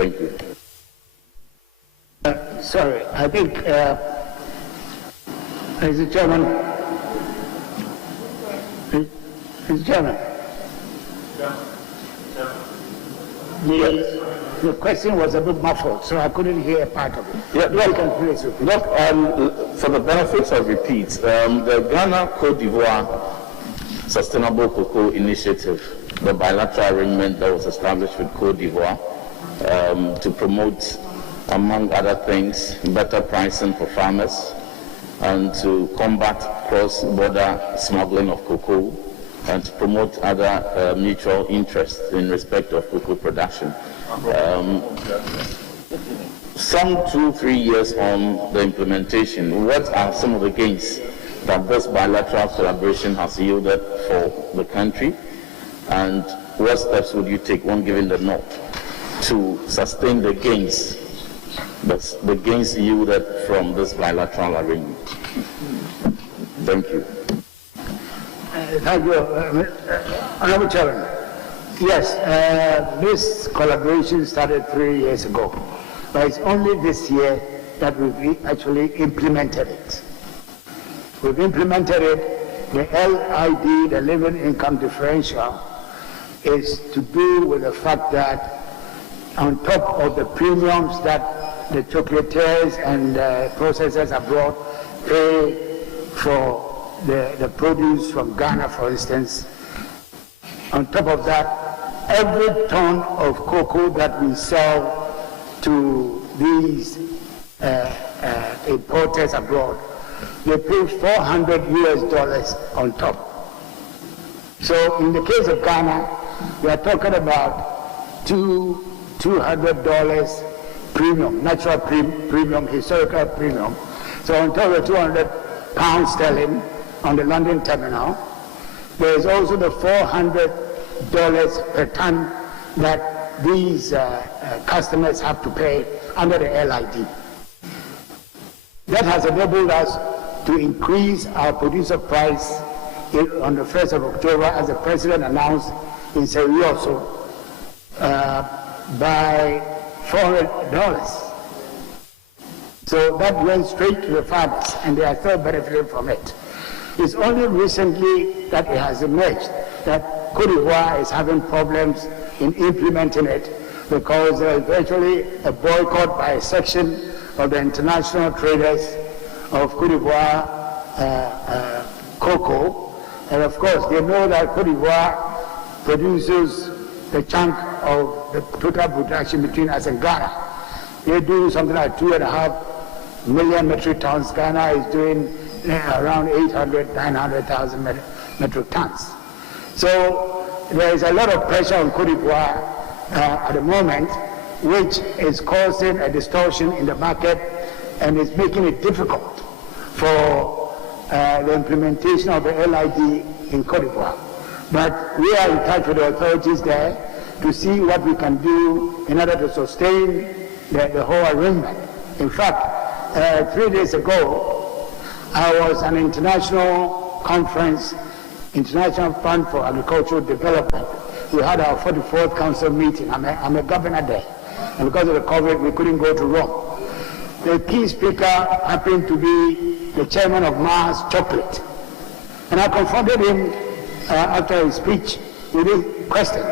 Thank you. Sorry, I think, Mr. Chairman, Mr. Chairman, the question was a bit muffled, so I couldn't hear part of it. Yeah, You can please repeat. look, for the benefits of repeat, the Ghana-Cote d'Ivoire Sustainable Cocoa Initiative, the bilateral arrangement that was established with Cote d'Ivoire to promote, among other things, better pricing for farmers and to combat cross-border smuggling of cocoa and to promote other mutual interests in respect of cocoa production. Some 2-3 years on the implementation, what are some of the gains that this bilateral collaboration has yielded for the country, and what steps would you take, one given the nod, to sustain the gains, the gains yielded from this bilateral arrangement? Thank you. Thank you, Honorable Chairman. Yes, this collaboration started 3 years ago, but it's only this year that we've actually implemented it. We've implemented it. The LID, the Living Income Differential, is to do with the fact that on top of the premiums that the chocolatiers and processors abroad pay for the produce from Ghana, for instance, on top of that, every ton of cocoa that we sell to these importers abroad, they pay $400 on top. So in the case of Ghana, we are talking about $200 premium, natural premium, historical premium. So on top of 200 pounds sterling on the London terminal, there is also the $400 per ton that these customers have to pay under the LID. That has enabled us to increase our producer price on the 1st of October, as the President announced in Serioso, by $400. So that went straight to the farmers, and they are still benefiting from it. It's only recently that it has emerged that Cote d'Ivoire is having problems in implementing it, because there is virtually a boycott by a section of the international traders of Cote d'Ivoire cocoa. And of course, they know that Cote d'Ivoire produces the chunk of the total production between us and Ghana. They do something like 2.5 million metric tons. Ghana is doing around 900,000 metric tons. So there is a lot of pressure on Cote d'Ivoire at the moment, which is causing a distortion in the market and is making it difficult for the implementation of the LID in Cote d'Ivoire. But we are in touch with the authorities there to see what we can do in order to sustain the whole arrangement. In fact, 3 days ago, I was at an international conference, International Fund for Agricultural Development. We had our 44th council meeting. I'm a governor there. And because of the COVID, we couldn't go to Rome. The key speaker happened to be the chairman of Mars Chocolate. And I confronted him after his speech with this question,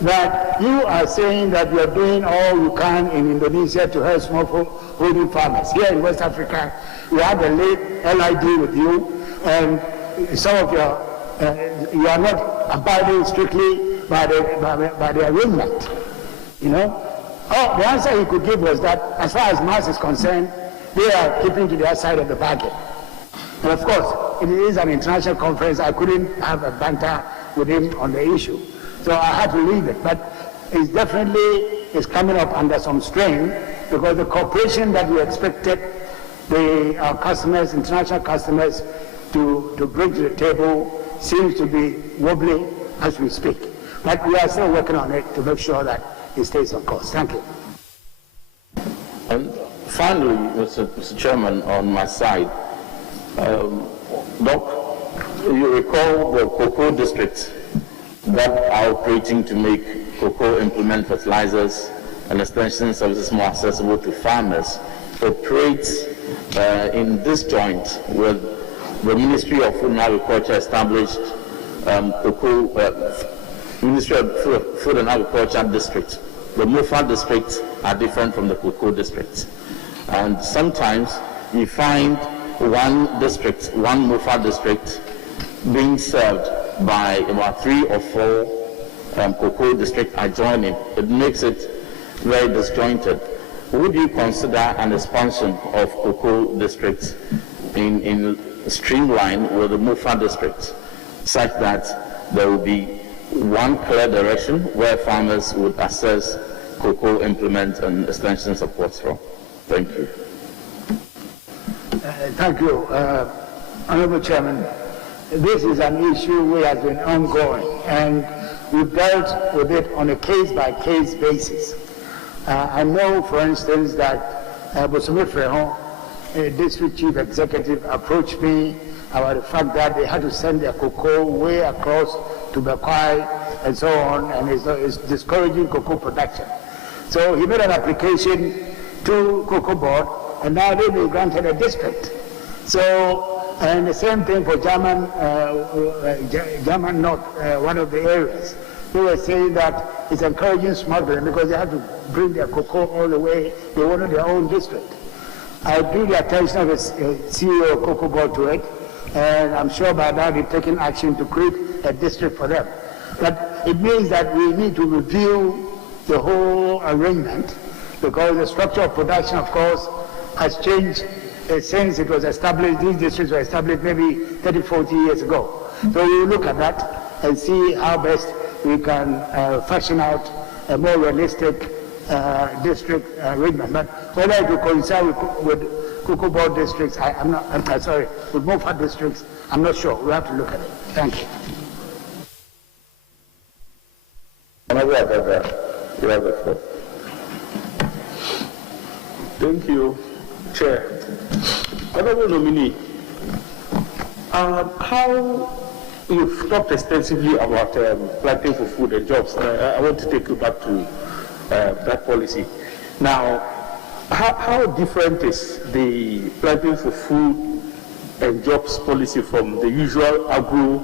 that you are saying that you are doing all you can in Indonesia to help smallholder farmers. Here in West Africa, we have the late LID with you, and some of your, you are not abiding strictly by the arrangement, you know. Oh, the answer he could give was that, as far as Mars is concerned, they are keeping to their side of the bargain. And of course, it is an international conference. I couldn't have a banter with him on the issue. So I had to leave it. But it definitely is coming up under some strain, because the cooperation that we expected our customers, international customers, to bring to the table seems to be wobbly as we speak. But we are still working on it to make sure that it stays on course. Thank you. And finally, Mr. Chairman, on my side, Doc, you recall the cocoa districts that are operating to make cocoa implement fertilizers and extension services more accessible to farmers, operates in this joint with the Ministry of Food and Agriculture established Ministry of Food and Agriculture district. The MOFA districts are different from the cocoa districts. And sometimes you find one district, one MOFA district, being served by about 3 or 4 cocoa districts adjoining. It makes it very disjointed. Would you consider an expansion of cocoa districts in streamline with the MOFA districts, such that there will be one clear direction where farmers would access cocoa implements and extension supports from? Thank you. Thank you, Honorable Chairman. This is an issue which has been ongoing, and we've dealt with it on a case-by-case basis. I know, for instance, that Bosome Frehon, District Chief Executive, approached me about the fact that they had to send their cocoa way across to Bekwai and so on, and it's discouraging cocoa production. So he made an application to Cocoa Board, and now they've been granted a district. So, and the same thing for German North, one of the areas. They were saying that it's encouraging smuggling because they have to bring their cocoa all the way. They wanted their own district. I drew the attention of the CEO of Cocoa Board to it, and I'm sure by now they've taken action to create a district for them. But it means that we need to review the whole arrangement, because the structure of production, of course, has changed since it was established. These districts were established maybe 30, 40 years ago. So we will look at that and see how best we can fashion out a more realistic district arrangement. But whether it will coincide with Cocoa Board districts, I'm sorry, with MOFA districts, I'm not sure. We'll have to look at it. Thank you. You have the floor. Thank you, Chair. Honorable nominee, how you've talked extensively about planting for food and jobs. I want to take you back to that policy. Now, how different is the planting for food and jobs policy from the usual agro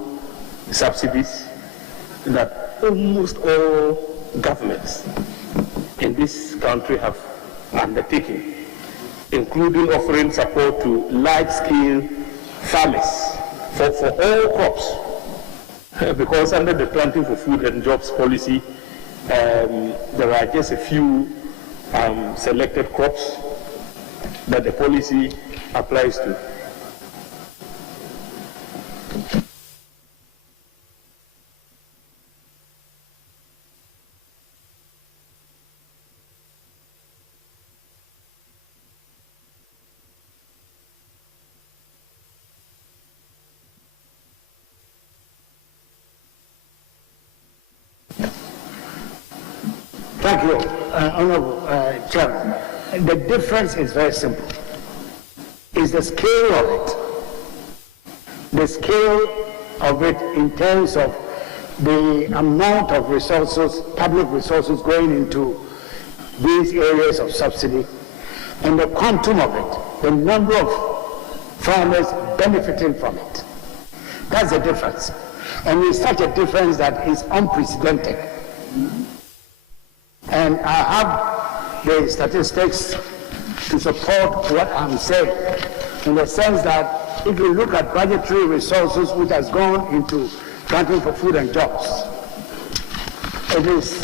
subsidies that almost all governments in this country have undertaken, including offering support to large-scale farmers for all crops? Because under the planting for food and jobs policy, there are just a few selected crops that the policy applies to. Thank you, Honorable Chairman. The difference is very simple. It's the scale of it. The scale of it in terms of the amount of resources, public resources going into these areas of subsidy, and the quantum of it, the number of farmers benefiting from it. That's the difference. And it's such a difference that is unprecedented. And I have the statistics to support what I'm saying, in the sense that if you look at budgetary resources which has gone into planting for food and jobs, it is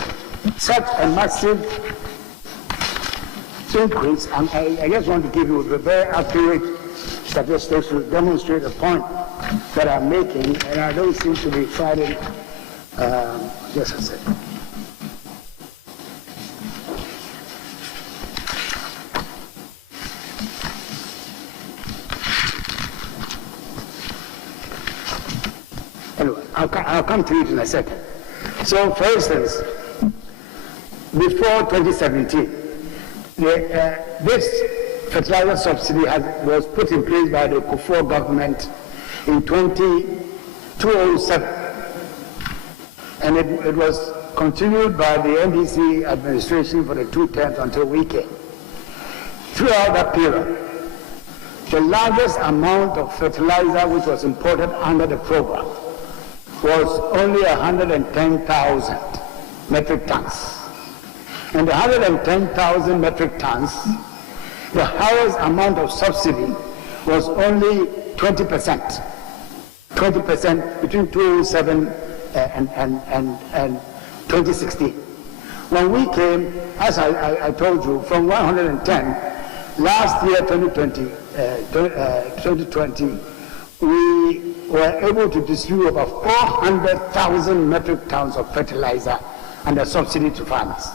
such a massive increase, and I just want to give you the very accurate statistics to demonstrate the point that I'm making, and I don't seem to be fighting. Just a second. Anyway, I'll come to it in a second. So, for instance, before 2017, this fertilizer subsidy was put in place by the Kufuor government in 2007. And it was continued by the NDC administration for the 2 terms until we came. Throughout that period, the largest amount of fertilizer which was imported under the program was only 110,000 metric tons. And the 110,000 metric tons, the highest amount of subsidy was only 20%. 20% between 2007 and 2016. When we came, as I told you, from 110, last year, 2020, we were able to distribute about 400,000 metric tons of fertilizer under subsidy to farmers.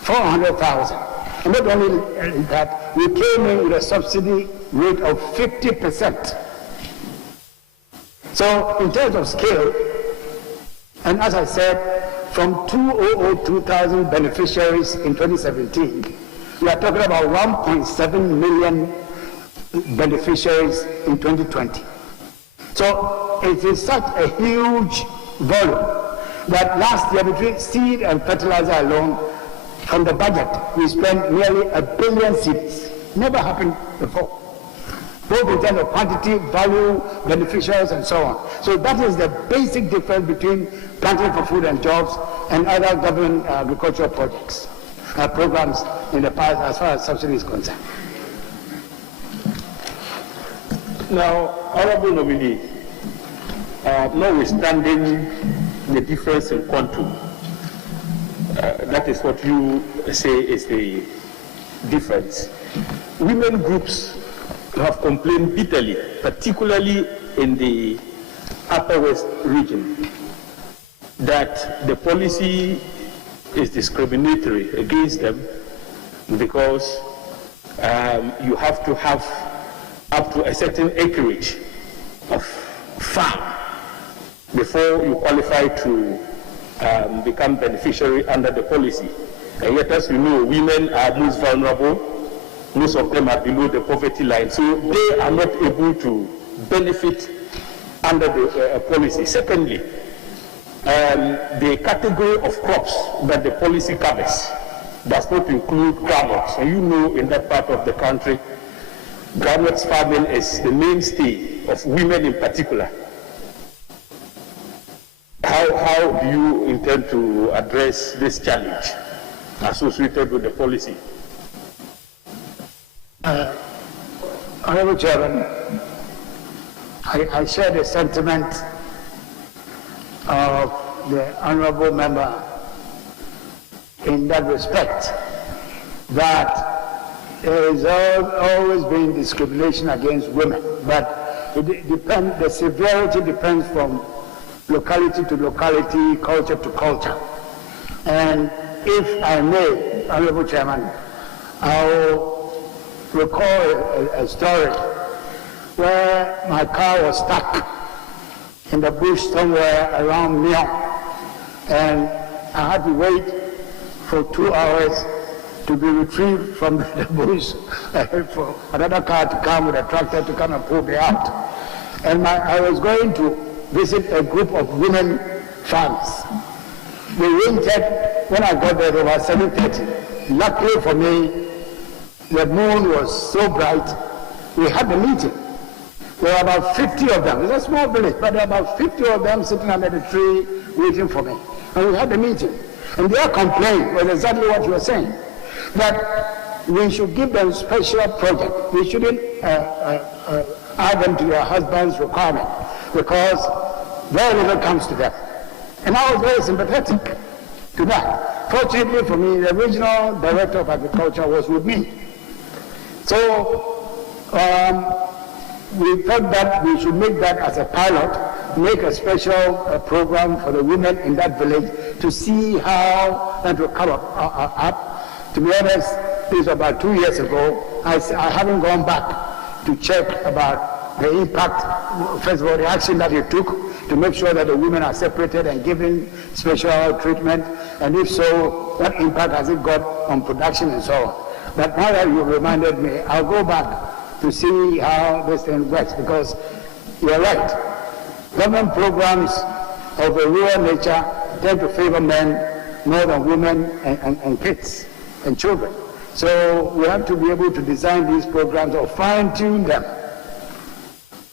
400,000. And not only that, we came in with a subsidy rate of 50%. So in terms of scale, and as I said, from 2,000 beneficiaries in 2017, we are talking about 1.7 million beneficiaries in 2020. So it is such a huge volume that last year between seed and fertilizer alone, from the budget, we spent nearly 1 billion cedis. Never happened before. Both in terms of quantity, value, beneficiaries, and so on. So that is the basic difference between planting for food and jobs and other government agricultural projects, programs in the past as far as subsidy is concerned. Now, Honorable Nominee, notwithstanding the difference in quantum, that is what you say is the difference. Women groups have complained bitterly, particularly in the Upper West region, that the policy is discriminatory against them because you have to have up to a certain acreage of farm before you qualify to become beneficiary under the policy. And yet, as you know, women are most vulnerable. Most of them are below the poverty line, so they are not able to benefit under the policy. Secondly, the category of crops that the policy covers does not include groundnuts. And you know, in that part of the country, groundnuts farming is the mainstay of women in particular. How do you intend to address this challenge associated with the policy? Honorable Chairman, I share the sentiment of the Honorable Member in that respect, that there has always been discrimination against women, but the severity depends from locality to locality, culture to culture. And if I may, Honorable Chairman, I'll recall a story where my car was stuck in the bush somewhere around Mion, and I had to wait for 2 hours to be retrieved from the bush for another car to come with a tractor to come and pull me out. And I was going to visit a group of women farmers. We waited. When I got there, it was 7:30. Luckily for me, the moon was so bright, we had the meeting. There were about 50 of them. It's a small village, but there were about 50 of them sitting under the tree waiting for me. And we had the meeting. And their complaint was exactly what you were saying, that we should give them special project. We shouldn't add them to their husband's requirement, because very little comes to them. And I was very sympathetic to that. Fortunately for me, the regional director of agriculture was with me. So we thought that we should make that as a pilot, make a special program for the women in that village to see how that will come up. To be honest, this was about 2 years ago. I haven't gone back to check about the impact, first of all, the action that you took to make sure that the women are separated and given special treatment, and if so, what impact has it got on production and so on. But now that you reminded me, I'll go back to see how this thing works, because you're right. Government programs of a rural nature tend to favor men more than women and kids and children. So we have to be able to design these programs or fine-tune them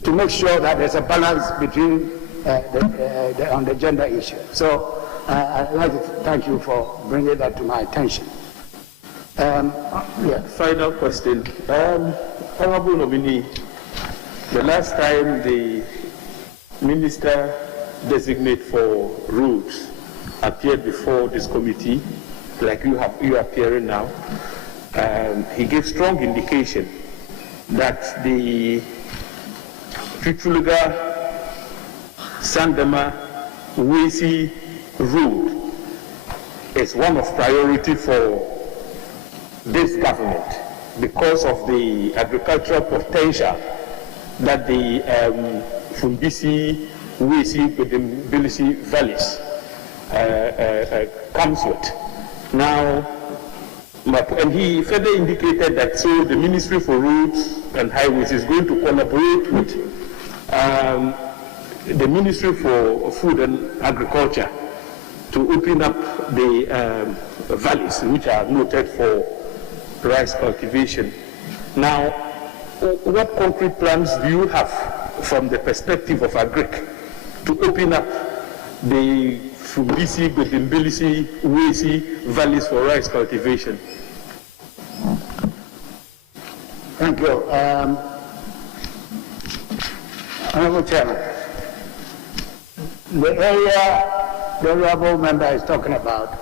to make sure that there's a balance between on the gender issue. So I'd like to thank you for bringing that to my attention. Final question. Honorable nominee, the last time the Minister Designate for Roads appeared before this committee, like you are appearing now, he gave strong indication that the Chuchuluga Sandema Wesi road is one of priority for this government because of the agricultural potential that the Fumbisi, Wesi, Bedembilisi valleys comes with. Now, and he further indicated that so the Ministry for Roads and Highways is going to collaborate with the Ministry for Food and Agriculture to open up the valleys which are noted for rice cultivation. Now, what concrete plans do you have from the perspective of Agric to open up the Fumbisi, Bedembilisi, Wesi valleys for rice cultivation? Thank you. Honorable Chairman, the area the honorable member is talking about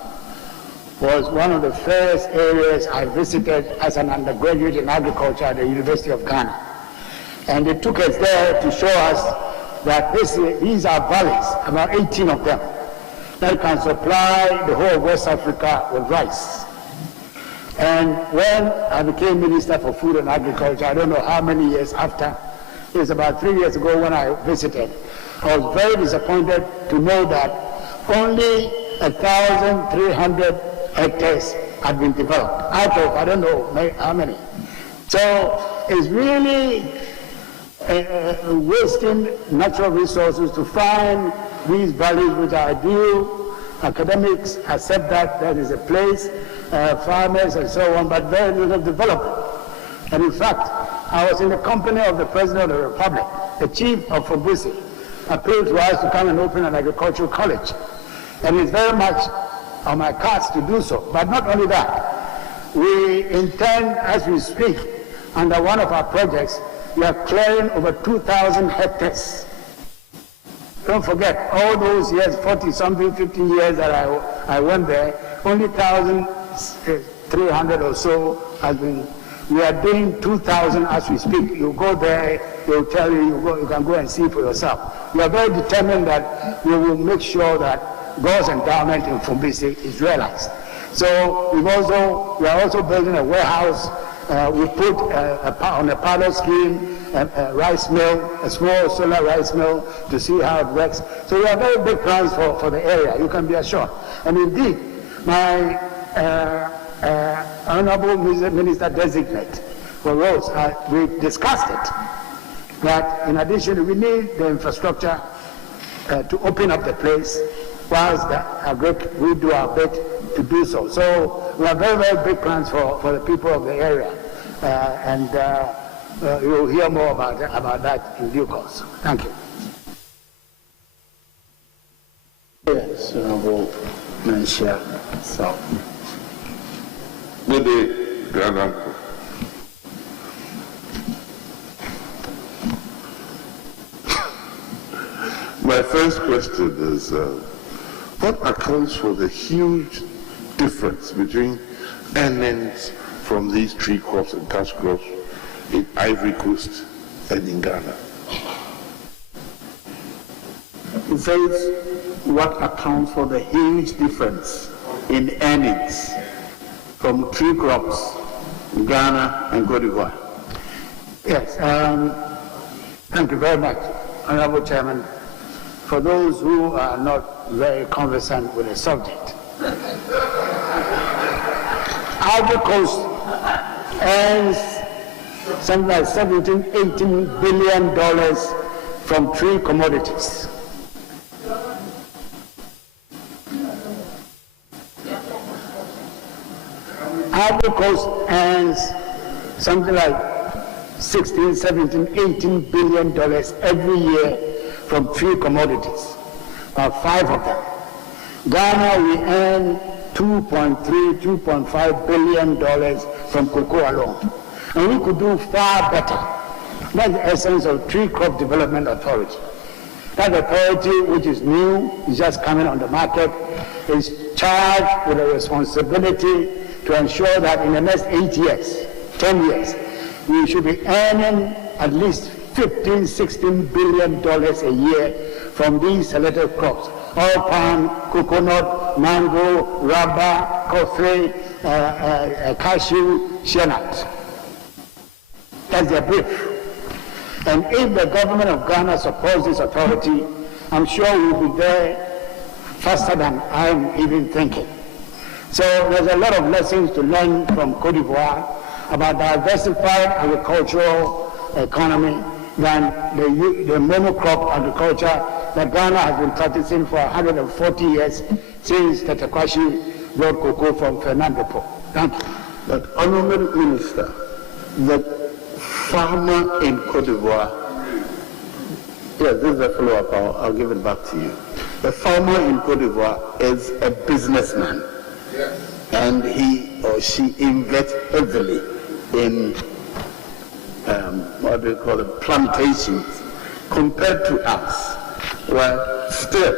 was one of the first areas I visited as an undergraduate in agriculture at the University of Ghana. And they took us there to show us that these are valleys, about 18 of them, that can supply the whole of West Africa with rice. And when I became Minister for Food and Agriculture, I don't know how many years after, it was about 3 years ago when I visited, I was very disappointed to know that only 1,300 hectares had been developed out of I don't know how many. So it's really wasting natural resources to find these valleys which are ideal. Academics accept that that is a place, farmers and so on, but very little development. And in fact, I was in the company of the President of the Republic, the chief of Fumbisi, appealed to us to come and open an agricultural college. And it's very much on my cards to do so. But not only that, we intend, as we speak, under one of our projects, we are clearing over 2,000 hectares. Don't forget, all those years, 40-something, 50 years that I went there, only 1,300 or so has been. We are doing 2,000 as we speak. You go there, they'll tell you, you can go and see for yourself. We are very determined that we will make sure that God's endowment in Fumbisi is realized. So we are also building a warehouse. We put on a pilot scheme a rice mill, a small solar rice mill, to see how it works. So we have very big plans for the area, you can be assured. And indeed, my Honorable Minister Designate for Roads, we discussed it, that in addition we need the infrastructure to open up the place, whilst we do our bit to do so. So we have very, very big plans for the people of the area, and you'll hear more about that in due course. Thank you. Yes, Honorable Minister. So. Good day, Grand Uncle. My first question is, what accounts for the huge difference between earnings from these tree crops and cash crops in Ivory Coast and in Ghana? It says what accounts for the huge difference in earnings from tree crops in Ghana and Cote d'Ivoire. Yes, thank you very much, Honorable Chairman. For those who are not very conversant with the subject, Ivory Coast earns something like $17-18 billion from tree commodities. Ivory Coast earns something like 16, 17, 18 billion dollars every year from 3 commodities, 5 of them. Ghana, we earn 2.3, 2.5 billion dollars from cocoa alone. And we could do far better. That's the essence of Tree Crop Development Authority. That authority, which is new, is just coming on the market, is charged with a responsibility to ensure that in the next 8 years, 10 years, we should be earning at least $15, $16 billion a year from these selected crops. Oil palm, coconut, mango, rubber, coffee, cashew, shea nut. That's their brief. And if the government of Ghana supports this authority, I'm sure we'll be there faster than I'm even thinking. So there's a lot of lessons to learn from Cote d'Ivoire about diversified agricultural economy than the monocrop agriculture that Ghana has been practicing for 140 years since Tetekwashi brought cocoa from Fernando Po. Thank you. But, Honorable Minister, the farmer in Cote d'Ivoire, yes, this is a follow-up. I'll give it back to you. the farmer in Cote d'Ivoire is a businessman. Yes. And he or she invests heavily in what do you call it, plantations, compared to us, where still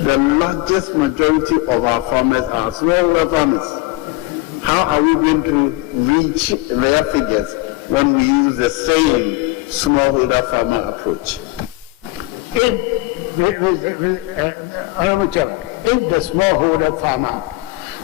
the largest majority of our farmers are smallholder farmers. How are we going to reach their figures when we use the same smallholder farmer approach? Honorable Chairman, if the smallholder farmer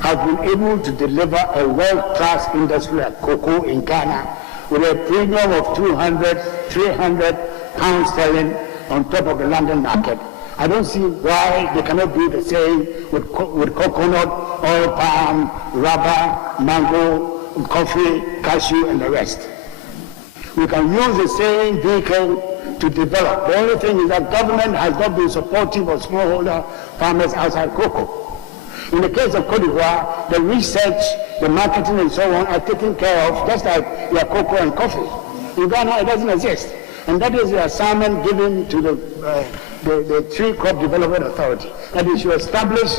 has been able to deliver a world-class industry like cocoa in Ghana with a premium of 200, 300 pounds sterling on top of the London market, I don't see why they cannot do the same with coconut, oil palm, rubber, mango, coffee, cashew, and the rest. We can use the same vehicle to develop. The only thing is that government has not been supportive of smallholder farmers outside cocoa. In the case of Cote d'Ivoire, the research, the marketing, and so on are taken care of just like your cocoa and coffee. In Ghana, it doesn't exist. And that is the assignment given to the Tree Crop Development Authority, that is to establish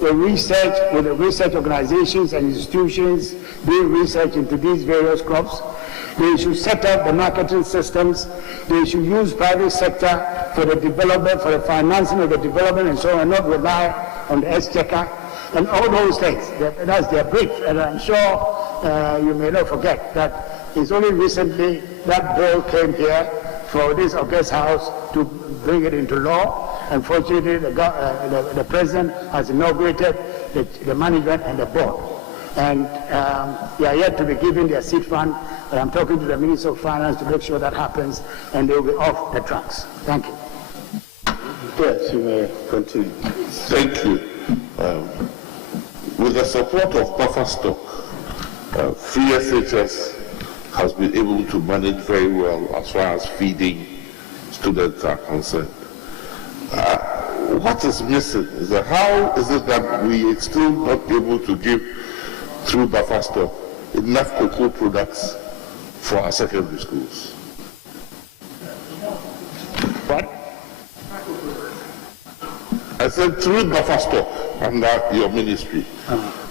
the research with the research organizations and institutions doing research into these various crops. They should set up the marketing systems. They should use private sector for the development, for the financing of the development and so on, and not rely on the exchequer and all those things. That's their brief. And I'm sure you may not forget that it's only recently that bill came here for this August House to bring it into law. Unfortunately, the President has inaugurated the management and the board. And they are yet to be given their seed fund. And I'm talking to the Minister of Finance to make sure that happens, and they will be off the tracks. Thank you. Yes, you may continue. Thank you. With the support of buffer stock, Free SHS has been able to manage very well as far as feeding students are concerned. What is missing is that how is it that we are still not able to give, through buffer stock, enough cocoa products for our secondary schools? What? I said through buffer stock under your ministry,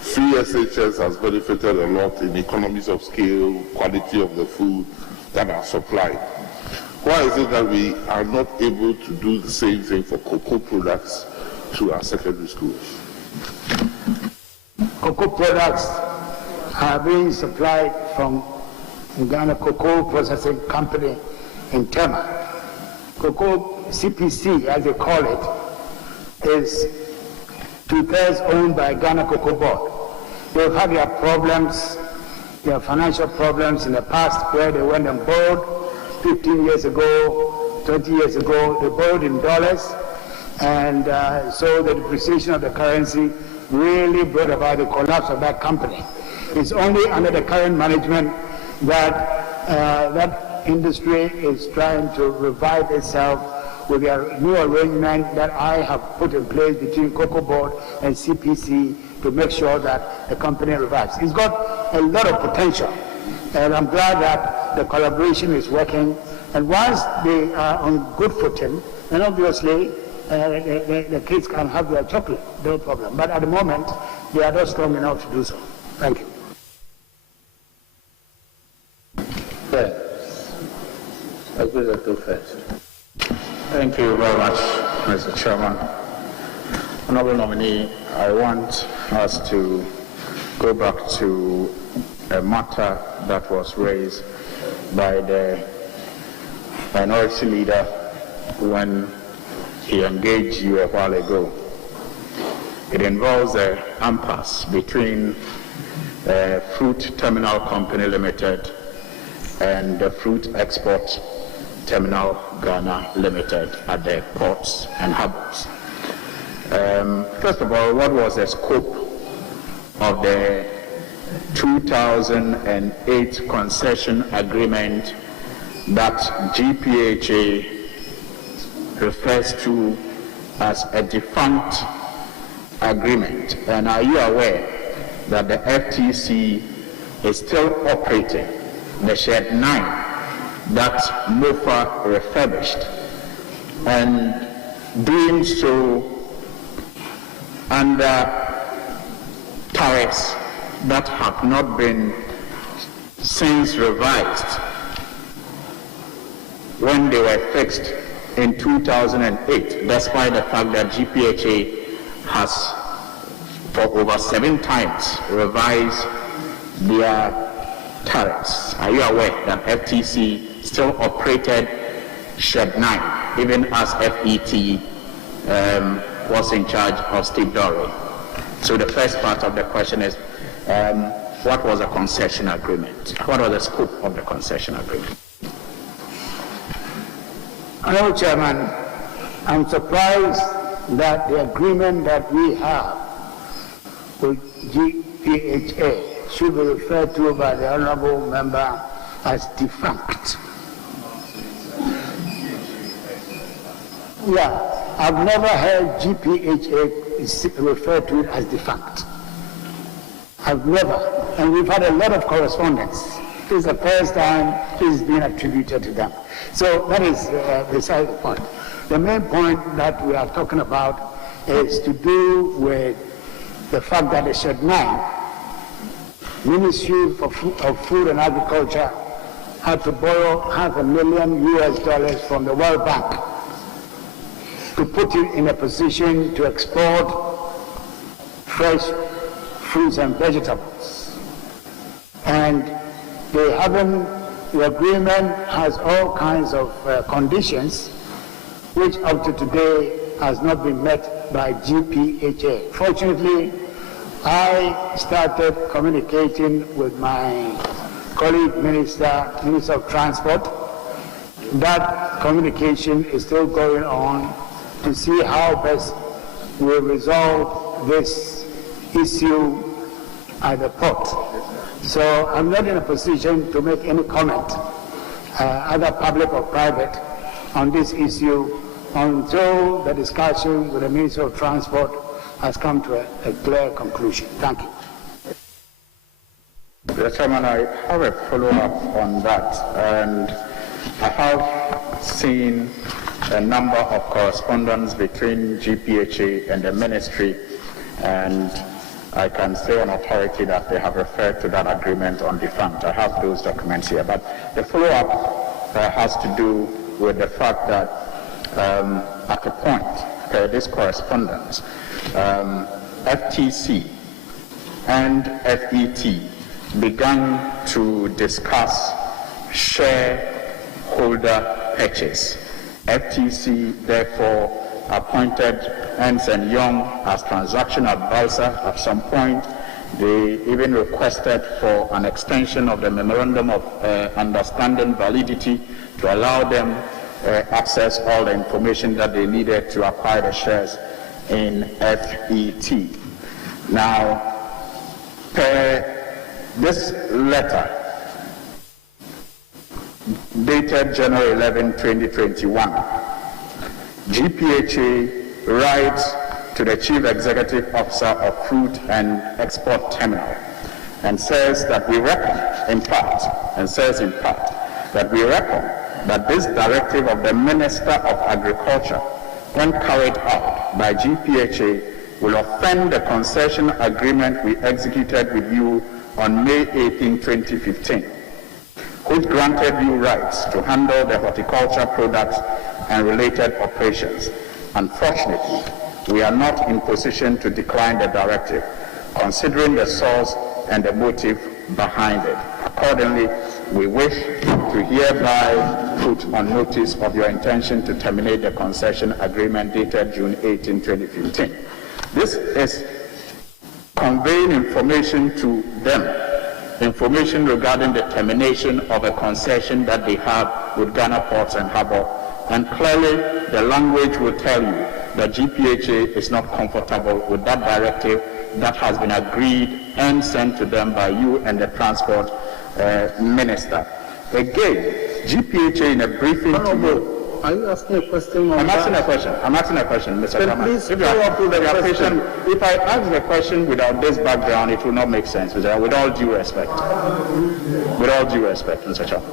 Free SHS has benefited a lot in economies of scale, quality of the food that are supplied. Why is it that we are not able to do the same thing for cocoa products to our secondary schools? Cocoa products are being supplied from Ghana Cocoa Processing Company in Tema. Cocoa CPC, as they call it, is 2/3 owned by Ghana Cocoa Board. They've had their problems, their financial problems in the past where they went and borrowed 15 years ago, 20 years ago. They borrowed in dollars, and so the depreciation of the currency really brought about the collapse of that company. It's only under the current management that that industry is trying to revive itself with a new arrangement that I have put in place between Cocoa Board and CPC to make sure that the company revives. It's got a lot of potential. And I'm glad that the collaboration is working. And once they are on good footing, then obviously the kids can have their chocolate, no problem. But at the moment, they are not strong enough to do so. Thank you. I'll go to first. Thank you very much, Mr. Chairman. Honorable nominee, I want us to go back to a matter that was raised by the minority leader when he engaged you a while ago. It involves the impasse between Fruit Terminal Company Limited and the Fruit Export Terminal Ghana Limited at the ports and harbors. First of all, what was the scope of the 2008 concession agreement that GPHA refers to as a defunct agreement? And are you aware that the FTC is still operating the Shed 9 that MOFA refurbished, and doing so under tariffs that have not been since revised when they were fixed in 2008, despite the fact that GPHA has for over 7 times revised their tariffs? Are you aware that FTC still operated Shed 9, even as FET was in charge of Steve Dorey? So the first part of the question is, what was the concession agreement? What was the scope of the concession agreement? Hello, Chairman. I'm surprised that the agreement that we have with GPHA should be referred to by the honorable member as defunct. Yeah, I've never heard GPHA referred to it as defunct. I've never, and we've had a lot of correspondence. This is the first time this is being attributed to them. So that is beside the point. The main point that we are talking about is to do with the fact that the Shed 9, Ministry of Food and Agriculture, had to borrow $500,000 US from the World Bank to put it in a position to export fresh fruits and vegetables. And they haven't, the agreement has all kinds of conditions which up to today has not been met by GPHA. Fortunately, I started communicating with my colleague Minister of Transport. That communication is still going on to see how best we resolve this issue at the port. So I'm not in a position to make any comment, either public or private, on this issue until the discussion with the Minister of Transport has come to a clear conclusion. Thank you. Mr. Chairman, I have a follow-up on that, and I have seen a number of correspondence between GPHA and the ministry, and I can say on authority that they have referred to that agreement on defunct. I have those documents here, but the follow-up has to do with the fact that at a point, this correspondence, FTC and FET began to discuss shareholder purchase. FTC therefore appointed Ernst & Young as transaction advisor. At some point, they even requested for an extension of the memorandum of understanding validity to allow them access all the information that they needed to acquire the shares in FET. Now, this letter dated January 11, 2021, GPHA writes to the Chief Executive Officer of Fruit and Export Terminal and says that we reckon, in part, that we reckon that this directive of the Minister of Agriculture, when carried out by GPHA, will offend the concession agreement we executed with you on May 18, 2015, which granted you rights to handle the horticulture products and related operations. Unfortunately, we are not in position to decline the directive, considering the source and the motive behind it. Accordingly, we wish to hereby put on notice of your intention to terminate the concession agreement dated June 18, 2015. This is conveying information to them, information regarding the termination of a concession that they have with Ghana Ports and Harbour, and clearly the language will tell you that GPHA is not comfortable with that directive that has been agreed and sent to them by you and the Transport Minister. Again, GPHA in a briefing to you. Are you asking a question? I'm asking a question, Mr. Chairman. Please follow up with the question. If I ask the question without this background, it will not make sense, Mr. Chairman, with all due respect. With all due respect, Mr. Chairman.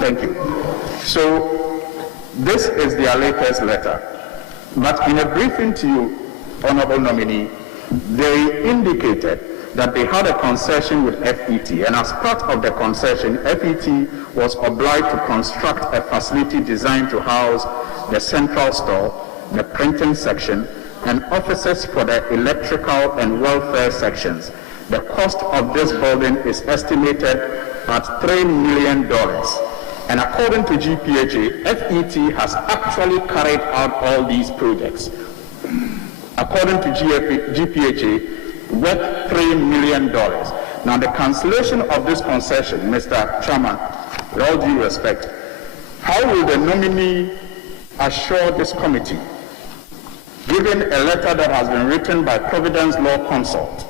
Thank you. So, this is their latest letter. But in a briefing to you, Honorable Nominee, they indicated that they had a concession with FET, and as part of the concession, FET was obliged to construct a facility designed to house the central store, the printing section, and offices for the electrical and welfare sections. The cost of this building is estimated at $3 million. And according to GPHA, FET has actually carried out all these projects. According to GPHA, worth $3 million. Now, the cancellation of this concession, Mr. Chairman, with all due respect, how will the nominee assure this committee, given a letter that has been written by Providence Law Consult,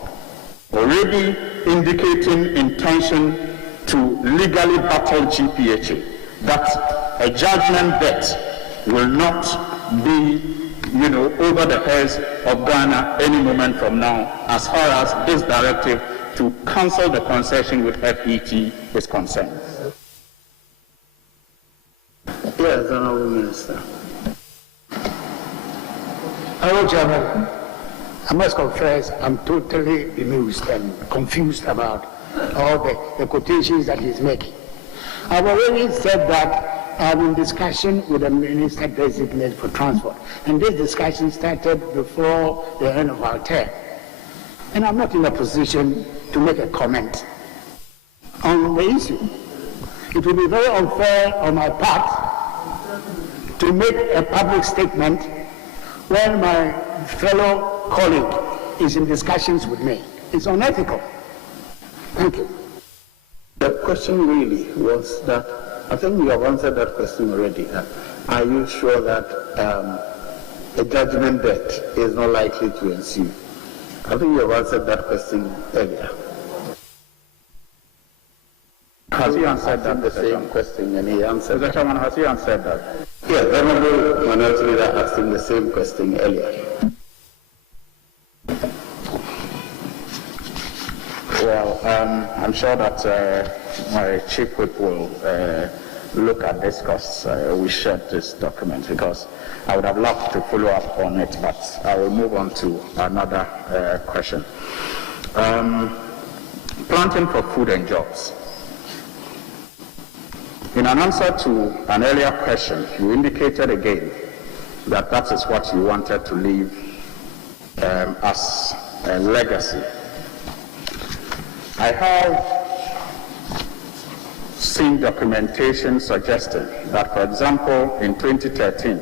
already indicating intention to legally battle GPHA, that a judgment debt will not be over the heads of Ghana any moment from now, as far as this directive to cancel the concession with FET is concerned. Yes, Honourable Minister. Honourable Chairman, I must confess I'm totally bemused and confused about all the quotations that he's making. I've already said that I'm in discussion with the Minister designated for Transport, and this discussion started before the end of our term. And I'm not in a position to make a comment on the issue. It would be very unfair on my part to make a public statement when my fellow colleague is in discussions with me. It's unethical. Thank you. The question really was that, I think you have answered that question already. Are you sure that a judgment debt is not likely to ensue? I think you have answered that question earlier. Has he answered that? The same question, and he answered. Mr. Chairman, has he answered that? Yes, the Honourable Minority Leader asked him the same question earlier. Well, I'm sure that my chief whip will look at this because we shared this document, because I would have loved to follow up on it, but I will move on to another question. Planting for food and jobs. In an answer to an earlier question, you indicated again that that is what you wanted to leave as a legacy. I have seen documentation suggesting that, for example, in 2013,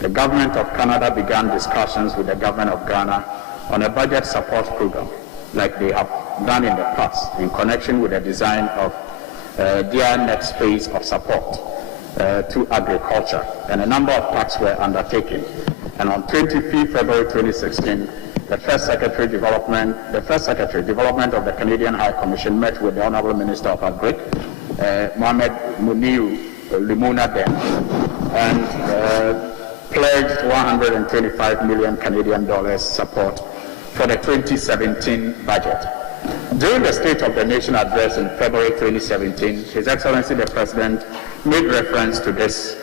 the government of Canada began discussions with the government of Ghana on a budget support program, like they have done in the past, in connection with the design of their next phase of support to agriculture, and a number of pacts were undertaken. And on 25th February 2016, the First Secretary Development of the Canadian High Commission met with the Honourable Minister of Agric, Mohamed Muniru Limuna then, and pledged 125 million Canadian dollars support for the 2017 budget. During the State of the Nation address in February 2017, His Excellency the President made reference to this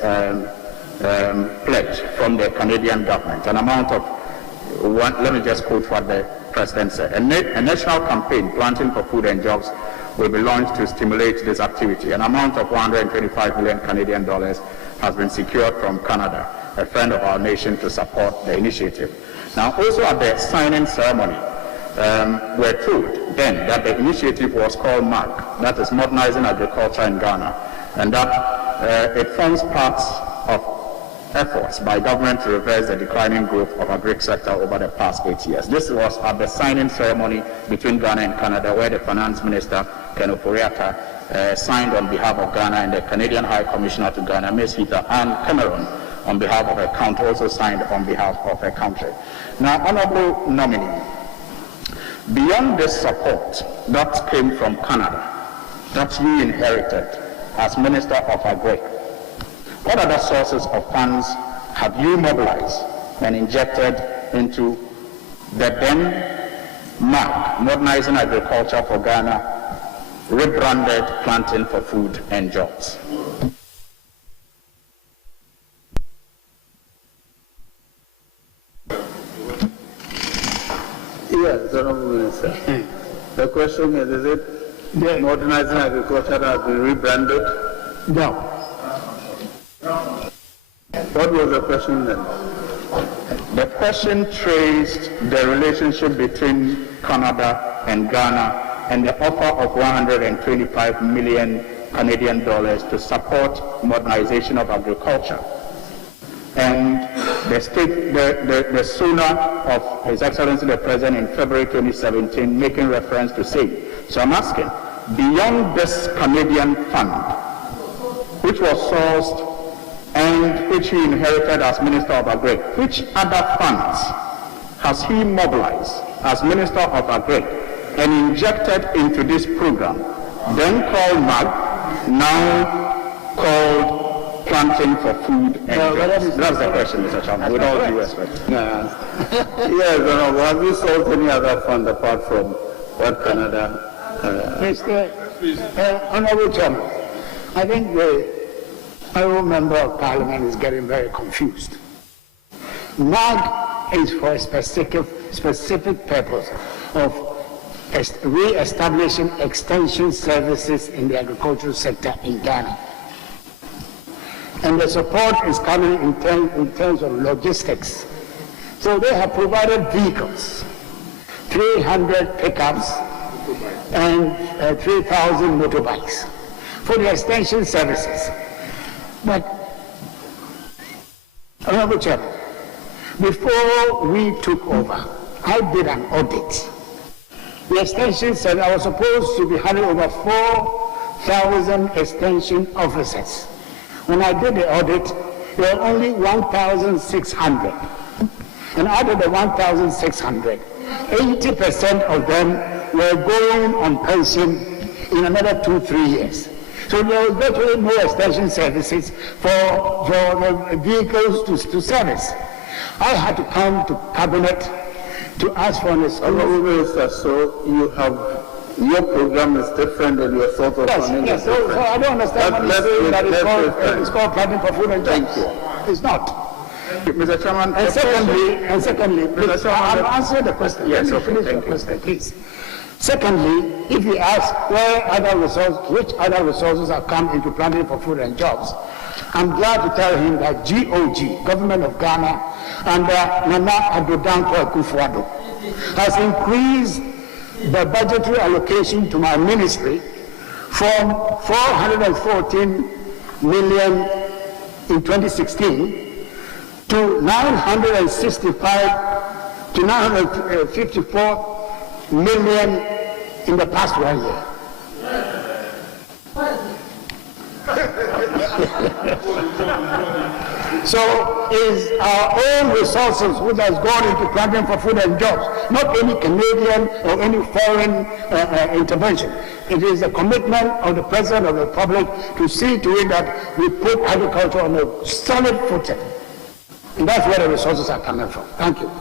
pledge from the Canadian government, an amount of let me just quote what the President said. A national campaign, Planting for Food and Jobs, will be launched to stimulate this activity. An amount of 125 million Canadian dollars has been secured from Canada, a friend of our nation, to support the initiative. Now, also at the signing ceremony, we're told then that the initiative was called MAG, that is Modernizing Agriculture in Ghana, and that it forms part of efforts by government to reverse the declining growth of agri sector over the past 8 years. This was at the signing ceremony between Ghana and Canada, where the Finance Minister, Ken Ofori-Atta, signed on behalf of Ghana, and the Canadian High Commissioner to Ghana, Ms. Heather Ann Cameron, on behalf of her country, also signed on behalf of her country. Now, Honourable Nominee, beyond this support that came from Canada, that you inherited as Minister of Agri, what other sources of funds have you mobilized and injected into the then MAG, Modernizing Agriculture for Ghana, rebranded Planting for Food and Jobs? Yes, Honourable Minister. The question is it Modernizing Agriculture that has been rebranded? No. What was the question then? The question traced the relationship between Canada and Ghana and the offer of 125 million Canadian dollars to support modernization of agriculture. And the SONA of His Excellency the President in February 2017 making reference to say. So I'm asking, beyond this Canadian fund, which was sourced and which he inherited as Minister of Agri, which other funds has he mobilized as Minister of Agri and injected into this program, then called MAG, now called Planting for Food and Jobs? That's the question, Mr. Chairman, with all due respect. Yes, Honourable, have you sought any other fund apart from what Canada? Honourable Chairman, I think the Honourable Member of Parliament is getting very confused. MAG is for a specific purpose of re-establishing extension services in the agricultural sector in Ghana. And the support is coming in terms of logistics. So they have provided vehicles, 300 pickups and 3,000 motorbikes for the extension services. But, Honourable Chairman, before we took over, I did an audit. The extension said I was supposed to be handling over 4,000 extension officers. When I did the audit, there were only 1,600. And out of the 1,600, 80% of them were going on pension in another 2-3 years. So there was virtually no extension services for the vehicles to service. I had to come to Cabinet to ask for an exclusive. Minister, so you have, your program is different and your thought of funding is different. So I don't understand what you're saying that it's called Planting for Food and Jobs. It's not. Mr. Chairman, And secondly, please, I'm answering the question. Yes, Let me finish the question, please. Secondly, if you ask which other resources have come into Planting for Food and Jobs, I'm glad to tell him that GOG, Government of Ghana, under Nana Addo Dankwa Akufo-Addo, has increased the budgetary allocation to my ministry from 414 million in 2016 to 965 to 954 million in the past 1 year. So is our own resources which has gone into Planting for Food and Jobs, not any Canadian or any foreign intervention. It is a commitment of the President of the Republic to see to it that we put agriculture on a solid footing. And that's where the resources are coming from. Thank you.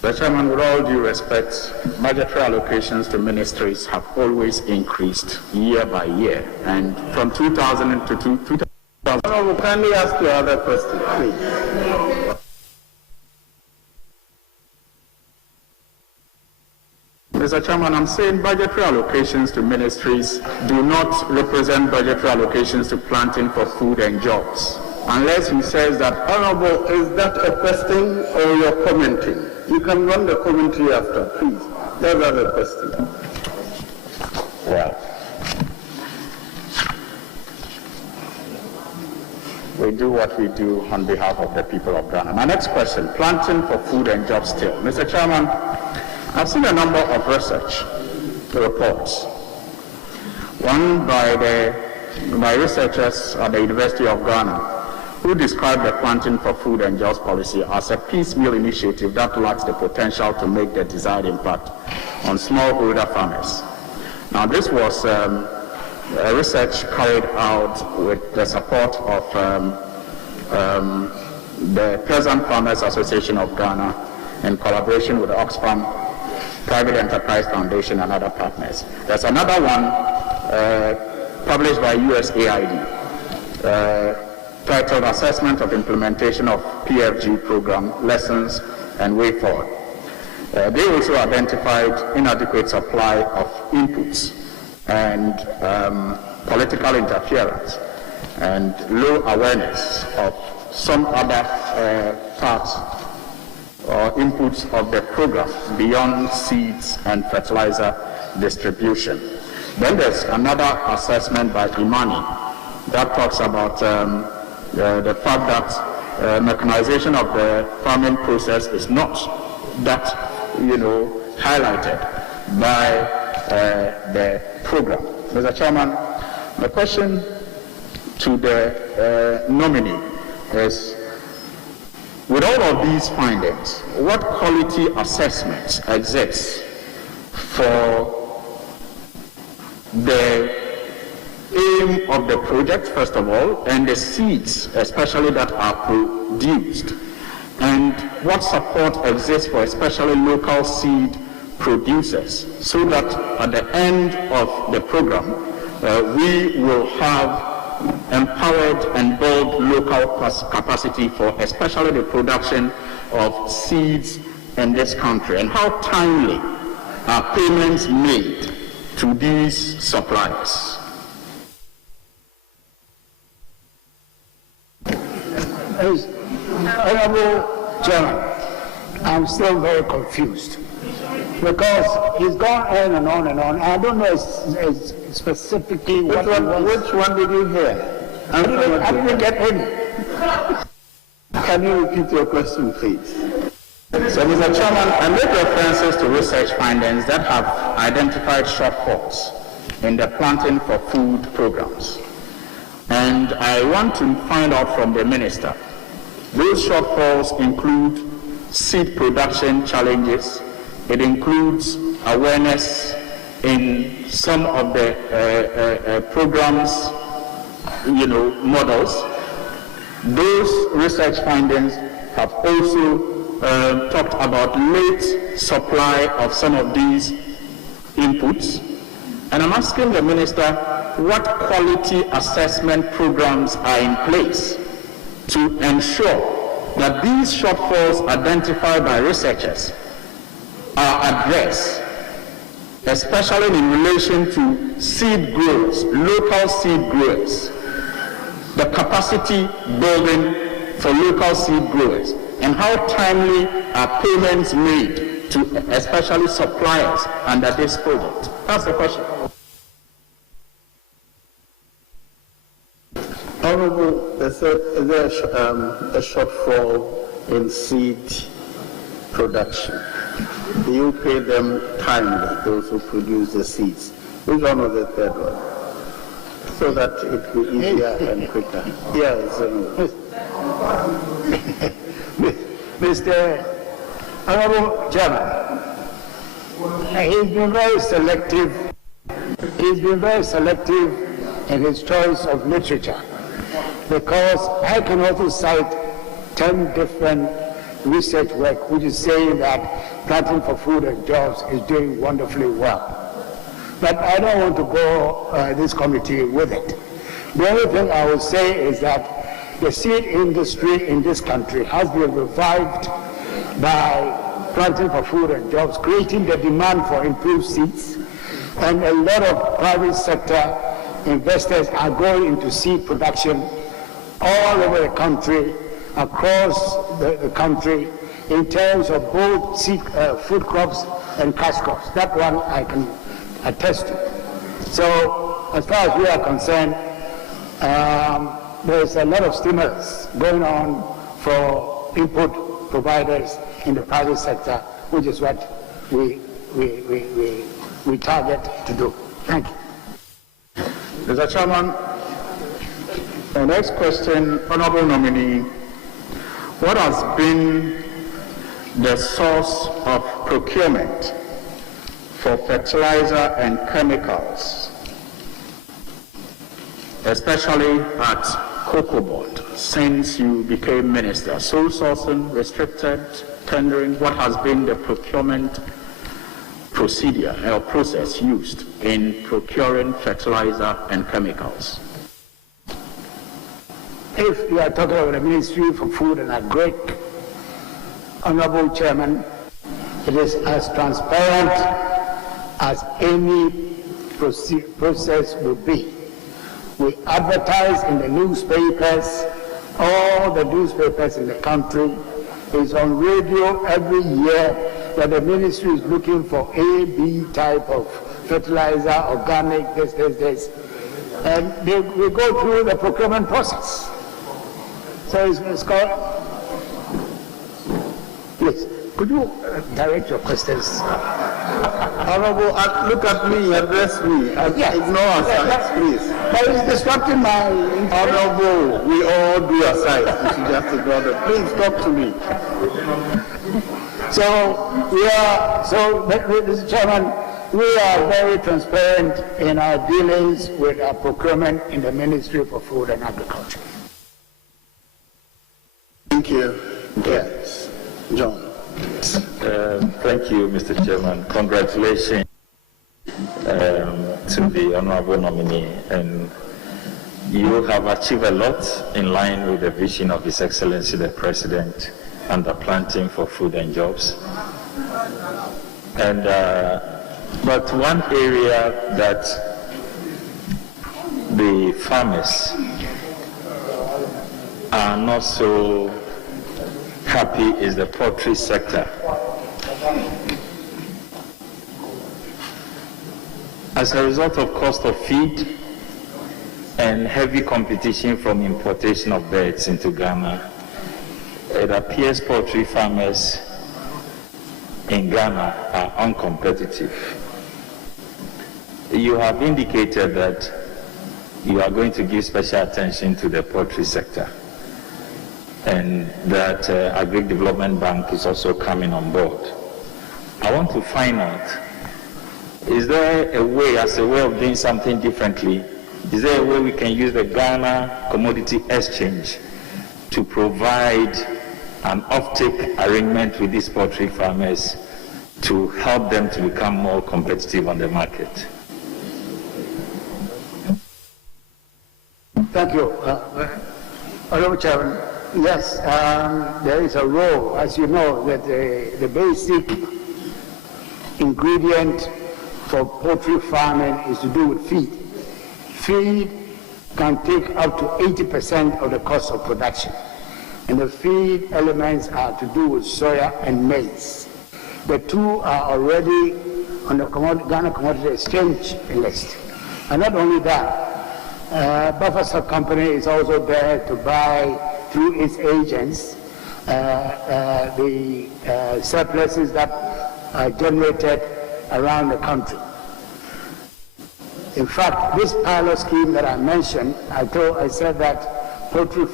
Mr. Chairman, with all due respect, budgetary allocations to ministries have always increased year by year, and from 2000 to 2000. I will kindly ask you other question, please. Mr. Chairman, I'm saying budgetary allocations to ministries do not represent budgetary allocations to planting for food and jobs. Unless he says that, Honorable, is that a question or you're commenting? You can run the commentary after, please. That's other question. well, we do what we do on behalf of the people of Ghana. My next question, planting for food and jobs still. Mr. Chairman, I've seen a number of research reports. One by researchers at the University of Ghana who described the planting for food and jobs policy as a piecemeal initiative that lacks the potential to make the desired impact on smallholder farmers. Now, this was a research carried out with the support of the Peasant Farmers Association of Ghana in collaboration with the Oxfam Private Enterprise Foundation and other partners. There's another one published by USAID titled Assessment of Implementation of PFG Program, Lessons and Way Forward. They also identified inadequate supply of inputs and political interference and low awareness of some other parts or inputs of the program beyond seeds and fertilizer distribution. Then there's another assessment by Imani that talks about the fact that mechanization of the farming process is not that, highlighted by the program. Mr. Chairman, the question to the nominee is, with all of these findings, what quality assessments exist for the aim of the project, first of all, and the seeds, especially that are produced, and what support exists for especially local seed producers, so that at the end of the program, we will have empowered and build local capacity for especially the production of seeds in this country, and how timely are payments made to these suppliers? Honorable Chairman, I'm still very confused because he's gone on and on and on. I don't know specifically what Which one did you hear? I didn't get any. Can you repeat your question, please? So, Mr. Chairman, I made references to research findings that have identified shortfalls in the planting for food programs. And I want to find out from the minister, those shortfalls include seed production challenges, it includes awareness in some of the programs, models. Those research findings have also talked about late supply of some of these inputs. And I'm asking the minister, what quality assessment programs are in place to ensure that these shortfalls identified by researchers are addressed, especially in relation to seed growers, local seed growers, the capacity building for local seed growers, and how timely are payments made to especially suppliers under this project? That's the question. Honorable, is there a shortfall in seed production? Do you pay them timely, those who produce the seeds? Which one was the third one? So that it will be easier and quicker. Yes. Mr. Honorable Chairman, he's been very selective. He's been very selective in his choice of literature, because I can also cite 10 different research work which is saying that Planting for Food and Jobs is doing wonderfully well. But I don't want to go this committee with it. The only thing I will say is that the seed industry in this country has been revived by Planting for Food and Jobs, creating the demand for improved seeds, and a lot of private sector investors are going into seed production all over the country, across the country, in terms of both seed, food crops and cash crops. That one I can attest to. So as far as we are concerned, there's a lot of stimulus going on for input providers in the private sector, which is what we target to do. Thank you. Mr. Chairman, the next question, Honorable Nominee, what has been the source of procurement for fertilizer and chemicals, especially at Cocoa Board, since you became minister? Sole sourcing, restricted tendering, what has been the procurement procedure or process used in procuring fertilizer and chemicals? If you are talking about the Ministry for Food and Agri, Honorable Chairman, it is as transparent as any process would be. We advertise in the newspapers, all the newspapers in the country. It's on radio every year that the ministry is looking for A, B type of fertilizer, organic, this. And we go through the procurement process. So it's called, please, could you direct your questions? Honorable, look at me, address me. Ignore us, please. But it's disrupting my... Honorable, we all do aside. You should just ignore them. Please talk to me. Mr. Chairman, we are very transparent in our dealings with our procurement in the Ministry for Food and Agriculture. Thank you. Yes. John. Thank you, Mr. Chairman. Congratulations to the honorable nominee. And you have achieved a lot in line with the vision of His Excellency the President under Planting for Food and Jobs. And but one area that the farmers are not so happy is the poultry sector. As a result of cost of feed and heavy competition from importation of birds into Ghana, it appears poultry farmers in Ghana are uncompetitive. You have indicated that you are going to give special attention to the poultry sector, and that Agri Development Bank is also coming on board. I want to find out, is there a way, as a way of doing something differently, is there a way we can use the Ghana Commodity Exchange to provide an offtake arrangement with these poultry farmers to help them to become more competitive on the market? Thank you. Honorable Chairman, yes, there is a role. As you know, that the basic ingredient for poultry farming is to do with feed. Feed can take up to 80% of the cost of production. And the feed elements are to do with soya and maize. The two are already on the Ghana Commodity Exchange list. And not only that, Buffer Stock Company is also there to buy through its agents the surpluses that are generated around the country. In fact, this pilot scheme that I mentioned, I said that poultry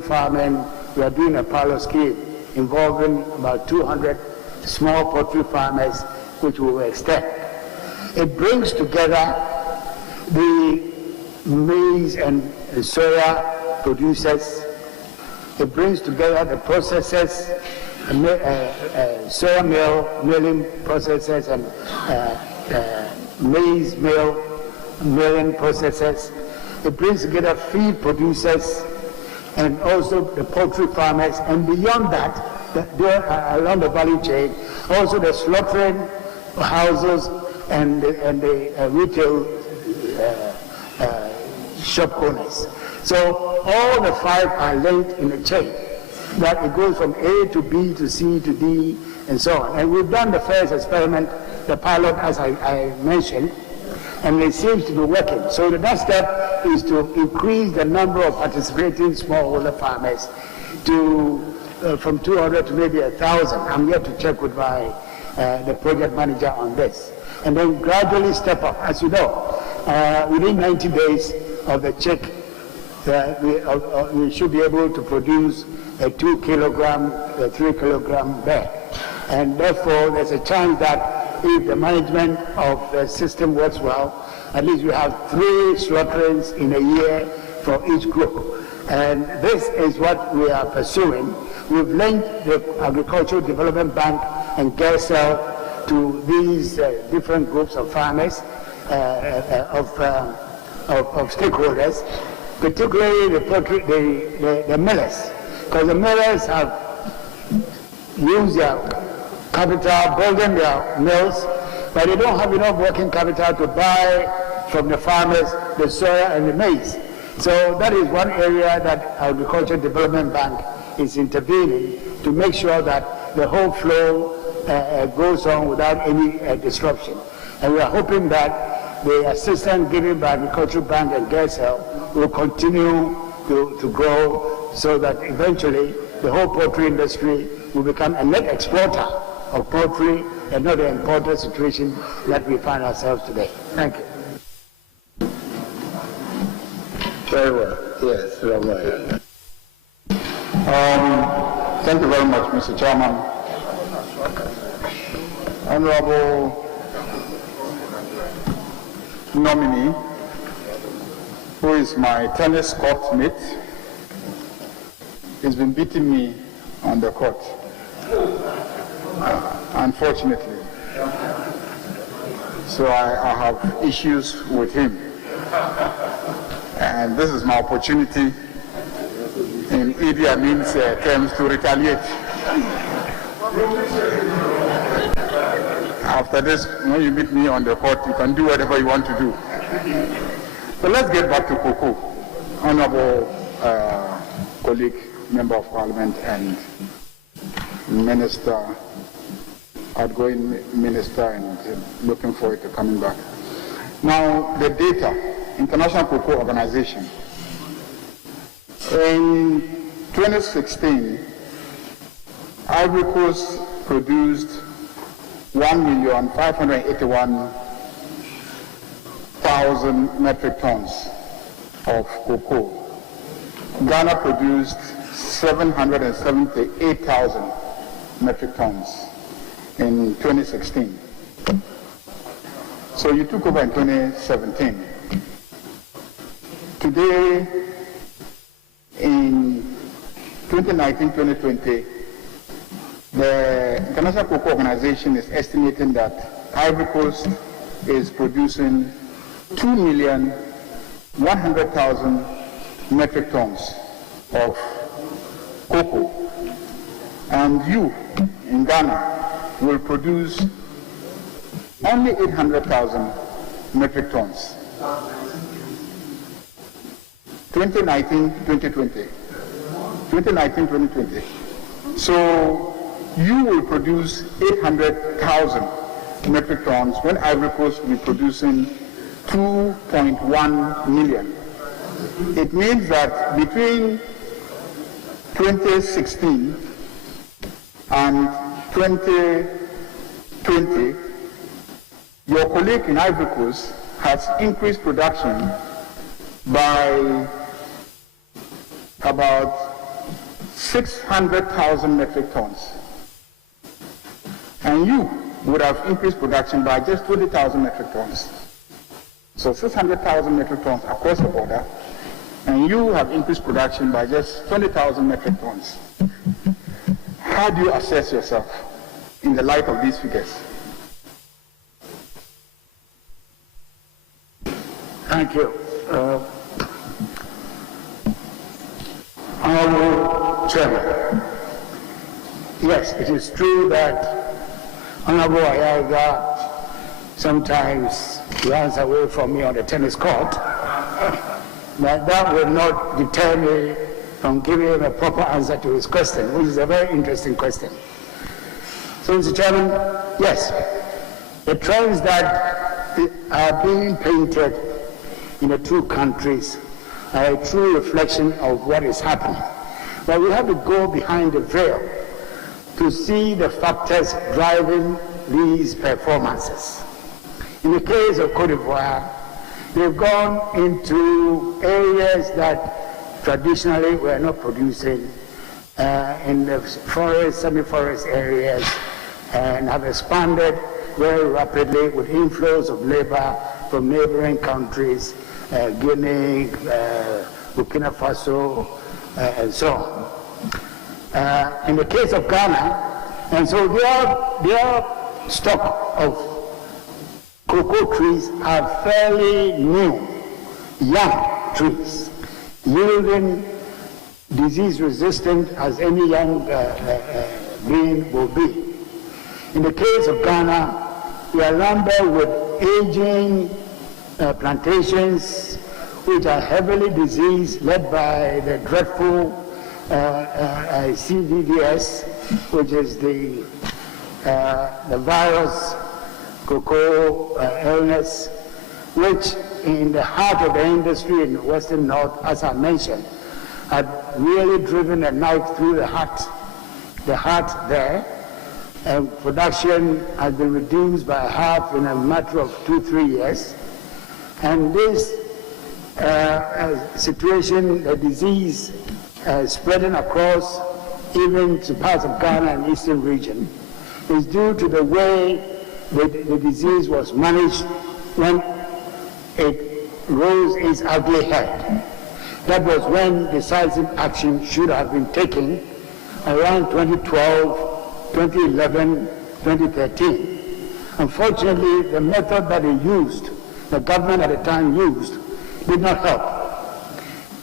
farming, we are doing a pilot scheme involving about 200 small poultry farmers, which we will extend. It brings together the maize and soya producers It brings together the processors, soya meal milling processors and maize meal milling processors. It brings together feed producers and also the poultry farmers, and beyond that, along the value chain, also the slaughtering houses and the retail shop owners. So all the 5 are linked in a chain, that it goes from A to B to C to D and so on. And we've done the first experiment, the pilot, as I mentioned, and it seems to be working. So the next step is to increase the number of participating smallholder farmers to from 200 to maybe 1,000. I'm yet to check with my the project manager on this, and then gradually step up. As you know, within 90 days of the check, we should be able to produce a 2 kilogram, a 3 kilogram bag, and therefore there's a chance that if the management of the system works well, at least we have 3 slaughterings in a year for each group. And this is what we are pursuing. We've linked the Agricultural Development Bank and GERSEL to these different groups of farmers, of stakeholders, particularly the millers, because the millers have used their capital building their mills, but they don't have enough working capital to buy from the farmers the soya and the maize. So that is one area that Agricultural Development Bank is intervening to make sure that the whole flow goes on without any disruption. And we are hoping that the assistance given by Agricultural Bank and GERSEL will continue to grow so that eventually the whole poultry industry will become a net exporter of poultry and not the importer situation that we find ourselves today. Thank you. Very well. Yes, Robert. Thank you very much, Mr. Chairman. Honorable nominee, who is my tennis court mate, has been beating me on the court, unfortunately. So I have issues with him. And this is my opportunity in Idi Amin's terms to retaliate. After this, when you meet me on the court, you can do whatever you want to do. But let's get back to cocoa. Honorable colleague, Member of Parliament and Minister, outgoing Minister, and looking forward to coming back. Now, the data, International Cocoa Organization. In 2016, Ivory Coast produced 1,581,000 metric tons of cocoa. Ghana produced 778,000 metric tons in 2016. So you took over in 2017. Today, in 2019-2020, the International Cocoa Organization is estimating that Ivory Coast is producing 2,100,000 metric tons of cocoa. And you, in Ghana, will produce only 800,000 metric tons. 2019-2020. 2019-2020. So you will produce 800,000 metric tons when Ivory Coast will be producing 2.1 million. It means that between 2016 and 2020, your colleague in Ivory Coast has increased production by about 600,000 metric tons. And you would have increased production by just 20,000 metric tons. So 600,000 metric tons across the border and you have increased production by just 20,000 metric tons. How do you assess yourself in the light of these figures? Thank you. Honorable Chairman, yes, it is true that Honorable Ayaga sometimes runs away from me on the tennis court, but that will not deter me from giving him a proper answer to his question, which is a very interesting question. So, Mr. Chairman, yes, the trends that are being painted in the two countries are a true reflection of what is happening. But we have to go behind the veil to see the factors driving these performances. In the case of Cote d'Ivoire, they've gone into areas that traditionally were not producing in the forest, semi-forest areas, and have expanded very rapidly with inflows of labor from neighboring countries, Guinea, Burkina Faso, and so on. In the case of Ghana, and so their stock of cocoa trees are fairly new, young trees, yielding disease-resistant as any young being will be. In the case of Ghana, we are lumbered with aging plantations which are heavily diseased, led by the dreadful CVVS, which is the virus cocoa illness, which in the heart of the industry in the Western North, as I mentioned, had really driven a knife through the heart there, and production has been reduced by half in a matter of 2-3 years. And this situation, the disease spreading across even to parts of Ghana and Eastern region, is due to the way the disease was managed when it rose its ugly head. That was when decisive action should have been taken around 2012, 2011, 2013. Unfortunately, the method that they used, the government at the time used, did not help.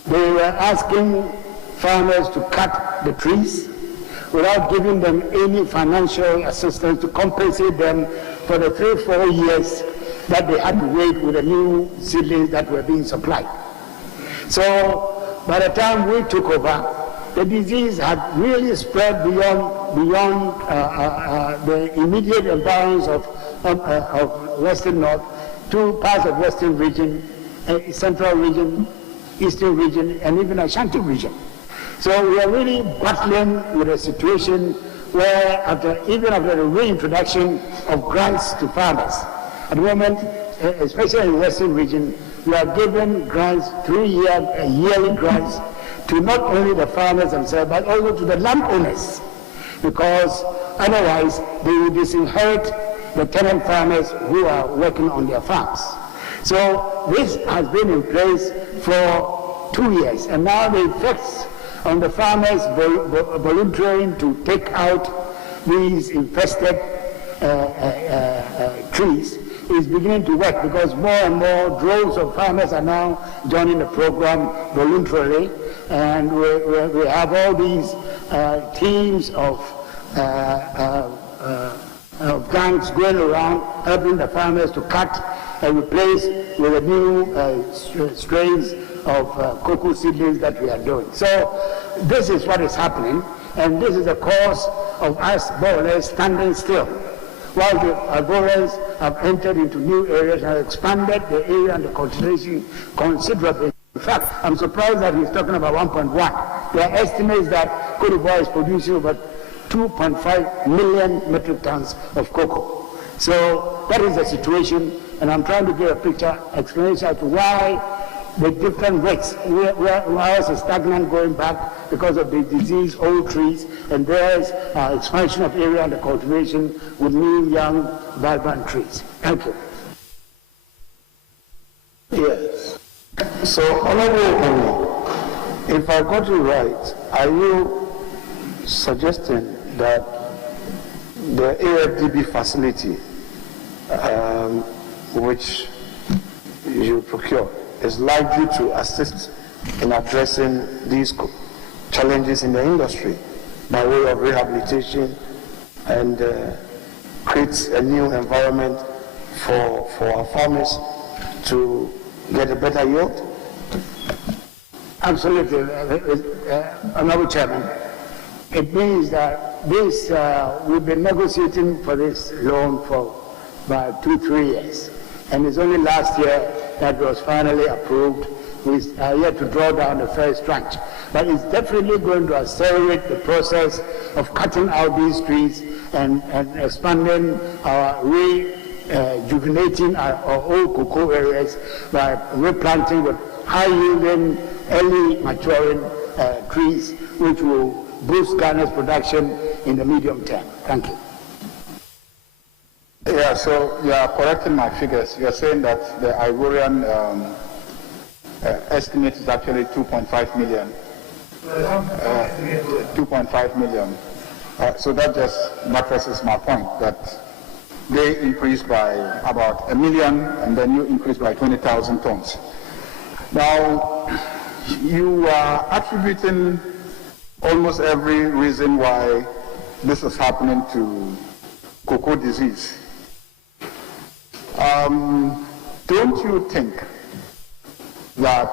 They were asking farmers to cut the trees without giving them any financial assistance to compensate them for the 3-4 years that they had to wait with the new seedlings that were being supplied. So by the time we took over, the disease had really spread beyond the immediate environs of Western North to parts of Western region, Central region, Eastern region, and even Ashanti region. So we are really battling with a situation where even after the reintroduction of grants to farmers, at the moment, especially in the Western region, we are given grants, yearly grants, to not only the farmers themselves, but also to the landowners, because otherwise they will disinherit the tenant farmers who are working on their farms. So this has been in place for 2 years, and now the effects on the farmers volunteering to take out these infested trees is beginning to work, because more and more droves of farmers are now joining the program voluntarily, and we have all these teams of gangs going around helping the farmers to cut and replace with the new strains of cocoa seedlings that we are doing. So this is what is happening, and this is the cause of us more or less standing still, while the Ivorians have entered into new areas and have expanded the area and the cultivation considerably. In fact, I'm surprised that he's talking about 1.1. There are estimates that Cote d'Ivoire is producing over 2.5 million metric tons of cocoa. So that is the situation, and I'm trying to give a picture, explanation as to why the different rates. Ours is stagnant going back because of the disease, old trees, and there's expansion of area and the cultivation with new, young, vibrant trees. Thank you. Yes. So, Honorable If I got you right, are you suggesting that the AFDB facility, which you procure, is likely to assist in addressing these challenges in the industry by way of rehabilitation and creates a new environment for our farmers to get a better yield? Absolutely, Honorable Chairman. It means that this, we've been negotiating for this loan for about 2-3 years, and it's only last year that was finally approved. We are yet to draw down the first tranche, but it's definitely going to accelerate the process of cutting out these trees and expanding our rejuvenating our old cocoa areas by replanting with high-yielding, early maturing trees, which will boost Ghana's production in the medium term. Thank you. Yeah, so you are correcting my figures. You are saying that the Ivorian estimate is actually 2.5 million. 2.5 million. So that just buttresses my point that they increased by about 1 million and then you increased by 20,000 tons. Now, you are attributing almost every reason why this is happening to cocoa disease. Don't you think that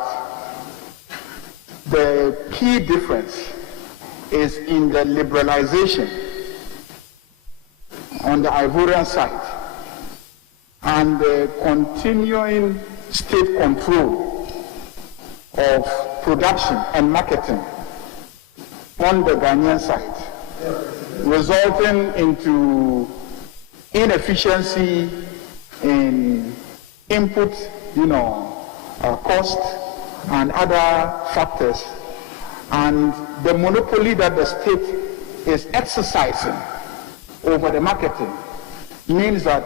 the key difference is in the liberalization on the Ivorian side and the continuing state control of production and marketing on the Ghanaian side, resulting into inefficiency in input, cost and other factors, and the monopoly that the state is exercising over the marketing means that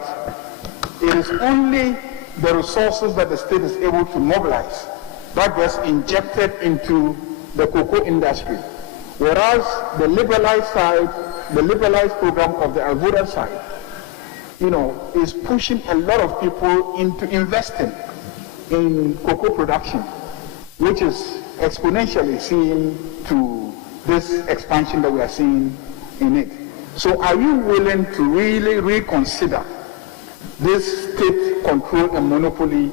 it is only the resources that the state is able to mobilize that gets injected into the cocoa industry. Whereas the liberalized side, the liberalized program of the Ivorian side, is pushing a lot of people into investing in cocoa production, which is exponentially seen to this expansion that we are seeing in it. So are you willing to really reconsider this state control and monopoly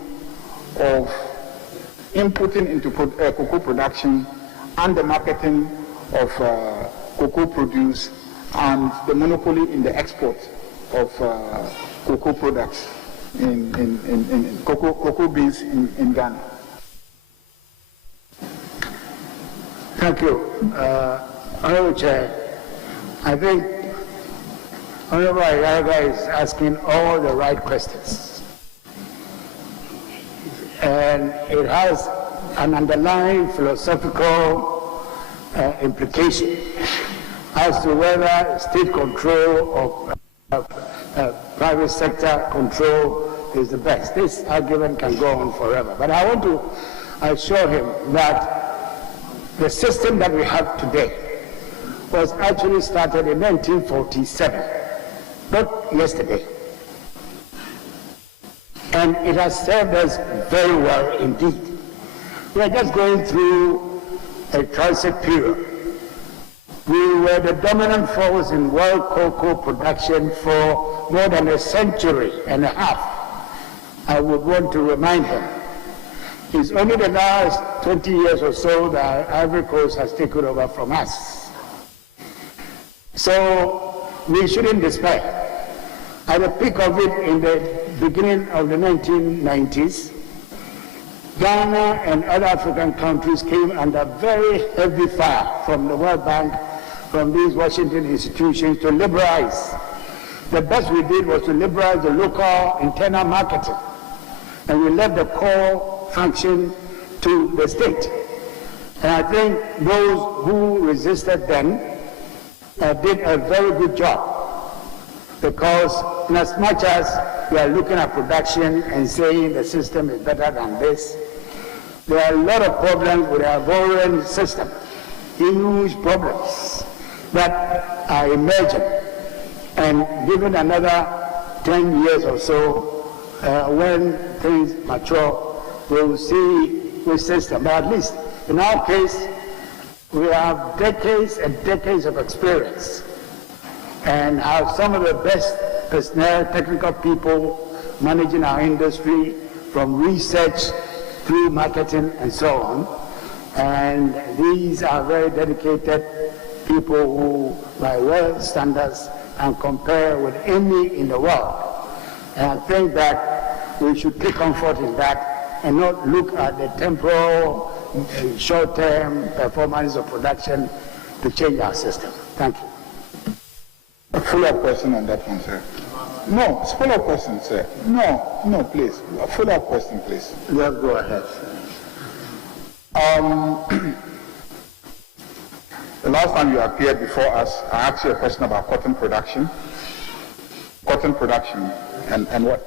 of inputting into cocoa production and the marketing of cocoa produce and the monopoly in the export of cocoa products in cocoa beans in Ghana? Thank you. Honorable Chair, I think Honorable Ayaraga is asking all the right questions. And it has an underlying philosophical implication as to whether state control of private sector control is the best. This argument can go on forever. But I want to assure him that the system that we have today was actually started in 1947, not yesterday. And it has served us very well indeed. We are just going through a transit period. We were the dominant force in world cocoa production for more than a century and a half. I would want to remind him. It's only the last 20 years or so that Ivory Coast has taken over from us. So we shouldn't despair. At the peak of it in the beginning of the 1990s, Ghana and other African countries came under very heavy fire from the World Bank, from these Washington institutions to liberalize. The best we did was to liberalize the local internal marketing. And we left the core function to the state. And I think those who resisted then did a very good job. Because in as much as we are looking at production and saying the system is better than this, there are a lot of problems with our borrowing system, huge problems that are emerging. And given another 10 years or so, when things mature, we will see the system. But at least in our case, we have decades and decades of experience and have some of the best personnel, technical people managing our industry, from research through marketing and so on. And these are very dedicated people who, by world standards, and compare with any in the world. And I think that we should take comfort in that and not look at the temporal, short-term performance of production to change our system. Thank you. A follow-up question on that one, sir. No, it's follow-up question, sir. No, please. A follow-up question, please. Let's go ahead. The last time you appeared before us, I asked you a question about cotton production. Cotton production and what?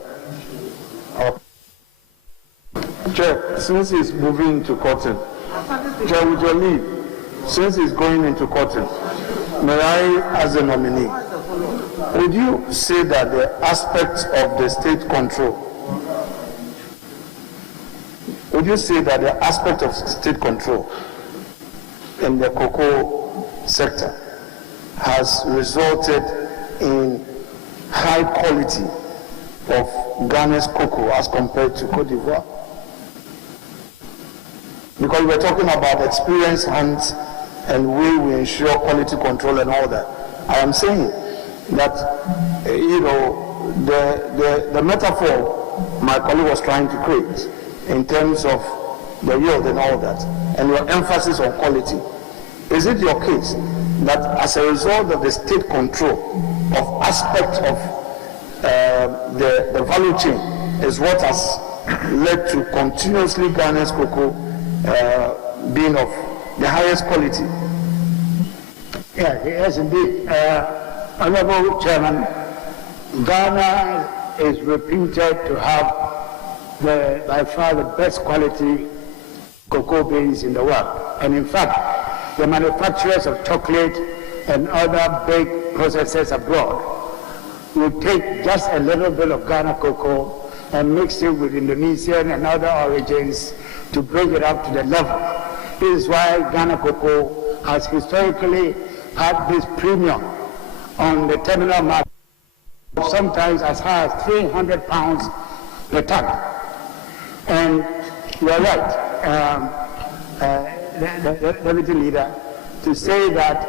Chair, since he's moving into cotton, Chair, with your leave, since he's going into cotton, may I, as a nominee, would you say that the aspects of the state control, would you say that the aspect of state control in the cocoa sector has resulted in high quality of Ghana's cocoa as compared to Cote d'Ivoire? Because we're talking about experience hands and way we ensure quality control and all that. I am saying that, the metaphor my colleague was trying to create in terms of the yield and all that, and your emphasis on quality. Is it your case that as a result of the state control of aspects of the value chain is what has led to continuously Ghana's cocoa being of the highest quality? Yes, indeed. Honorable Chairman, Ghana is reputed to have by far the best quality cocoa beans in the world. And in fact, the manufacturers of chocolate and other big processors abroad will take just a little bit of Ghana cocoa and mix it with Indonesian and other origins to bring it up to the level. This is why Ghana cocoa has historically had this premium on the terminal market, sometimes as high as 300 pounds per ton. And you are right, the Deputy Leader, to say that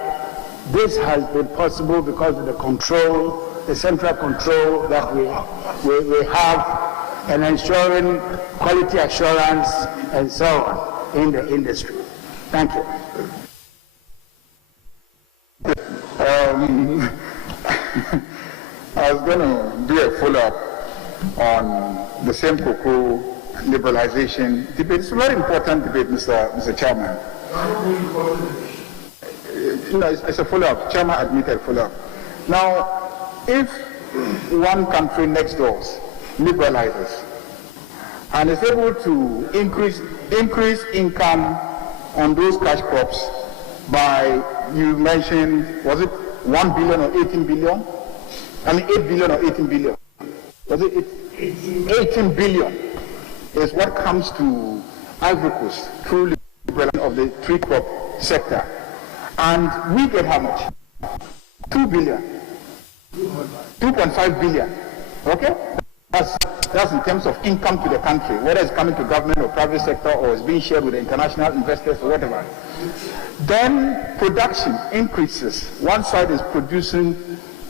this has been possible because of the control, the central control that we have, and ensuring quality assurance and so on in the industry. Thank you. I was going to do a follow-up on the same cocoa liberalization debate. It's a very important debate, Mr. Chairman. It's a follow-up. Chairman admitted follow-up. Now, if one country next door liberalizes and is able to increase income on those cash crops by, you mentioned, was it 1 billion or 18 billion? I mean 8 billion or 18 billion? Was it 18 billion is what comes to Ivory Coast through liberalization of the tree crop sector. And we get how much? 2 billion. 2.5 billion. Okay? That's in terms of income to the country, whether it's coming to government or private sector or it's being shared with international investors or whatever. Then production increases. One side is producing,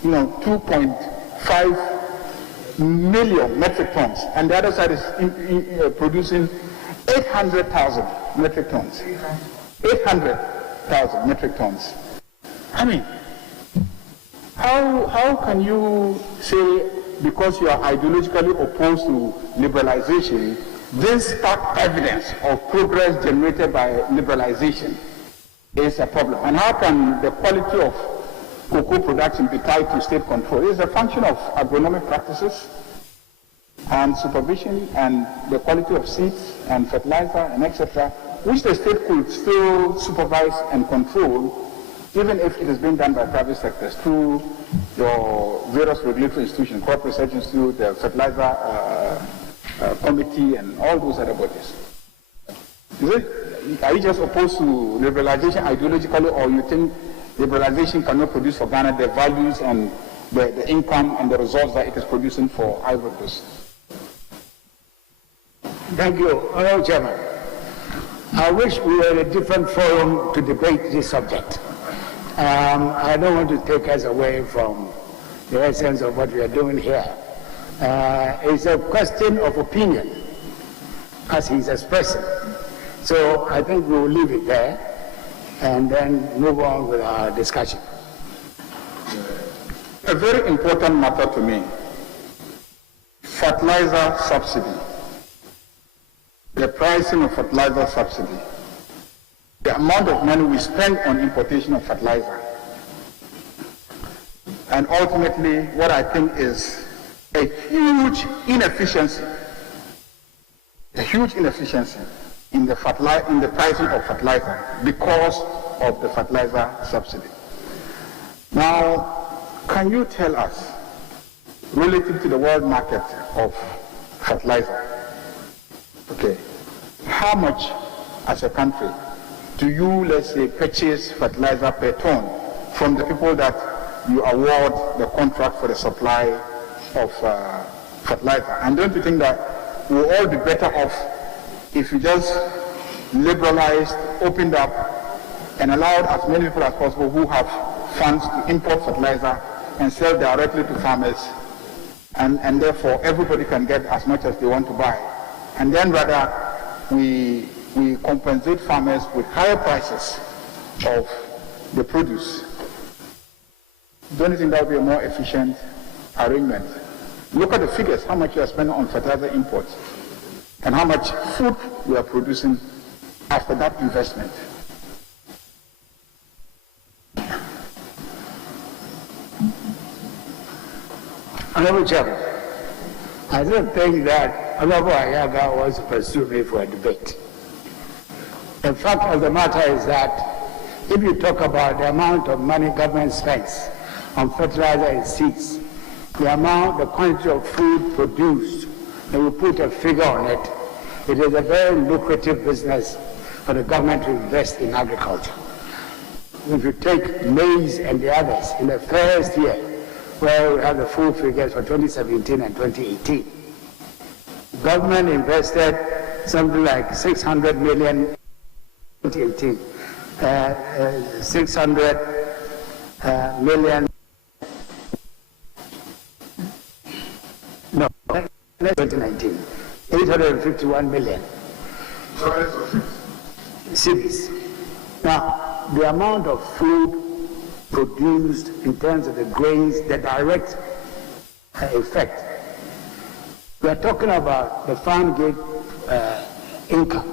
2.5 million metric tons, and the other side is producing 800,000 metric tons. 800,000 metric tons. I mean, how can you say, because you are ideologically opposed to liberalization, this stark evidence of progress generated by liberalization is a problem? And how can the quality of cocoa production be tied to state control? It's a function of agronomic practices. and supervision and the quality of seeds and fertilizer and etc., which the state could still supervise and control, even if it is being done by private sectors through your various regulatory institutions, Crop Research Institute, the Fertilizer Committee, and all those other bodies. Are you just opposed to liberalization ideologically, or you think liberalization cannot produce for Ghana the values and the income and the results that it is producing for Ivory Coast? Thank you, Honorable Chairman. I wish we were in a different forum to debate this subject. I don't want to take us away from the essence of what we are doing here. It's a question of opinion, as he's expressing. So I think we will leave it there and then move on with our discussion. A very important matter to me, fertilizer subsidy. The pricing of fertilizer subsidy. The amount of money we spend on importation of fertilizer. And ultimately, what I think is a huge inefficiency in the pricing of fertilizer because of the fertilizer subsidy. Now, can you tell us, relative to the world market of fertilizer, okay, how much as a country do you, let's say, purchase fertilizer per ton from the people that you award the contract for the supply of fertilizer? And don't you think that we'll all be better off if you just liberalized, opened up, and allowed as many people as possible who have funds to import fertilizer and sell directly to farmers, and therefore everybody can get as much as they want to buy? And then rather we compensate farmers with higher prices of the produce. Don't you think that would be a more efficient arrangement? Look at the figures, how much you are spending on fertilizer imports, and how much food we are producing after that investment. Honorable Chairman, I don't think that Honorable Ayaga wants to pursue me for a debate. The fact of the matter is that if you talk about the amount of money government spends on fertilizer and seeds, the quantity of food produced, and you put a figure on it, it is a very lucrative business for the government to invest in agriculture. If you take maize and the others, in the first year, where we have the full figures for 2017 and 2018, government invested something like 600 million in 2018, 600 million, no, 2019, 851 million cities. Now, the amount of food produced in terms of the grains, the direct effect, we are talking about the farm gate income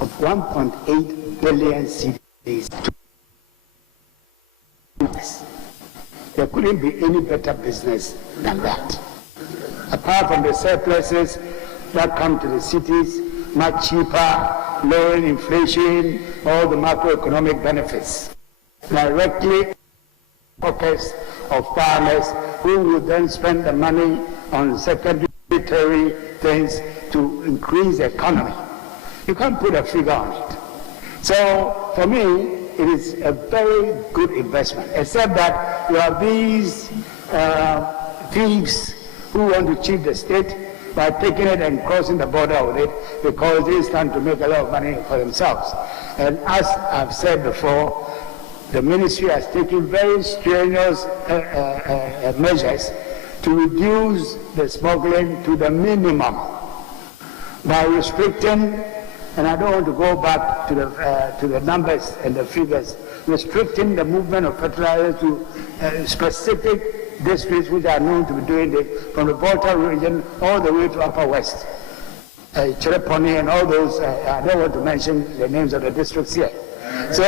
of 1.8 billion cedis. There couldn't be any better business than that. Apart from the surpluses that come to the cities, much cheaper, lowering inflation, all the macroeconomic benefits, directly pockets of farmers who will then spend the money on secondary things to increase the economy. You can't put a figure on it. So for me, it is a very good investment, except that you have these thieves who want to cheat the state by taking it and crossing the border with it because they stand to make a lot of money for themselves. And as I've said before, the ministry has taken very strenuous measures to reduce the smuggling to the minimum by restricting, and I don't want to go back to the numbers and the figures, restricting the movement of fertilizer to specific districts which are known to be doing it, from the Volta region all the way to Upper West, Chereponi and all those. I don't want to mention the names of the districts here. So,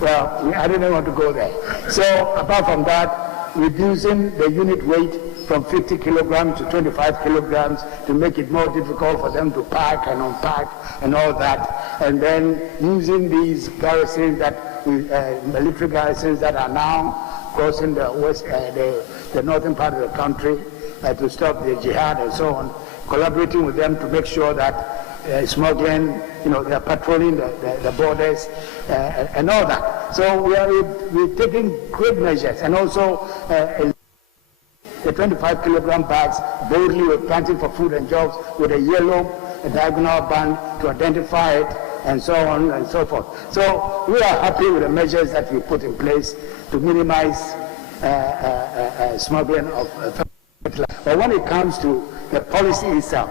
well, I didn't want to go there. So, apart from that, reducing the unit weight from 50 kilograms to 25 kilograms to make it more difficult for them to pack and unpack and all that. And then using these garrisons that, military garrisons that are now crossing the northern part of the country to stop the jihad and so on, collaborating with them to make sure that smuggling, they're patrolling the borders and all that. So we're taking great measures, and also the 25 kilogram bags boldly we're planting for food and jobs with a yellow diagonal band to identify it, and so on and so forth. So we are happy with the measures that we put in place to minimize smuggling of fertilizer. But when it comes to the policy itself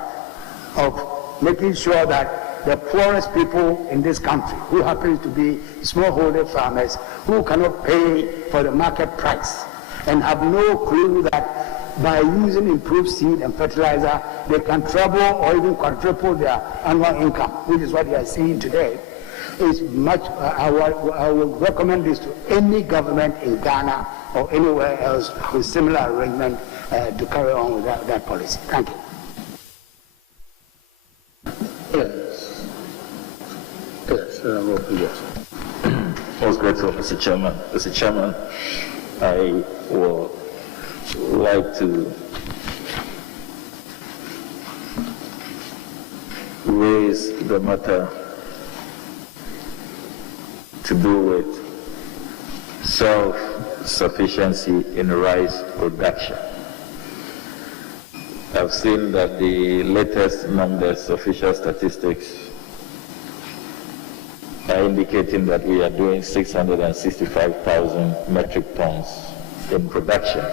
of making sure that the poorest people in this country, who happen to be smallholder farmers, who cannot pay for the market price and have no clue that by using improved seed and fertilizer, they can treble or even quadruple their annual income, which is what we are seeing today, is much, I would recommend this to any government in Ghana or anywhere else with similar arrangement to carry on with that policy. Thank you. Yes. Most grateful, Mr. Chairman. Mr. Chairman, I would like to raise the matter to do with self-sufficiency in rice production. I've seen that the latest numbers, official statistics, are indicating that we are doing 665,000 metric tons in production,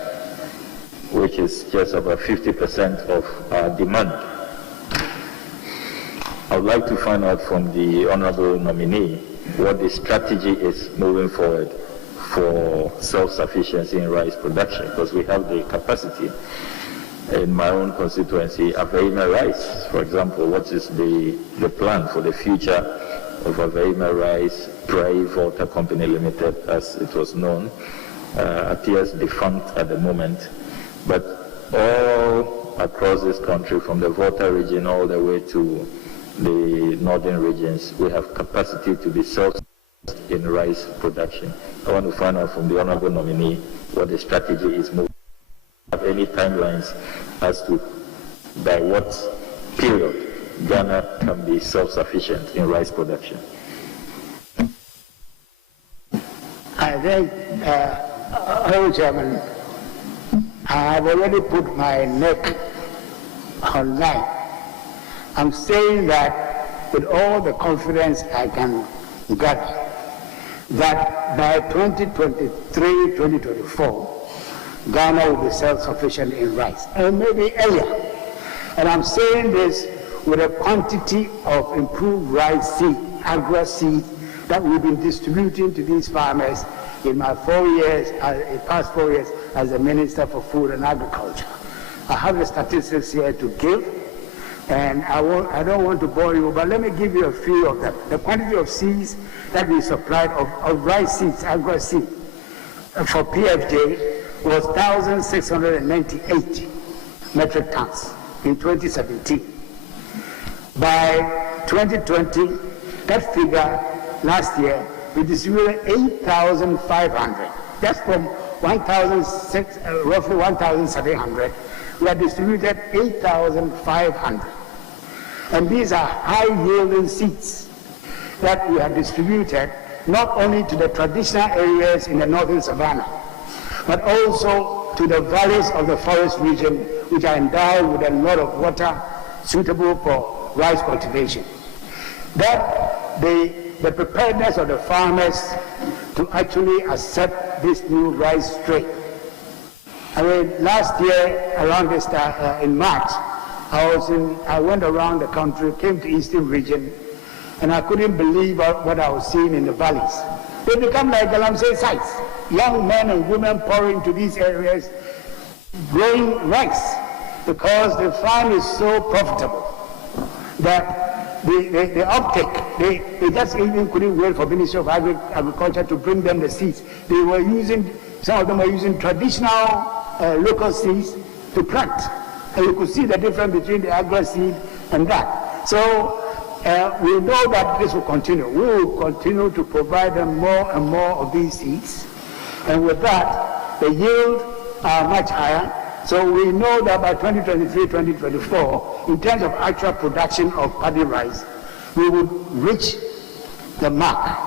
which is just about 50% of our demand. I would like to find out from the Honorable Nominee what the strategy is moving forward for self-sufficiency in rice production, because we have the capacity. In my own constituency, Aveima Rice, for example, what is the plan for the future of Aveima Rice? Prairie Volta Company Limited, as it was known, appears defunct at the moment. But all across this country, from the Volta region all the way to the northern regions, we have capacity to be self-sufficient in rice production. I want to find out from the Honorable Nominee what the strategy is moving. Have any timelines as to by what period Ghana can be self-sufficient in rice production? I think, Honorable Chairman, I have already put my neck on line. I'm saying that with all the confidence I can gather, that by 2023-2024, Ghana will be self-sufficient in rice, and maybe earlier. And I'm saying this with a quantity of improved rice seed, agro seed, that we've been distributing to these farmers in my past 4 years as the Minister for Food and Agriculture. I have the statistics here to give, and I don't want to bore you, but let me give you a few of them. The quantity of seeds that we supplied of rice seeds, agro seed, for PFJ was 1,698 metric tons in 2017. By 2020, that figure last year, we distributed 8,500. That's from roughly 1,700. We have distributed 8,500. And these are high-yielding seeds that we have distributed not only to the traditional areas in the northern savannah, but also to the valleys of the forest region, which are endowed with a lot of water suitable for rice cultivation. That the preparedness of the farmers to actually accept this new rice strain. I mean, last year around this time, in March, I went around the country, came to Eastern region, and I couldn't believe what I was seeing in the valleys. They become like Galamsey sites. Young men and women pouring into these areas, growing rice, because the farm is so profitable that the uptake, they just even couldn't wait for Ministry of Agriculture to bring them the seeds. They were using Some of them are using traditional local seeds to plant. And you could see the difference between the agro seed and that. So we know that this will continue. We will continue to provide them more and more of these seeds. And with that, the yield are much higher. So we know that by 2023, 2024, in terms of actual production of paddy rice, we would reach the mark.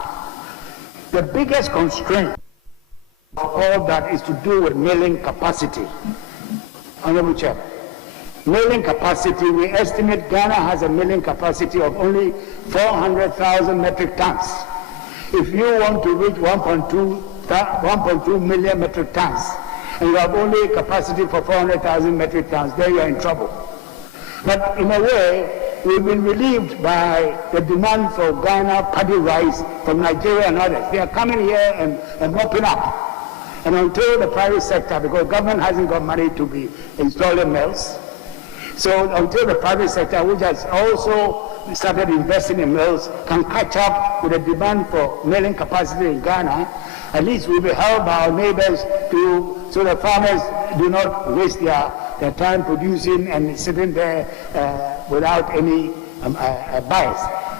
The biggest constraint of all that is to do with milling capacity. Honorable Chair, milling capacity, we estimate Ghana has a milling capacity of only 400,000 metric tons. If you want to reach 1.2 million metric tons, and you have only capacity for 400,000 metric tons, then you are in trouble. But in a way, we've been relieved by the demand for Ghana paddy rice from Nigeria and others. They are coming here and mopping up. And until the private sector, because government hasn't got money to be installing mills, so until the private sector, which has also started investing in mills, can catch up with the demand for milling capacity in Ghana, at least we'll be held by our neighbors so the farmers do not waste their time producing and sitting there without any buyers.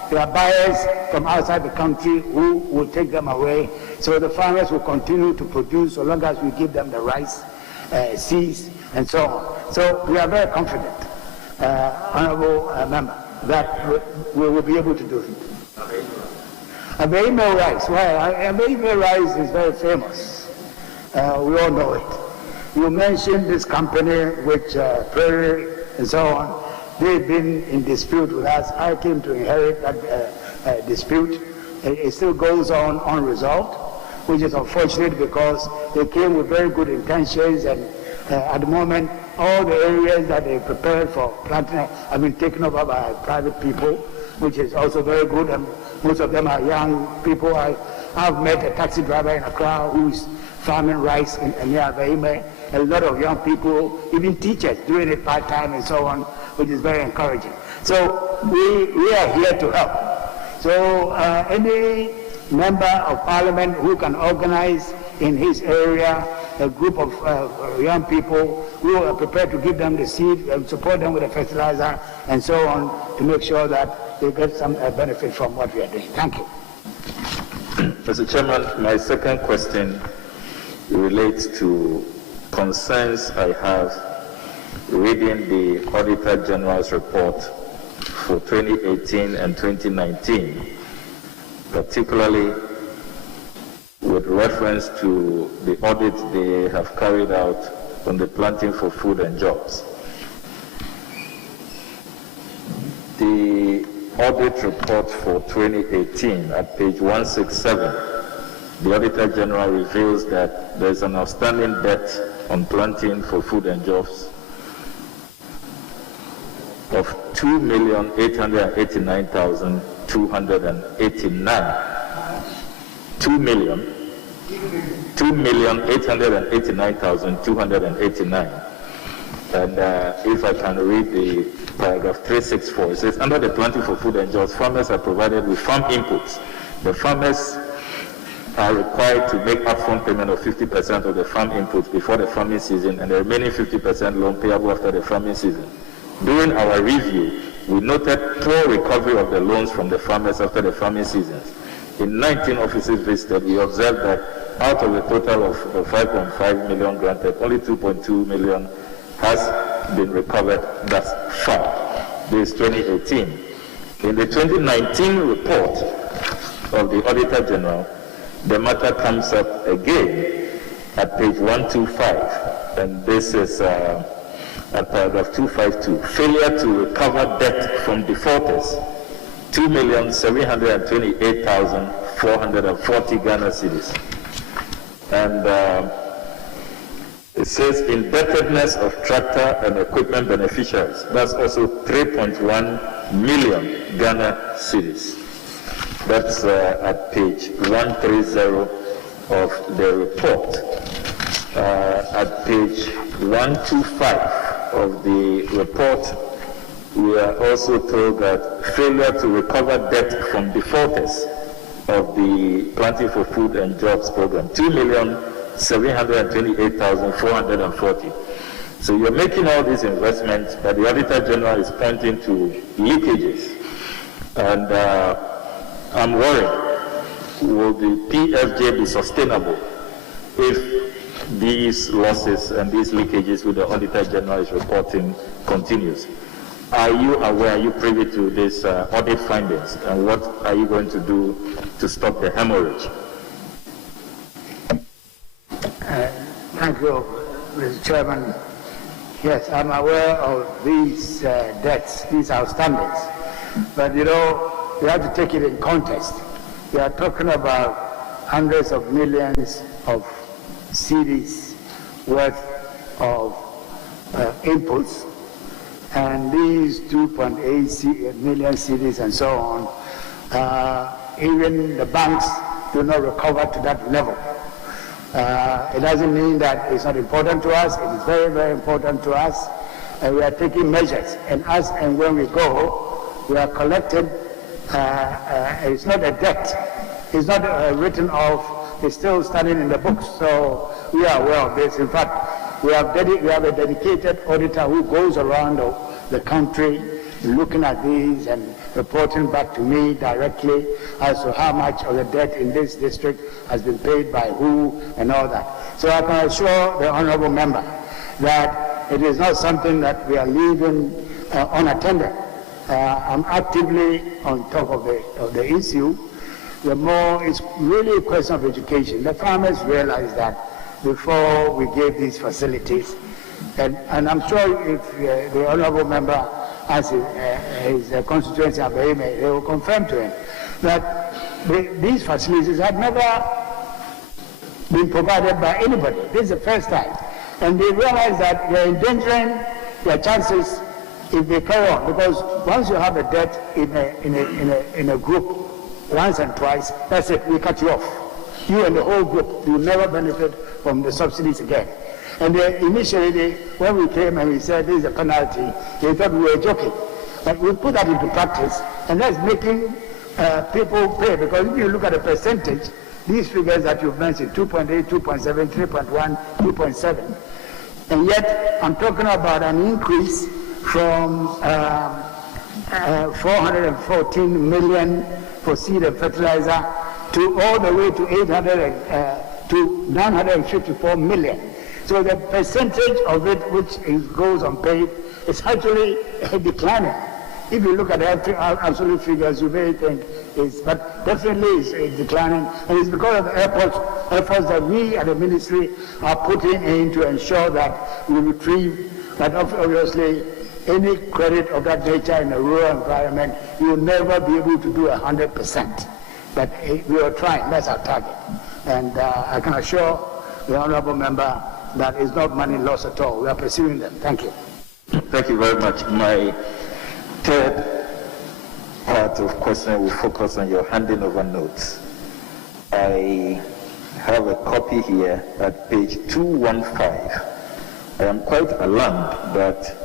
There are buyers from outside the country who will take them away. So the farmers will continue to produce so long as we give them the rice, seeds, and so on. So we are very confident, Honorable Member, that we will be able to do it. Abeime rice. Well, Abeime rice is very famous. We all know it. You mentioned this company, which Prairie and so on. They've been in dispute with us. I came to inherit that dispute. It still goes on unresolved, which is unfortunate because they came with very good intentions, and at the moment, all the areas that they prepared for planting have been taken over by private people, which is also very good, and most of them are young people. I've met a taxi driver in Accra who's farming rice near Abeime. A lot of young people, even teachers, doing it part-time and so on, which is very encouraging. So we are here to help. So any member of parliament who can organize in his area a group of young people who are prepared to give them the seed and support them with the fertilizer and so on to make sure that they get some benefit from what we are doing. Thank you. Mr. Chairman, my second question relates to concerns I have reading the Auditor General's report for 2018 and 2019, particularly with reference to the audit they have carried out on the planting for food and jobs. The audit report for 2018 at page 167, the Auditor General reveals that there is an outstanding debt on planting for food and jobs of 2,889,289. 2,889,289. And if I can read the paragraph 364, it says, under the planting for food and jobs, farmers are provided with farm inputs. The farmers are required to make upfront payment of 50% of the farm inputs before the farming season, and the remaining 50% loan payable after the farming season. During our review, we noted poor recovery of the loans from the farmers after the farming seasons. In 19 offices visited, we observed that out of the total of 5.5 million granted, only 2.2 million has been recovered thus far. This is 2018. In the 2019 report of the Auditor General, the matter comes up again at page 125, and this is at paragraph 252. Failure to recover debt from defaulters, 2,728,440 Ghana cedis. And it says indebtedness of tractor and equipment beneficiaries. That's also 3.1 million Ghana cedis. That's at page 130 of the report. At page 125 of the report, we are also told that failure to recover debt from defaulters of the Planting for Food and Jobs program, 2,000,000 728,440. So you're making all these investments, but the Auditor General is pointing to leakages. And I'm worried, will the PFJ be sustainable if these losses and these leakages with the Auditor General is reporting continues? Are you aware, are you privy to these audit findings, and what are you going to do to stop the hemorrhage? Thank you, Mr. Chairman. Yes, I'm aware of these debts, these outstandings. But you know, you have to take it in context. We are talking about hundreds of millions of cedis worth of inputs, and these 2.8 million cedis and so on, even the banks do not recover to that level. It doesn't mean that it's not important to us. It is very, very important to us, and we are taking measures. And as and when we go, we are collecting. It's not a debt. It's not written off. It's still standing in the books. So we are aware of this. In fact, we have a dedicated auditor who goes around the country looking at these and reporting back to me directly as to how much of the debt in this district has been paid by who and all that. So I can assure the honorable member that it is not something that we are leaving unattended. I'm actively on top of the issue. The more, it's really a question of education. The farmers realize that before we gave these facilities, and I'm sure if the honorable member has his constituency, they will confirm to him that these facilities had never been provided by anybody. This is the first time. And they realize that they're endangering their chances if they carry on, because once you have a debt in a group once and twice, that's it, we cut you off. You and the whole group, you never benefit from the subsidies again. And initially, when we came and we said this is a penalty, they thought we were joking. But we put that into practice, and that's making people pay, because if you look at the percentage, these figures that you've mentioned, 2.8, 2.7, 3.1, 2.7, and yet I'm talking about an increase from 414 million for seed and fertilizer to all the way to 954 million. So the percentage of it which goes unpaid is actually declining. If you look at the absolute figures, you may think but definitely it's declining, and it's because of the efforts that we at the ministry are putting in to ensure that we retrieve, that obviously any credit of that nature in a rural environment, you will never be able to do 100%. But we are trying, that's our target. And I can assure the honorable member that it's not money lost at all. We are pursuing them. Thank you. Thank you very much. My third part of question will focus on your handing over notes. I have a copy here at page 215. I am quite alarmed that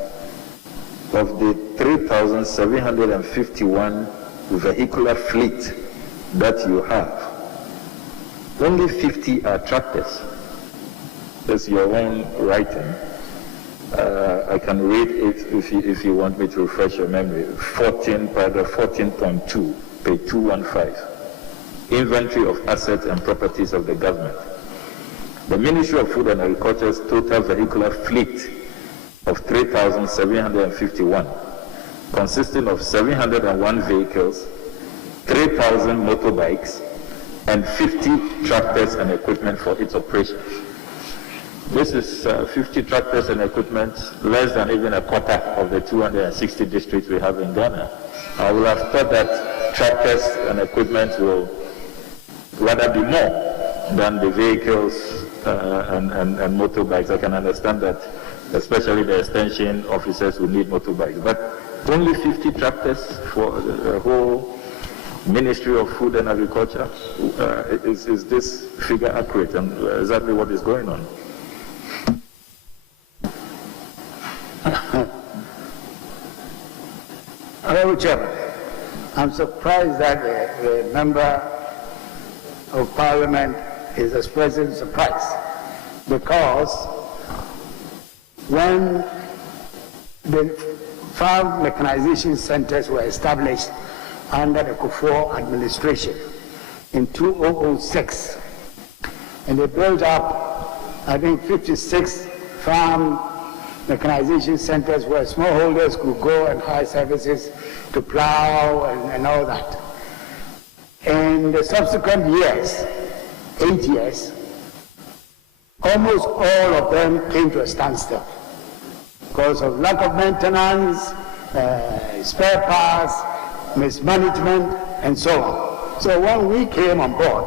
of the 3,751 vehicular fleet that you have, only 50 are tractors. That's your own writing. I can read it if you want me to refresh your memory. Paragraph 14.2, page 215. Inventory of assets and properties of the government. The Ministry of Food and Agriculture's total vehicular fleet of 3,751, consisting of 701 vehicles, 3,000 motorbikes, and 50 tractors and equipment for its operations. This is 50 tractors and equipment, less than even a quarter of the 260 districts we have in Ghana. I would have thought that tractors and equipment will rather be more than the vehicles and motorbikes. I can understand that, especially the extension officers who need motorbikes. But only 50 tractors for the whole Ministry of Food and Agriculture? Is this figure accurate, and exactly what is going on? Honorable Chairman, I'm surprised that the member of Parliament is expressing surprise. because when the farm mechanization centers were established under the Kufuor administration in 2006, and they built up, I think, 56 farm mechanization centers where smallholders could go and hire services to plow and all that. In the subsequent years, 8 years, almost all of them came to a standstill because of lack of maintenance, spare parts, mismanagement, and so on. So when we came on board,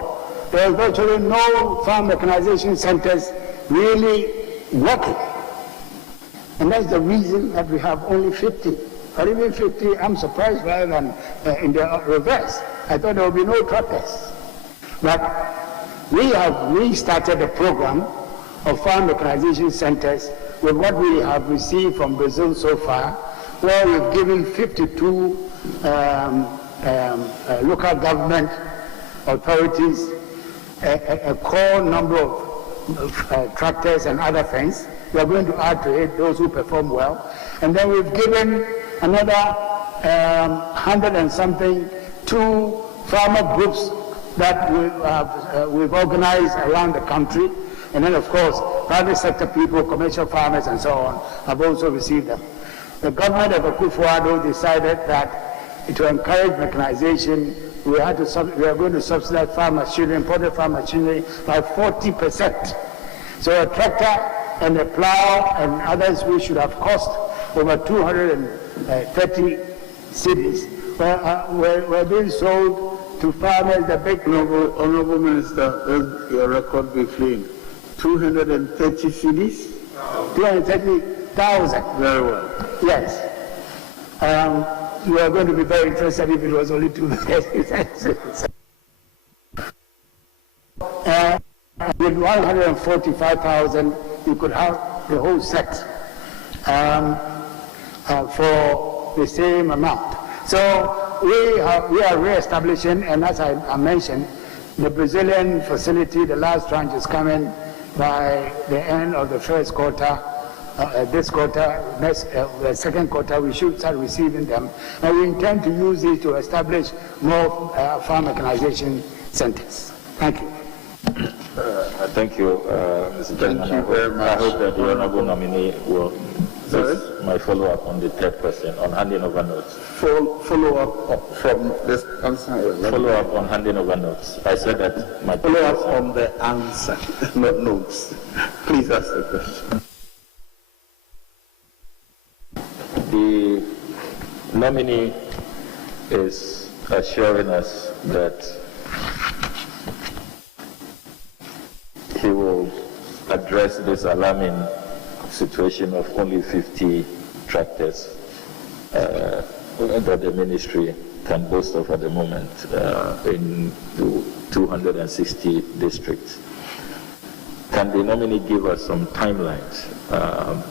there was virtually no farm mechanization centers really working. And that's the reason that we have only 50. Or even 50, I'm surprised rather than in the reverse. I thought there would be no tractors. But we have restarted the program of farm mechanization centers with what we have received from Brazil so far, where we've given 52 local government authorities a core number of tractors and other things. We are going to add to it those who perform well. And then we've given another 100 and something to farmer groups that we've organized around the country. And then, of course, private sector people, commercial farmers, and so on, have also received them. The government of Akufo-Addo decided that to encourage mechanization, we are going to subsidize farm machinery, imported farm machinery, by 40%. So a tractor and a plow and others which should have cost over 230 cities were being sold to farmers. The big Honorable Minister, let your record be clean. 230 cities? 230,000. Very well. Yes. You are going to be very interested if it was only 230. With 145,000, you could have the whole set for the same amount. So we are re-establishing, and as I mentioned, the Brazilian facility, the last tranche is coming by the end of the first quarter. This quarter, the second quarter, we should start receiving them. And we intend to use these to establish more farm mechanization centers. Thank you. Thank you, Mr. Chairman. Thank you very much. I hope that the Honourable nominee will my follow-up on the third question on handing over notes. Follow-up from this answer. Follow-up on handing over notes. I said that my follow-up on the answer, not notes. Please ask the question. The nominee is assuring us that he will address this alarming situation of only 50 tractors that the ministry can boast of at the moment in 260 districts. Can the nominee give us some timelines?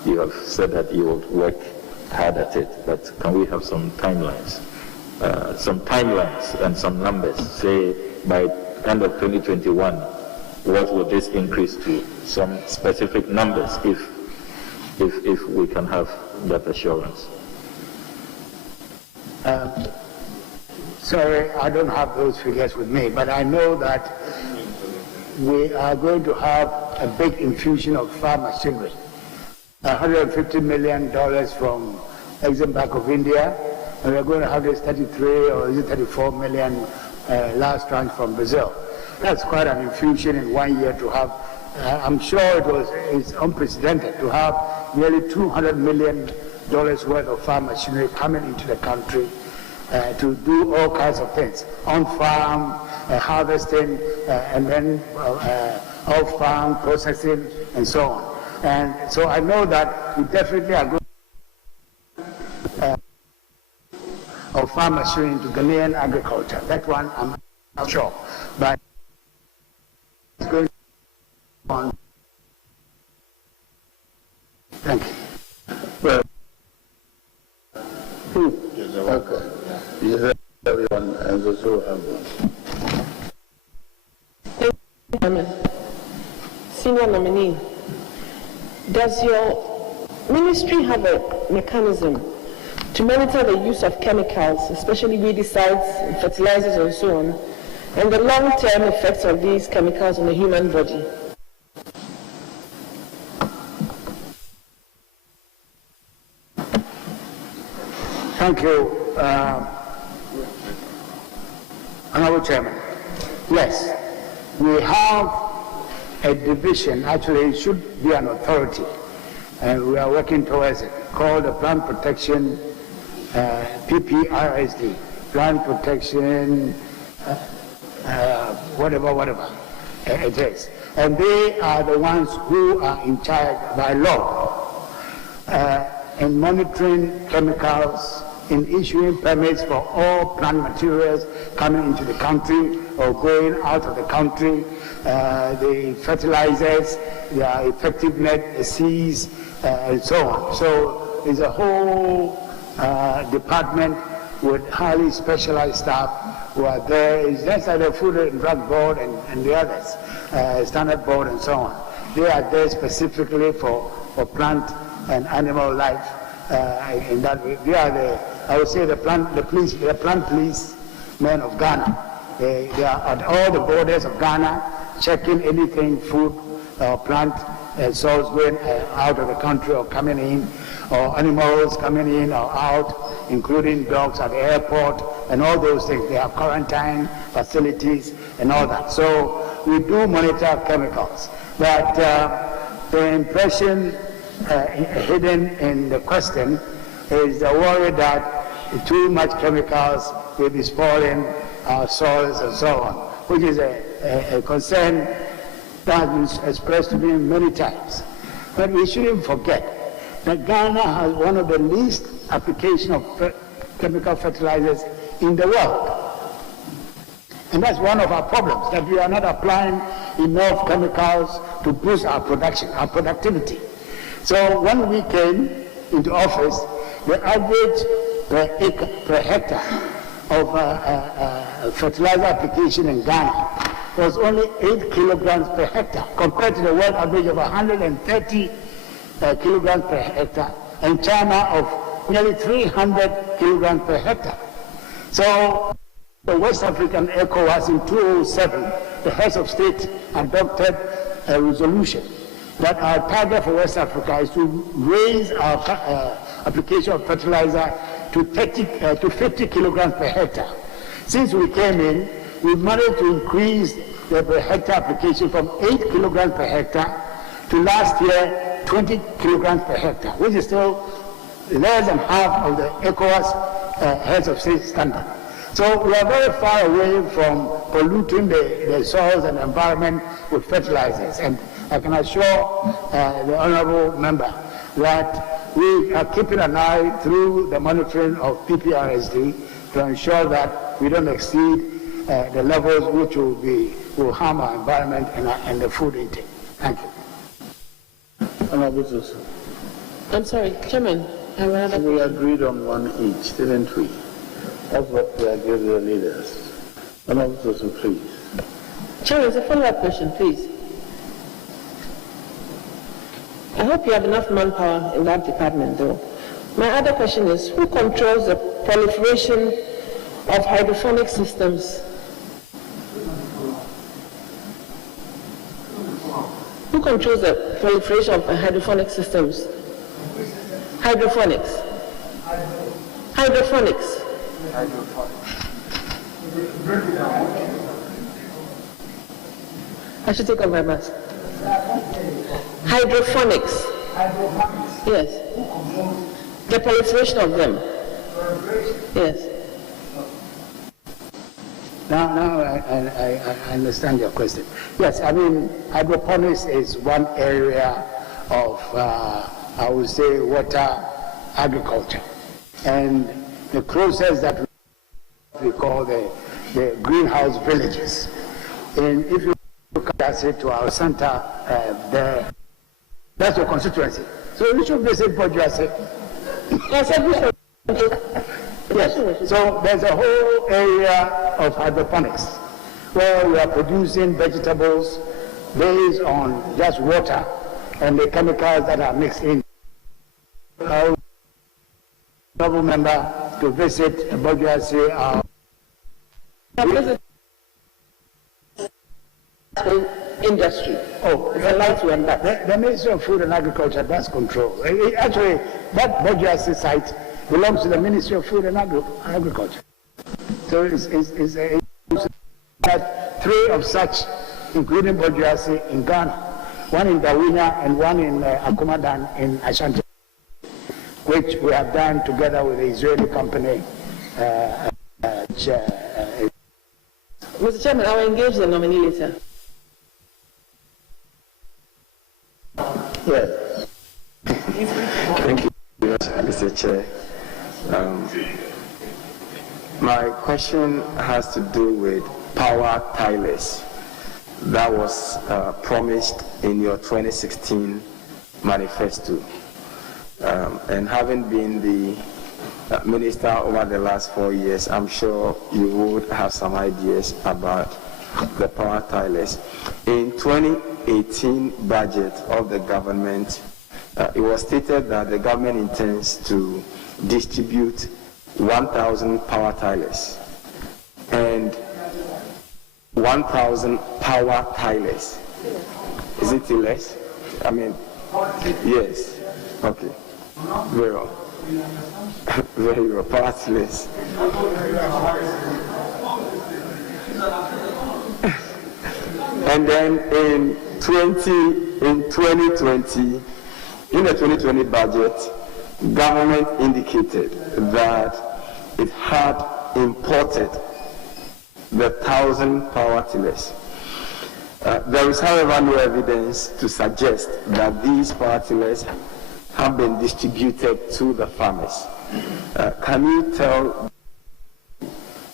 You have said that you will work hard at it, but can we have some timelines? Some timelines and some numbers. Say by end of 2021, what will this increase to? Some specific numbers, if we can have that assurance. Sorry, I don't have those figures with me, but I know that we are going to have a big infusion of farm machinery. $150 million from Exim Bank of India, and we're going to have this 33 or is it 34 million last tranche from Brazil. That's quite an infusion in 1 year to have. I'm sure it's unprecedented to have nearly $200 million worth of farm machinery coming into the country to do all kinds of things, on-farm, harvesting, and then off-farm processing, and so on. And so I know that we definitely are going of farm machinery into Ghanaian agriculture. That one I'm not sure, but it's going on. Thank you. Well, okay. Yes, everyone has also have one. Senior nominee, Does your ministry have a mechanism to monitor the use of chemicals, especially weedicides, fertilizers, and so on, and the long-term effects of these chemicals on the human body? Thank you, Honorable Chairman. Yes, we have a division, actually it should be an authority, and we are working towards it, called the Plant Protection, PPRSD, Plant Protection, whatever it is. And they are the ones who are in charge by law in monitoring chemicals, in issuing permits for all plant materials coming into the country or going out of the country, the fertilizers, their effectiveness, the seeds, and so on. So it's a whole department with highly specialized staff who are there. It's just like the Food and Drug Board and the others, Standard Board and so on. They are there specifically for plant and animal life. In that way, they are I would say the plant police men of Ghana. They are at all the borders of Ghana, checking anything, food or plant source going out of the country or coming in, or animals coming in or out, including dogs at the airport and all those things. They have quarantine facilities and all that. So we do monitor chemicals, but the impression hidden in the question is the worry that too much chemicals will be spoiling our soils and so on, which is a concern that has been expressed to me many times. But we shouldn't forget that Ghana has one of the least application of chemical fertilizers in the world. And that's one of our problems, that we are not applying enough chemicals to boost our production, our productivity. So when we came into office, the average per hectare of fertilizer application in Ghana was only 8 kilograms per hectare, compared to the world average of 130 kilograms per hectare, and China of nearly 300 kilograms per hectare. So the West African ECOWAS in 2007, the heads of state adopted a resolution that our target for West Africa is to raise our application of fertilizer to 50 kilograms per hectare. Since we came in, we've managed to increase the per hectare application from 8 kilograms per hectare to last year 20 kilograms per hectare, which is still less than half of the ECOWAS heads of state standard. So we are very far away from polluting the soils and environment with fertilizers. And I can assure the honorable member that we are keeping an eye through the monitoring of PPRSD to ensure that we don't exceed the levels which will harm our environment and the food intake. Thank you. Honorable, I'm sorry, Chairman. we agreed on one each, didn't we? That's what we agreed with the leaders. Honorable, please. Chairman, it's a follow-up question, please. I hope you have enough manpower in that department, though. My other question is, who controls the proliferation of hydroponic systems? Who controls the proliferation of hydroponic systems? Hydroponics. Hydroponics. I should take off my mask. Hydroponics. Yes. The proliferation of them. Yes. Now I understand your question. Yes, I mean, hydroponics is one area of, I would say, water agriculture. And the process that we call the greenhouse villages. And if you look at it to our center there, that's your constituency. So you should visit Bojuase. Yes. So there's a whole area of hydroponics where we are producing vegetables based on just water and the chemicals that are mixed in. Honorable member to visit Bojuasi, industry. Oh, It's a light one, that. the Ministry of Food and Agriculture does control. Actually, that Bojuasi site belongs to the Ministry of Food and Agriculture. So it's that 3 of such, including Bojuasi in Ghana, 1 in Dawinya and 1 in Akumadan in Ashanti, which we have done together with the Israeli company. Mr. Chairman, I will engage the nominee later. Yes. Thank you, Mr. Chair. My question has to do with power tilers that was promised in your 2016 manifesto. And having been the minister over the last 4 years, I'm sure you would have some ideas about the power tilers. In 2018 budget of the government, it was stated that the government intends to distribute 1,000 power tilers and 1,000 power tilers. Is it less? I mean, yes. Okay. Very well. Very well. Power tilers. And then in the 2020 budget, government indicated that it had imported the 1,000 power tillers. There is, however, no evidence to suggest that these power tillers have been distributed to the farmers. Can you tell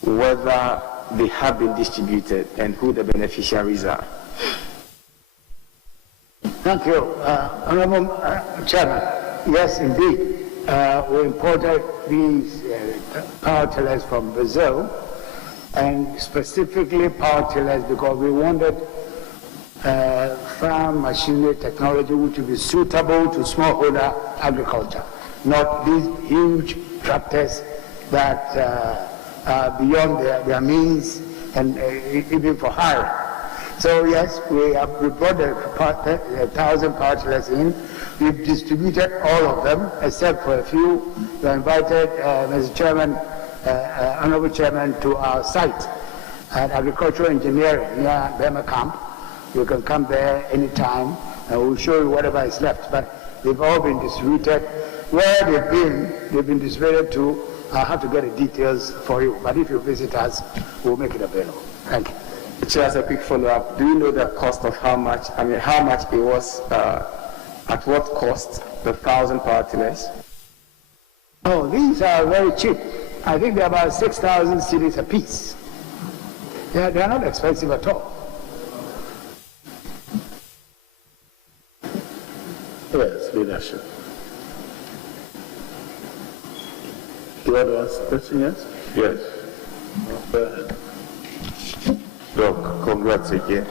whether they have been distributed and who the beneficiaries are? Thank you, Honorable Chairman. Yes, indeed. We imported these power tillers from Brazil, and specifically power tillers because we wanted farm machinery technology which would be suitable to smallholder agriculture, not these huge tractors that are beyond their means and even for hire. So yes, we brought the 1,000 power tillers in. We've distributed all of them except for a few. We invited Mr. Chairman, Honorable Chairman, to our site at Agricultural Engineering near Burma Camp. You can come there anytime and we'll show you whatever is left. But they've all been distributed. Where they've been distributed to, I'll have to get the details for you. But if you visit us, we'll make it available. Thank you. Just a quick follow-up. Do you know the cost of how much it was, at what cost, the 1,000 power tillers? Oh, these are very cheap. I think they're about 6,000 cedis a piece. They're not expensive at all. Yes, leadership. Do you want to ask a question, yes? Yes. Go ahead. Doc, congrats again.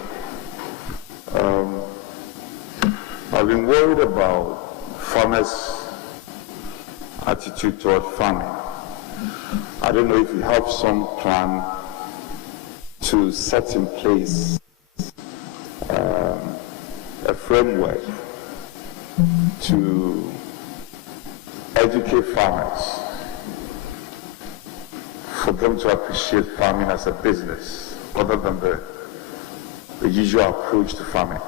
I've been worried about farmers' attitude toward farming. I don't know if you have some plan to set in place a framework to educate farmers for them to appreciate farming as a business other than the usual approach to farming.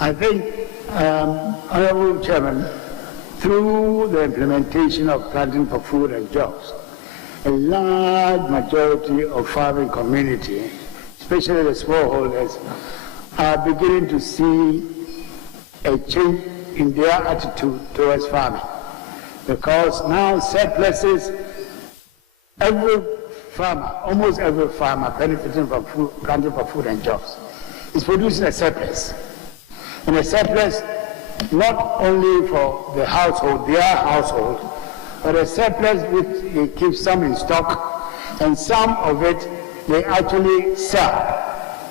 I think, Honorable Chairman, through the implementation of Planting for Food and Jobs, a large majority of farming community, especially the smallholders, are beginning to see a change in their attitude towards farming. Because now surpluses, every farmer, almost every farmer benefiting from Planting for Food and Jobs is producing a surplus. And a surplus not only for the household, their household, but a surplus which they keep some in stock, and some of it they actually sell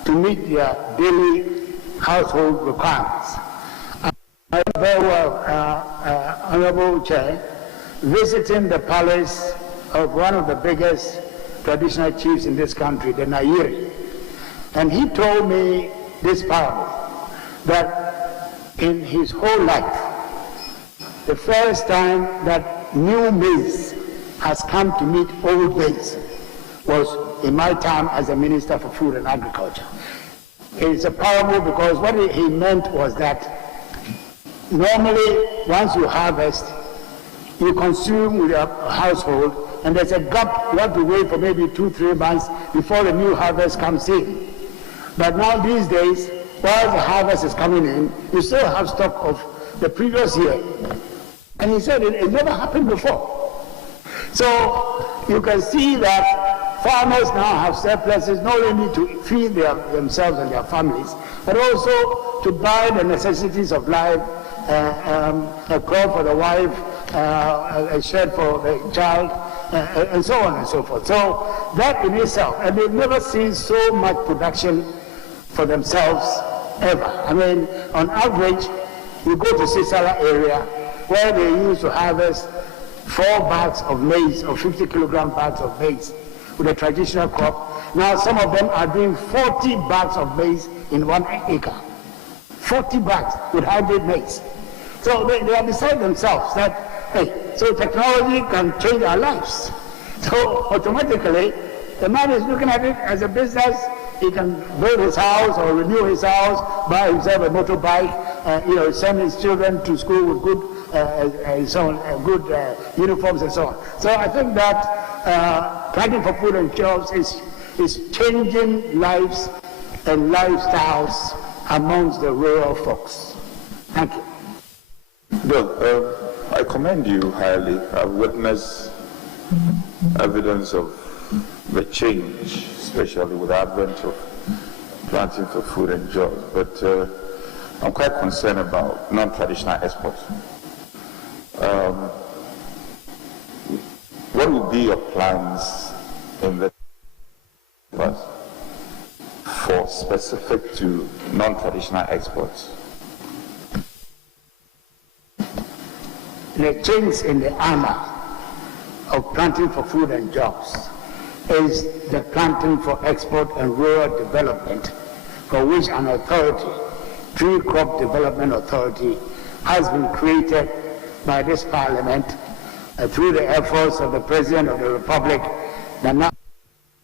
to meet their daily household requirements. I very well, Honorable Chair, visiting the palace of one of the biggest traditional chiefs in this country, the Nairi, and he told me this parable, that in his whole life, the first time that new maize has come to meet old maize was in my time as a Minister for Food and Agriculture. It's a parable because what he meant was that normally once you harvest, you consume with your household, and there's a gap. You have to wait for maybe 2-3 months before the new harvest comes in. But now these days, while the harvest is coming in, you still have stock of the previous year. And he said it never happened before. So you can see that farmers now have surpluses not only to feed themselves and their families, but also to buy the necessities of life, a cloth for the wife, a shirt for the child, and so on and so forth. So that in itself, and they've never seen so much production for themselves ever. I mean, on average, you go to Sisala area where they used to harvest 4 bags of maize, or 50-kilogram bags of maize with a traditional crop. Now some of them are doing 40 bags of maize in 1 acre. 40 bags with hybrid maize. So they are beside themselves that, hey, so technology can change our lives. So automatically, the man is looking at it as a business. He can build his house or renew his house, buy himself a motorbike, send his children to school with good, good uniforms and so on. So I think that planting for food and jobs is changing lives and lifestyles amongst the rural folks. Thank you. Well, I commend you highly. I've witnessed evidence of the change, especially with the advent of planting for food and jobs. But I'm quite concerned about non-traditional exports. What would be your plans in the past for specific to non-traditional exports? The change in the armor of planting for food and jobs is the planting for export and rural development, for which an authority, Tree Crop Development Authority, has been created by this Parliament through the efforts of the President of the Republic, Nana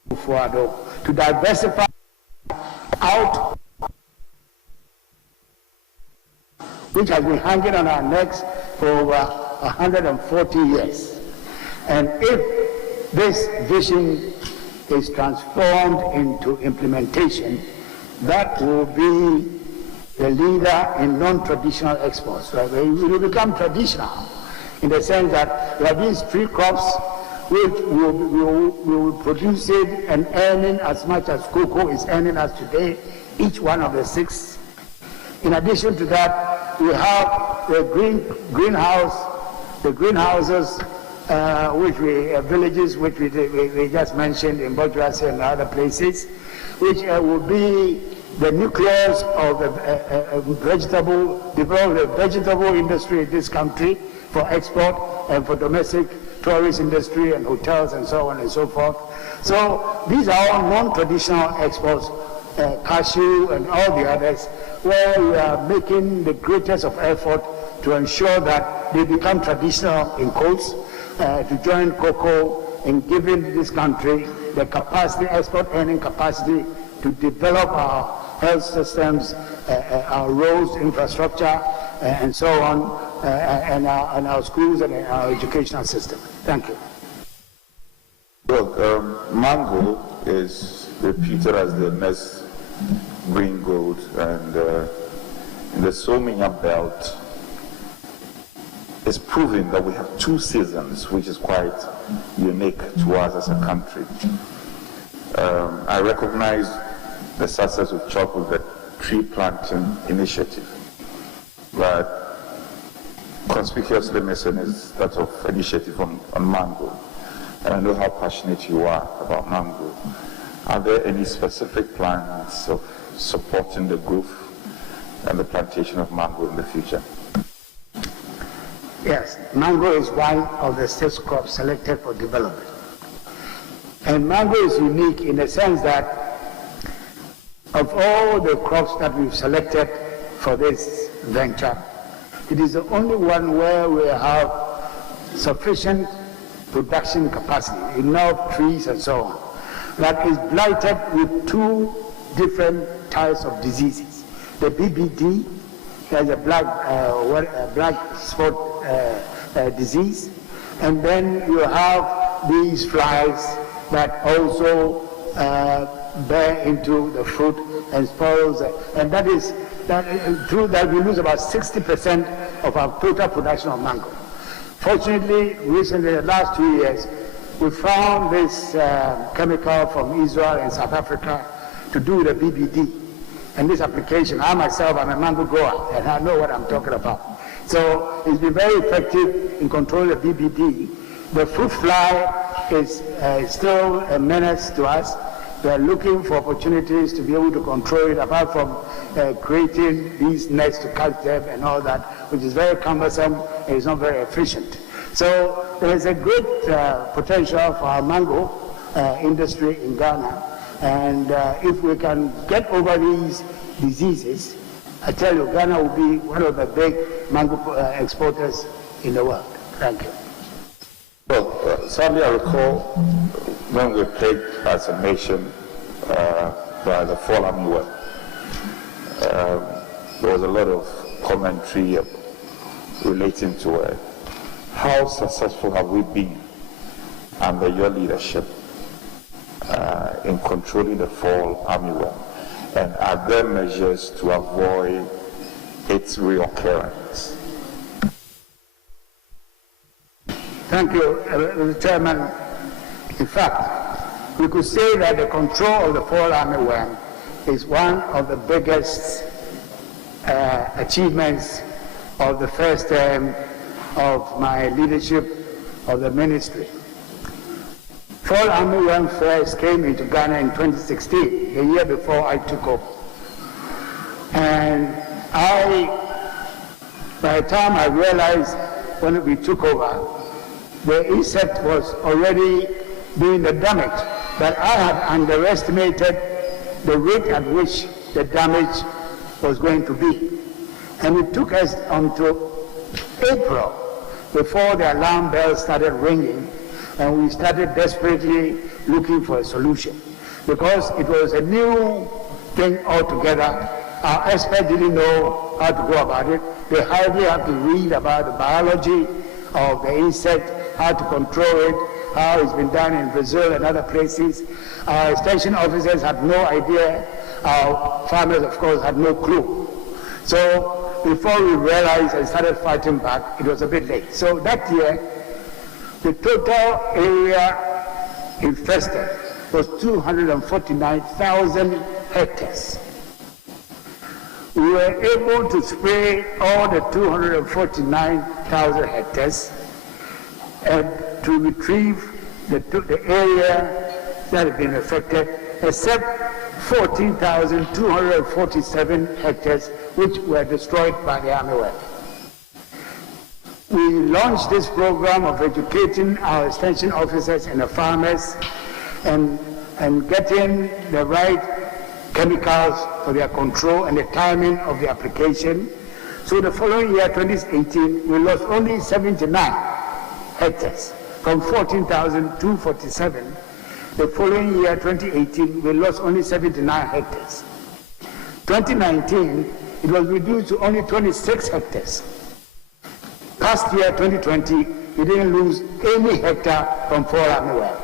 Akufo-Addo, to diversify out, which has been hanging on our necks for over 140 years. And if this vision is transformed into implementation, that will be the leader in non-traditional exports. Right? It will become traditional in the sense that there are these tree crops which will produce it and earning as much as cocoa is earning us today, each one of the 6. In addition to that, we have the greenhouses, villages which we just mentioned in Bojuase and other places, which will be the nucleus of the vegetable industry in this country for export and for domestic tourist industry and hotels and so on and so forth. So these are all non-traditional exports, cashew and all the others, where we are making the greatest of effort to ensure that they become traditional in quotes, to join cocoa in giving this country the capacity, export earning capacity, to develop our health systems, our roads, infrastructure, and so on, and our schools and our educational system. Thank you. Well, mango is reputed as the next green gold, and in the Somia belt, it's proven that we have 2 seasons, which is quite unique to us as a country. I recognize the success of CHOP with the tree planting initiative, but conspicuously missing is that of initiative on mango. And I know how passionate you are about mango. Are there any specific plans of supporting the growth and the plantation of mango in the future? Yes, mango is one of the 6 crops selected for development. And mango is unique in the sense that of all the crops that we've selected for this venture, it is the only one where we have sufficient production capacity, enough trees and so on, that is blighted with 2 different types of diseases. The BBD, has a black spot disease, and then you have these flies that also bear into the fruit and spoils, and that is through that we lose about 60% of our total production of mango. Fortunately, recently, the last 2 years, we found this chemical from Israel and South Africa to do the BBD. And this application, I myself, I'm a mango grower, and I know what I'm talking about. So it's been very effective in controlling the BBD. The fruit fly is still a menace to us. We are looking for opportunities to be able to control it, apart from creating these nets to catch them and all that, which is very cumbersome and is not very efficient. So there is a great potential for our mango industry in Ghana. And if we can get over these diseases, I tell you, Ghana will be one of the big mango exporters in the world. Thank you. Well, sadly I recall when we played as a nation by the Fall Army War, there was a lot of commentary relating to it. How successful have we been under your leadership in controlling the Fall Army War? And are there measures to avoid its reoccurrence? Thank you, Mr. Chairman. In fact, we could say that the control of the Fall Army War is one of the biggest achievements of the first term of my leadership of the ministry. Fall Army Worm first came into Ghana in 2016, the year before I took over. And by the time I realized when we took over, the insect was already doing the damage, but I had underestimated the rate at which the damage was going to be. And it took us until April before the alarm bells started ringing, and we started desperately looking for a solution, because it was a new thing altogether. Our experts didn't know how to go about it. They hardly had to read about the biology of the insect, how to control it, how it's been done in Brazil and other places. Our extension officers had no idea. Our farmers, of course, had no clue. So before we realized and started fighting back, it was a bit late. So that year, the total area infested was 249,000 hectares. We were able to spray all the 249,000 hectares and to retrieve the area that had been affected, except 14,247 hectares which were destroyed by the army worm. We launched this program of educating our extension officers and the farmers and getting the right chemicals for their control and the timing of the application. So the following year, 2018, we lost only 79 hectares from 14,247. The following year, 2018, we lost only 79 hectares. 2019, it was reduced to only 26 hectares. Past year, 2020, we didn't lose any hectare from Fall Army Worm.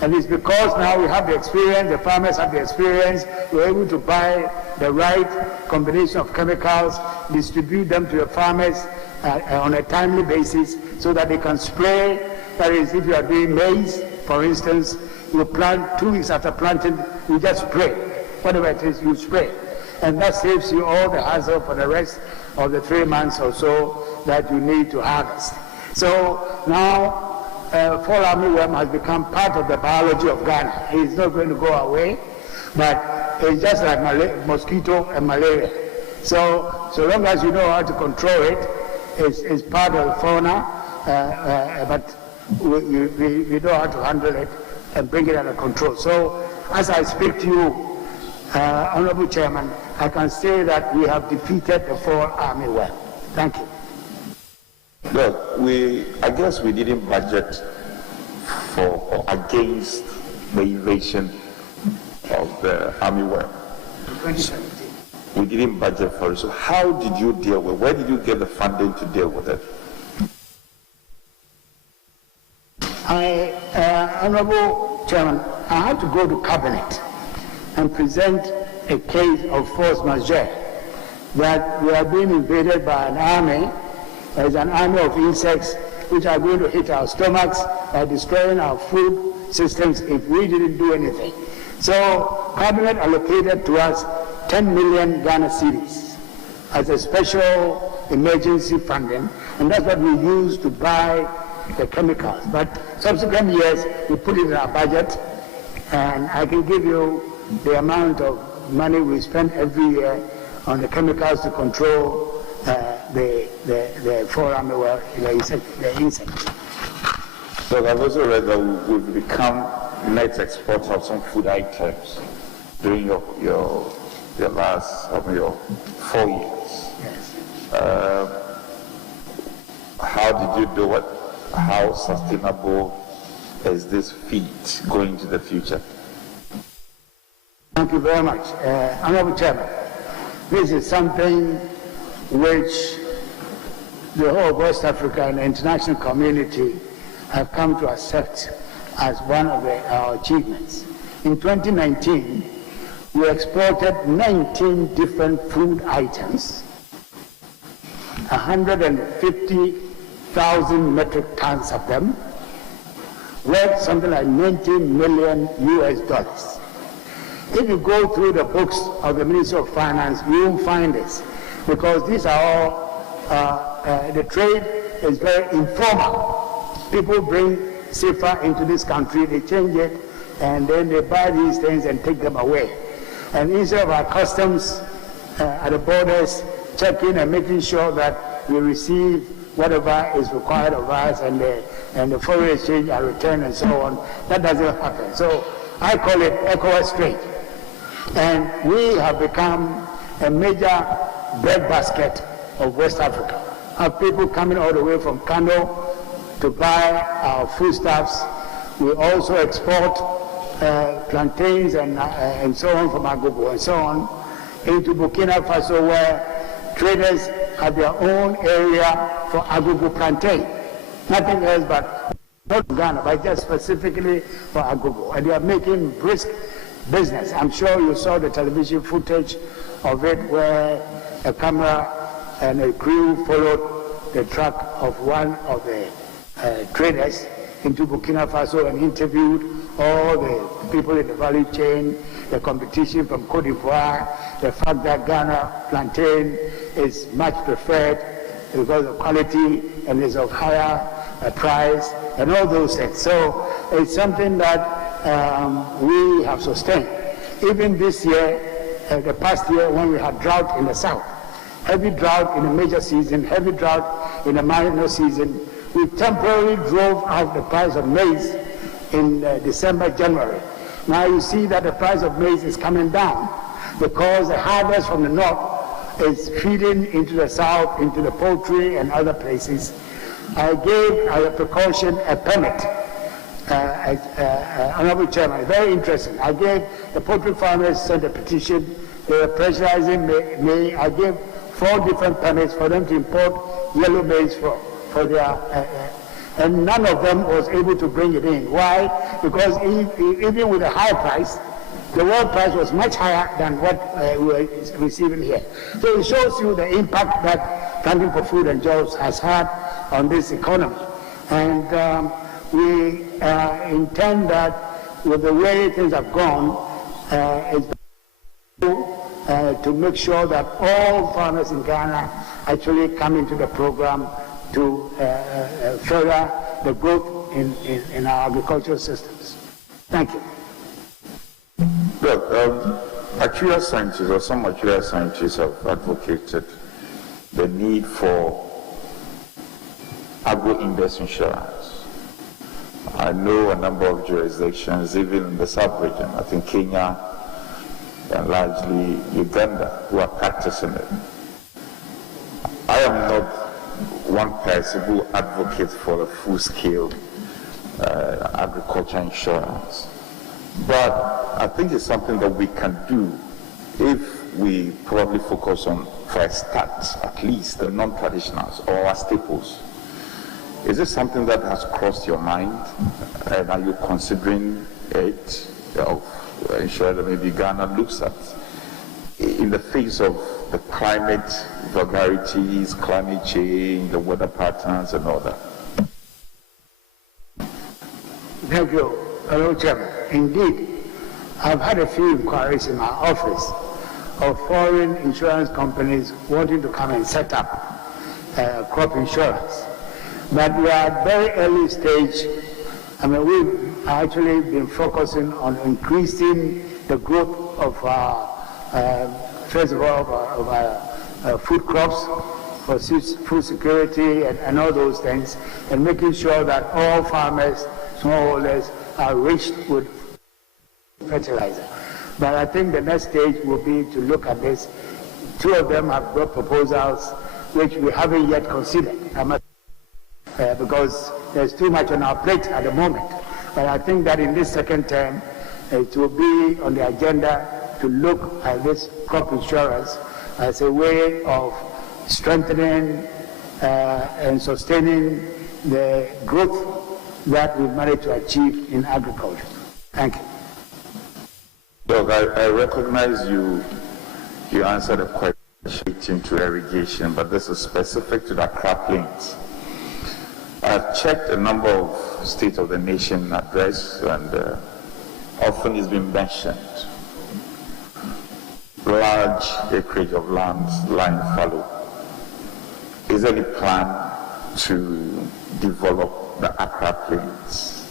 And it's because now we have the experience, the farmers have the experience, we're able to buy the right combination of chemicals, distribute them to the farmers on a timely basis so that they can spray. That is, if you are doing maize, for instance, you plant 2 weeks after planting, you just spray. Whatever it is, you spray. And that saves you all the hassle for the rest of the 3 months or so that you need to harvest. So now fall armyworm has become part of the biology of Ghana. It's not going to go away, but it's just like mosquito and malaria. So long as you know how to control it, it's part of the fauna, but we know how to handle it and bring it under control. So as I speak to you, Honorable Chairman, I can say that we have defeated the fall armyworm. Thank you. Well, I guess we didn't budget for or against the invasion of the armyworm. 2017. We didn't budget for it. So how did you deal with it? Where did you get the funding to deal with it? Honorable Chairman, I had to go to Cabinet and present a case of force majeure that we are being invaded by an army. There's an army of insects which are going to hit our stomachs by destroying our food systems if we didn't do anything. So Cabinet allocated to us 10 million Ghana cedis as a special emergency funding, and that's what we used to buy the chemicals. But subsequent years, we put it in our budget, and I can give you the amount of money we spend every year on the chemicals to control the fall armyworm, the insects. So I've also read that we've become net exporters of some food items during your last of your 4 years. Yes. How did you do it? How sustainable is this feat going into the future? Thank you very much. Honorable Chairman, this is something which the whole of West Africa and the international community have come to accept as one of our achievements. In 2019, we exported 19 different food items, 150,000 metric tons of them, worth something like $90 million US. If you go through the books of the Ministry of Finance, you won't find this, because these are all, the trade is very informal. People bring CFA into this country, they change it, and then they buy these things and take them away. And instead of our customs at the borders checking and making sure that we receive whatever is required of us and the foreign exchange are returned and so on, that doesn't happen. So I call it ECOWAS trade. And we have become a major breadbasket of West Africa. Have people coming all the way from Kano to buy our foodstuffs. We also export plantains and so on from Agogo and so on into Burkina Faso, where traders have their own area for Agogo plantain. Nothing else but not Ghana, but just specifically for Agogo. And they are making brisk business. I'm sure you saw the television footage of it where a camera and a crew followed the truck of one of the traders into Burkina Faso and interviewed all the people in the value chain, the competition from Cote d'Ivoire, the fact that Ghana plantain is much preferred because of quality and is of higher price and all those things. So it's something that we have sustained. Even this year, the past year when we had drought in the south, heavy drought in the major season, heavy drought in the minor season, we temporarily drove out the price of maize in December, January. Now you see that the price of maize is coming down because the harvest from the north is feeding into the south, into the poultry and other places. I gave as a precaution a permit, Honorable Chairman, very interesting. I gave the poultry farmers sent a petition, they were pressurizing me. I gave 4 different permits for them to import yellow maize for their, and none of them was able to bring it in. Why? Because even with a high price, the world price was much higher than what we were receiving here. So it shows you the impact that Funding for Food and Jobs has had on this economy. And we intend that with the way things have gone, to to make sure that all farmers in Ghana actually come into the program to further the growth in our agricultural systems. Thank you. Well, actuarial scientists, or some actuarial scientists, have advocated the need for agro-index insurance. I know a number of jurisdictions, even in the sub-region, I think Kenya and largely Uganda, who are practicing it. I am not one person who advocates for a full-scale agriculture insurance, but I think it's something that we can do if we probably focus on, for a start, at least the non-traditionals or our staples. Is this something that has crossed your mind, and are you considering it, ensuring that maybe Ghana looks at, in the face of the climate vulgarities, climate change, the weather patterns, and all that? Thank you, Hello, Chairman. Indeed, I've had a few inquiries in my office of foreign insurance companies wanting to come and set up crop insurance. But we are at very early stage. I mean, we've actually been focusing on increasing the growth of our, first of all, of our food crops, for food security and all those things, and making sure that all farmers, smallholders, are reached with fertilizer. But I think the next stage will be to look at this. Two of them have brought proposals which we haven't yet considered, because there's too much on our plate at the moment. But I think that in this second term, it will be on the agenda to look at this crop insurance as a way of strengthening and sustaining the growth that we've managed to achieve in agriculture. Thank you. Look, I recognize you answered a question to irrigation, but this is specific to the Accra Plains. I've checked a number of State of the Nation address, and often it's been mentioned. Large acreage of land lying fallow. Is there any plan to develop the Accra Plains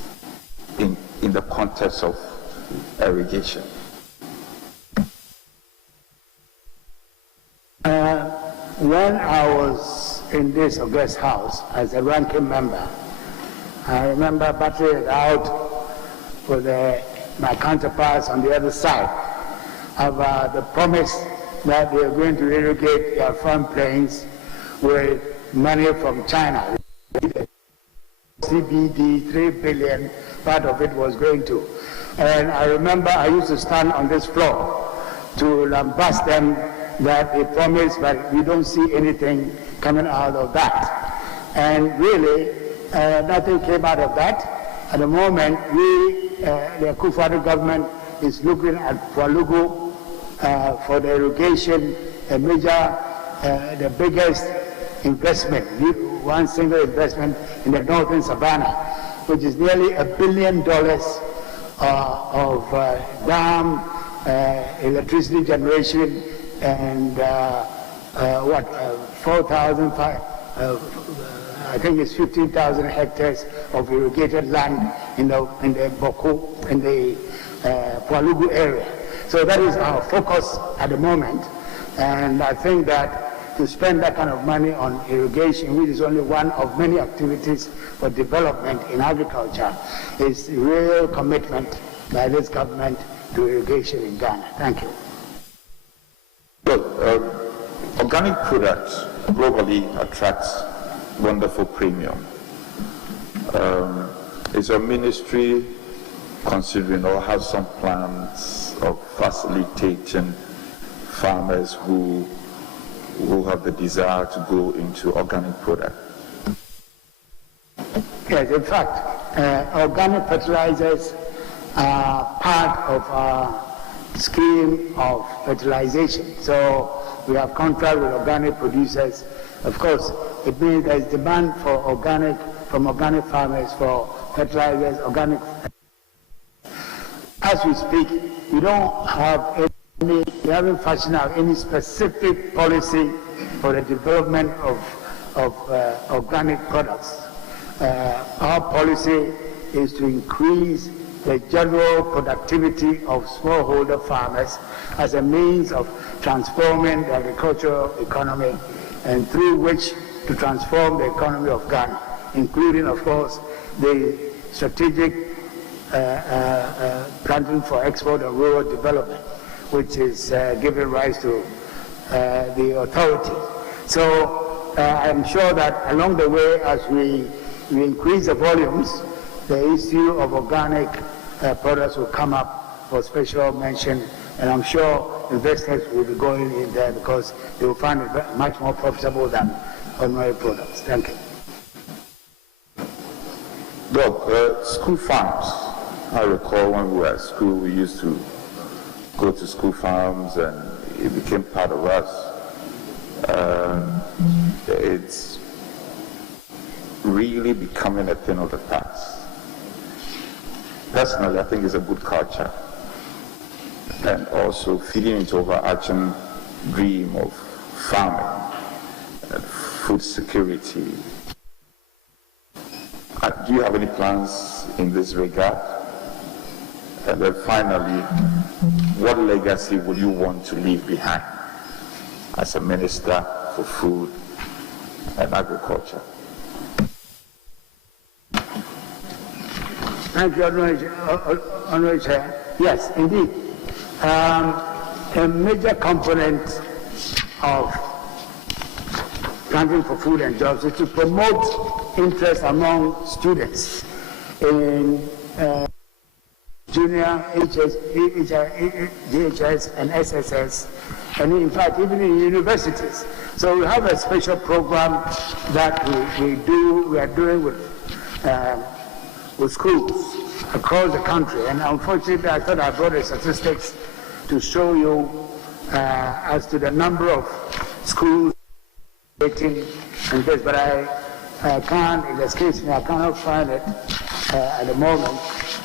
in the context of irrigation? When I was in this August House as a ranking member, I remember battling it out with my counterparts on the other side about the promise that they are going to irrigate their farm plains with money from China. CBD, 3 billion, part of it was going to. And I remember I used to stand on this floor to lambast them that they promised, but we don't see anything coming out of that. And really, nothing came out of that. At the moment, the Akufo-Addo government is looking at Kwalugu for the irrigation, a major, the biggest investment, one single investment in the northern savannah, which is nearly $1 billion of dam, electricity generation, and 4,000, I think it's 15,000 hectares of irrigated land in the Boko, in the Kwalugu area. So that is our focus at the moment, and I think that to spend that kind of money on irrigation, which is only one of many activities for development in agriculture, is a real commitment by this government to irrigation in Ghana. Thank you. Well, organic products globally attracts wonderful premium. Is your ministry considering or has some plans of facilitating farmers who have the desire to go into organic product? Yes, in fact, organic fertilizers are part of our scheme of fertilization. So we have contract with organic producers. Of course, it means there is demand for from organic farmers for fertilizers, organic. As we speak, we don't have We haven't fashioned out any specific policy for the development of organic products. Our policy is to increase the general productivity of smallholder farmers as a means of transforming the agricultural economy, and through which to transform the economy of Ghana, including, of course, the strategic planting for export and rural development, which is giving rise to the authority. So I'm sure that along the way, as we increase the volumes, the issue of organic products will come up for special mention, and I'm sure investors will be going in there because they will find it much more profitable than ordinary products. Thank you. Doc, school farms. I recall when we were at school, we used to go to school farms and it became part of us. It's really becoming a thing of the past. Personally, I think it's a good culture, and also feeding into overarching dream of farming and food security. Do you have any plans in this regard? And then finally, what legacy would you want to leave behind as a minister for food and agriculture? Thank you, Honorable Chair. Yes, indeed. A major component of planting for food and jobs is to promote interest among students in junior DHS and SSS, and in fact even in universities. So we have a special program that we are doing with schools across the country, and unfortunately I thought I brought the statistics to show you as to the number of schools and this, but I can't, it escapes me, I cannot find it at the moment.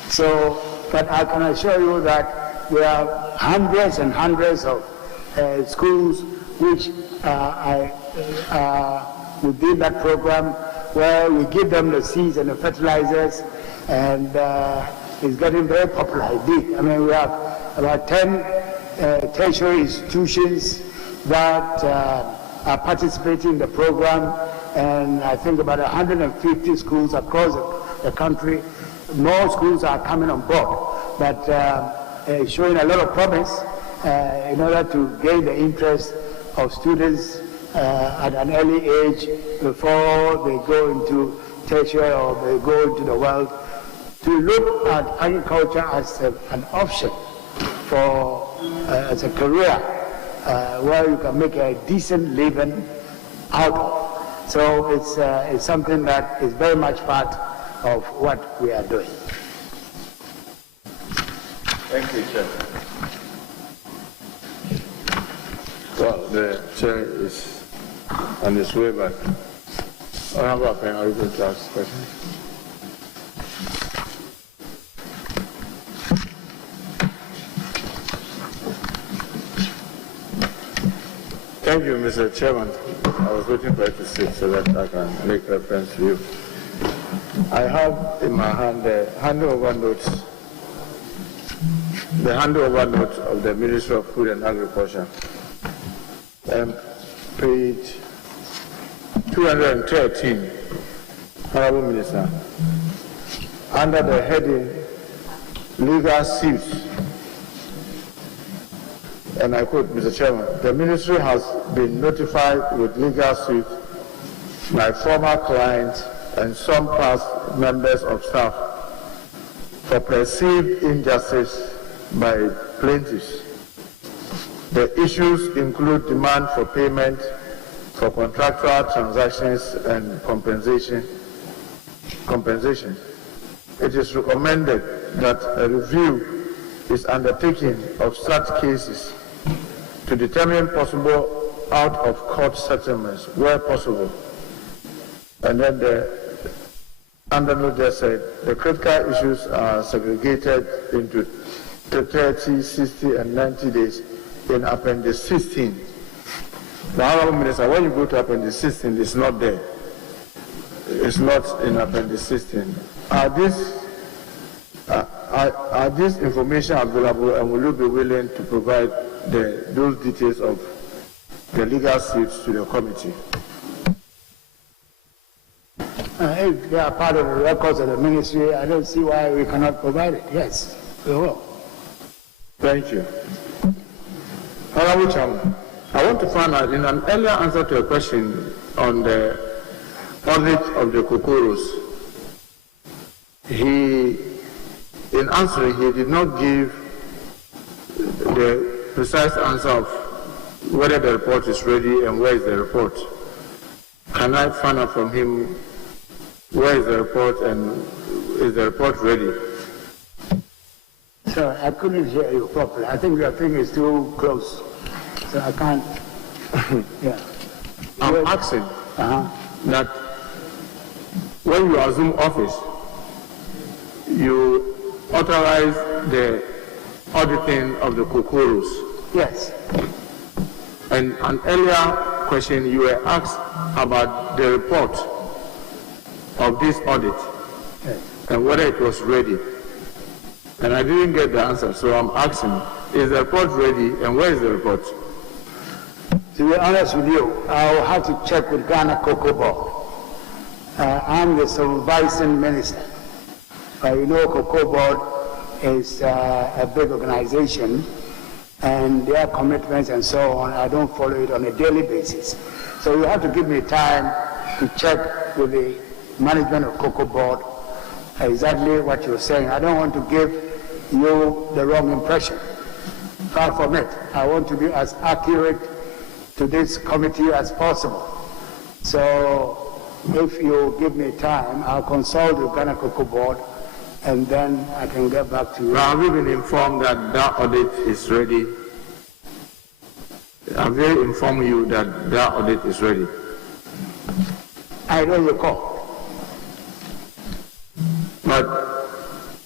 So, but I can assure you that there are hundreds and hundreds of schools which within that program, where we give them the seeds and the fertilizers, and it's getting very popular indeed. I mean, we have about 10 tertiary institutions that are participating in the program, and I think about 150 schools across the country. More schools are coming on board, but showing a lot of promise in order to gain the interest of students at an early age before they go into tertiary or they go into the world, to look at agriculture as an option for as a career where you can make a decent living out of. So it's something that is very much part of what we are doing. Thank you, Chair. Well, the Chair is on his way back. Honorable Appel, are you going to ask questions? Thank you, Mr. Chairman. I was waiting for you to sit so that I can make reference to you. I have in my hand the handover note of the Ministry of Food and Agriculture. Page 213, Honorable Minister, under the heading Legal Suits. And I quote, Mr. Chairman, the Ministry has been notified with legal suit by former clients and some past members of staff for perceived injustice by plaintiffs. The issues include demand for payment for contractual transactions and compensation. It is recommended that a review is undertaken of such cases to determine possible out-of-court settlements where possible. And then the undernote just said the critical issues are segregated into 30, 60, and 90 days in Appendix 16. The Honorable Minister, when you go to Appendix 16, it's not there. It's not in Appendix 16. Are this information available, and will you be willing to provide those details of the legal suits to the committee? If they are part of the records of the ministry, I don't see why we cannot provide it. Yes, we will. Thank you. Honorable Chairman, I want to find out, in an earlier answer to a question on the audit of the Kokoros, in answering, he did not give the precise answer of whether the report is ready and where is the report. Can I find out from him where is the report and is the report ready? Sir, I couldn't hear you properly. I think your thing is too close, so I can't. Yeah. I'm asking that when you assume office, you authorize the auditing of the Kokoros. Yes. And an earlier question, you were asked about the report of this audit, Yes. and whether it was ready. And I didn't get the answer, so I'm asking, is the report ready, and where is the report? To be honest with you, I'll have to check with Ghana Cocoa Board. I'm the supervising minister. You know, Cocoa Board is a big organization, and their commitments and so on, I don't follow it on a daily basis. So you have to give me time to check with the management of Cocoa Board exactly what you're saying. I don't want to give you the wrong impression. Far from it. I want to be as accurate to this committee as possible. So if you give me time, I'll consult with Ghana Cocoa Board, and then I can get back to you. Now, have you been informed that that audit is ready? Have they informed you that that audit is ready? I don't recall. But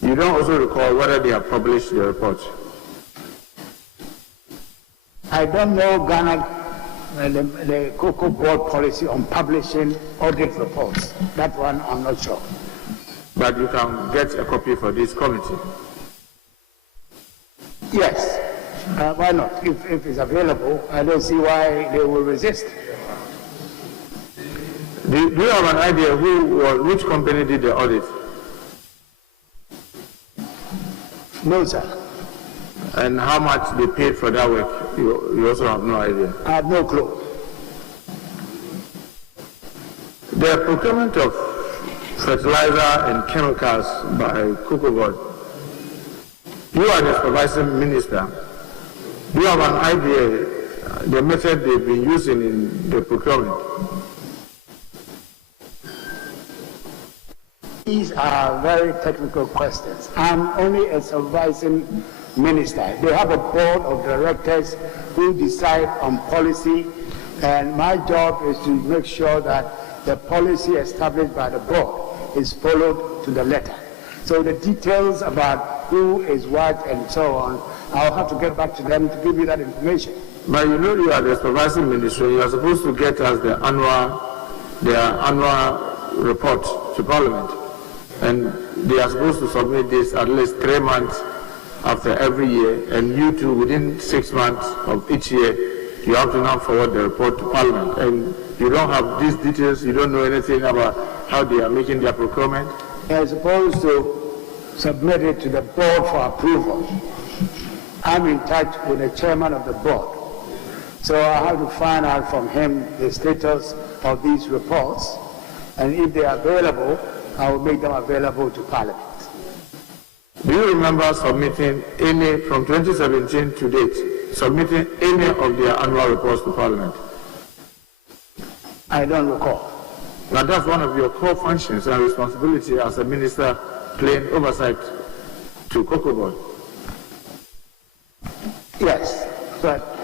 you don't also recall whether they have published the report? I don't know Ghana, the Cocoa Board policy on publishing audit reports. That one I'm not sure. But you can get a copy for this committee? Yes. Why not? If it's available, I don't see why they will resist. Do you have an idea which company did the audit? No, sir. And how much they paid for that work? You also have no idea? I have no clue. The procurement of fertilizer and chemicals by Cocoa Board, you are the supervising minister. Do you have an idea the method they've been using in the procurement? These are very technical questions. I'm only a supervising minister. They have a board of directors who decide on policy, and my job is to make sure that the policy established by the board is followed to the letter. So the details about who is what and so on, I'll have to get back to them to give you that information. But you know you are the supervising minister, you are supposed to get us their annual report to Parliament. And they are supposed to submit this at least 3 months after every year, and you too, within 6 months of each year, you have to now forward the report to Parliament. And you don't have these details, you don't know anything about how they are making their procurement. They are supposed to submit it to the board for approval. I'm in touch with the chairman of the board. So I have to find out from him the status of these reports, and if they are available, I will make them available to Parliament. Do you remember submitting any, from 2017 to date, submitting any of their annual reports to Parliament? I don't recall. Now that's one of your core functions and responsibility as a minister, playing oversight to Cocoa Board. Yes, but...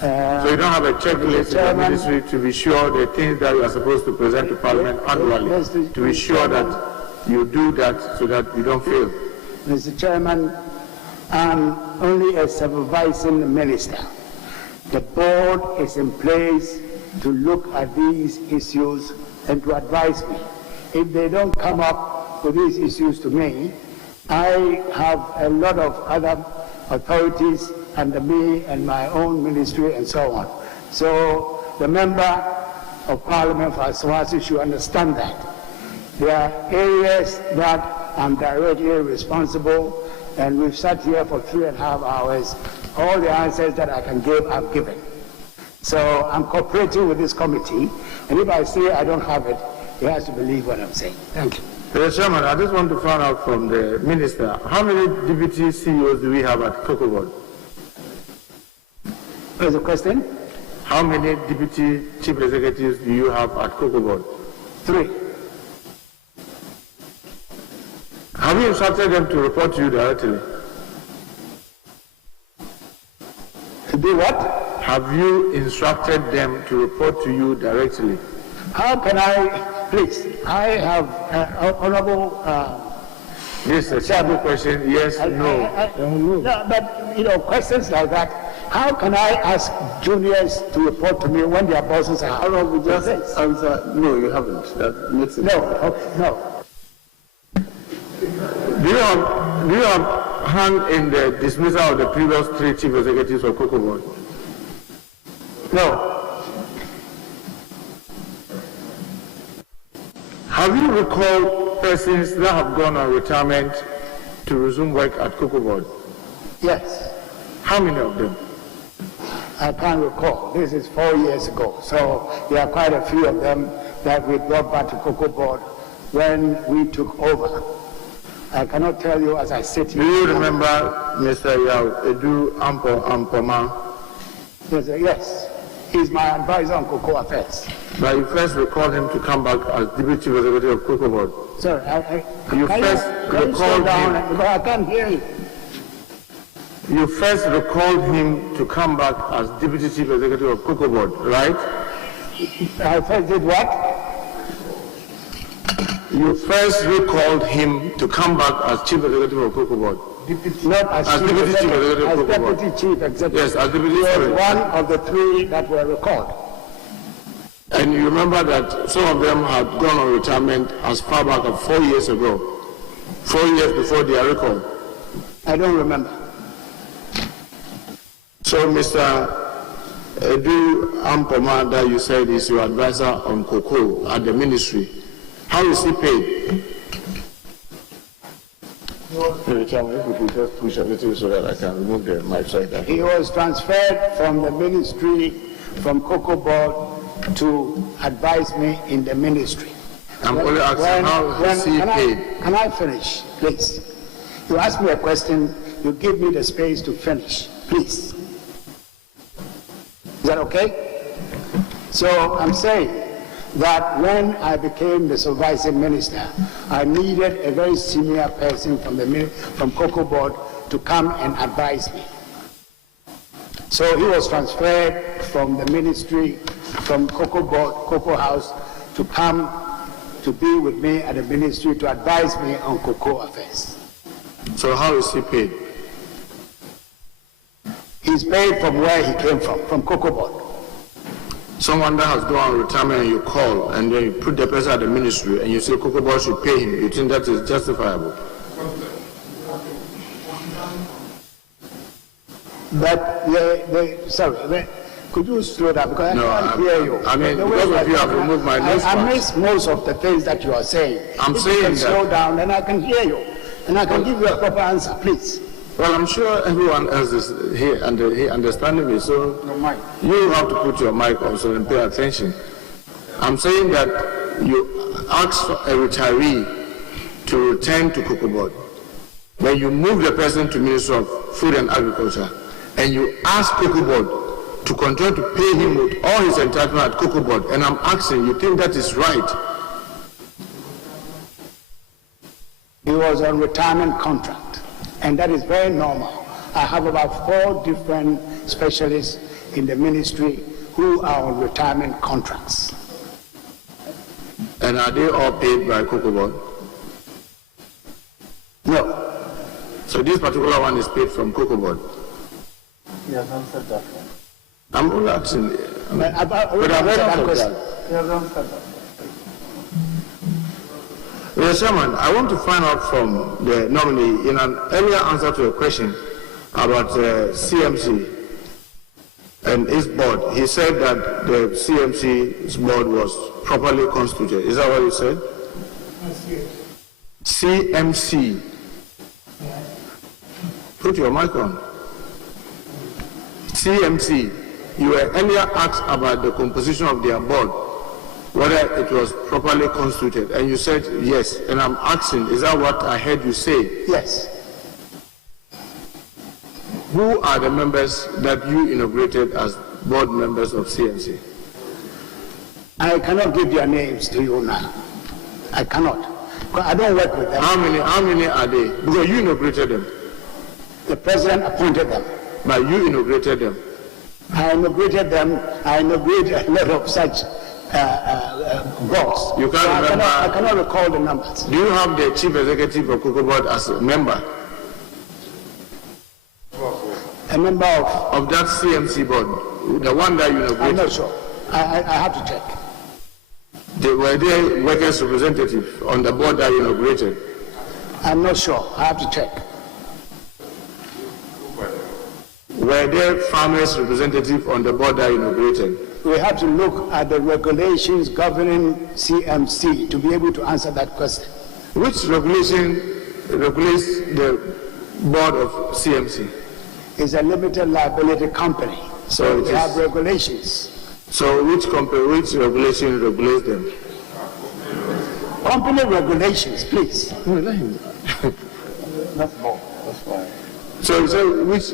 so you don't have a checklist in the ministry to be sure the things that you are supposed to present to Parliament annually, to be sure that you do that so that you don't fail? Mr. Chairman, I'm only a supervising minister. The board is in place to look at these issues and to advise me. If they don't come up with these issues to me, I have a lot of other authorities under me and my own ministry and so on. So the member of Parliament for Asawasi should understand that. There are areas that I'm directly responsible, and we've sat here for 3.5 hours. All the answers that I can give, I've given. So I'm cooperating with this committee, and if I say I don't have it, he has to believe what I'm saying. Thank you. Mr. Chairman, I just want to find out from the Minister, how many deputy CEOs do we have at Cocoa Board? What is the question? How many deputy chief executives do you have at Cocoa Board? 3. Have you instructed them to report to you directly? To do what? Have you instructed them to report to you directly? How can I, please, I have honorable... This is a simple question, yes, no. No, but, questions like that, how can I ask juniors to report to me when their bosses are... How long we just answer, no, you haven't. That makes it... No, okay, no. Do you have hand in the dismissal of the previous 3 chief executives of Cocoa Board? No. Have you recalled persons that have gone on retirement to resume work at Cocoa Board? Yes. How many of them? I can't recall. This is 4 years ago. So there are quite a few of them that we brought back to Cocoa Board when we took over. I cannot tell you as I sit here. Do you remember Mr. Yao Edu Ampoma? Yes. He's my advisor on cocoa affairs. But you first recalled him to come back as deputy chief executive of Cocoa Board. Sir, you first recalled him. Because I can't hear you. You first recalled him to come back as deputy chief executive of Cocoa Board, right? I first did what? You first recalled him to come back as chief executive of Cocoa Board. Not as deputy chief executive as of Cocoa Board. deputy chief executive. Yes, as deputy He was chief. one of the 3 that were recalled. And you remember that some of them had gone on retirement as far back as 4 years ago, 4 years before their recall. I don't remember. So Mr. Edu Ampoma, that you said is your advisor on cocoa at the ministry, how is he paid? If we could just push a little so that I can remove the mic side. He was transferred from the ministry, from Cocoa Board, to advise me in the ministry. I'm only asking how is he paid? Can I finish, please? You ask me a question, you give me the space to finish, please. Is that okay? So I'm saying that when I became the supervising minister, I needed a very senior person from Cocoa Board to come and advise me. So he was transferred from the ministry, from Cocoa Board, Cocoa House, to come to be with me at the ministry to advise me on cocoa affairs. So how is he paid? He's paid from where he came from Cocoa Board. Someone that has gone on retirement and you call and then you put the person at the ministry and you say Cocoa Board should pay him, you think that is justifiable? But sorry, could you slow down because I can't hear you. I mean, because of you, I've removed my nose. I miss most of the things that you are saying. I'm saying that. Slow down, then I can hear you, and I can give you a proper answer, please. Well, I'm sure everyone else is here and he understanding me, so you have to put your mic on so and pay attention. I'm saying that you ask for a retiree to return to Cocoa Board. When you move the person to Ministry of Food and Agriculture, and you ask Cocoa Board to continue to pay him with all his entitlement at Cocoa Board, and I'm asking, you think that is right? He was on retirement contract, and that is very normal. I have about 4 different specialists in the ministry who are on retirement contracts. And are they all paid by Cocoa Board? No. So this particular one is paid from Cocoa Board? He has answered that one. I'm only asking. But I've already answered that question. Mr. Chairman, I want to find out from the nominee in an earlier answer to a question about CMC and its board. He said that the CMC's board was properly constituted. Is that what he said? CMC. Put your mic on. CMC. You were earlier asked about the composition of their board, whether it was properly constituted, and you said yes. And I'm asking, is that what I heard you say? Yes. Who are the members that you inaugurated as board members of CMC? I cannot give their names to you now. I cannot. I don't work with them. How many are they? Because you inaugurated them. The president appointed them. But you inaugurated them. I inaugurated them. I inaugurated a lot of such boards. You can't remember. I cannot recall the numbers. Do you have the chief executive of Cocoa Board as a member? A member of that CMC board, the one that you inaugurated? I'm not sure. I have to check. Were they workers' representative on the board that you inaugurated? I'm not sure. I have to check. Were there farmers' representative on the board that you inaugurated? We have to look at the regulations governing CMC to be able to answer that question. Which regulation regulates the board of CMC? It's a limited liability company, so we have regulations. So which regulation regulates them? Company regulations, please. No, let him. That's fine. So which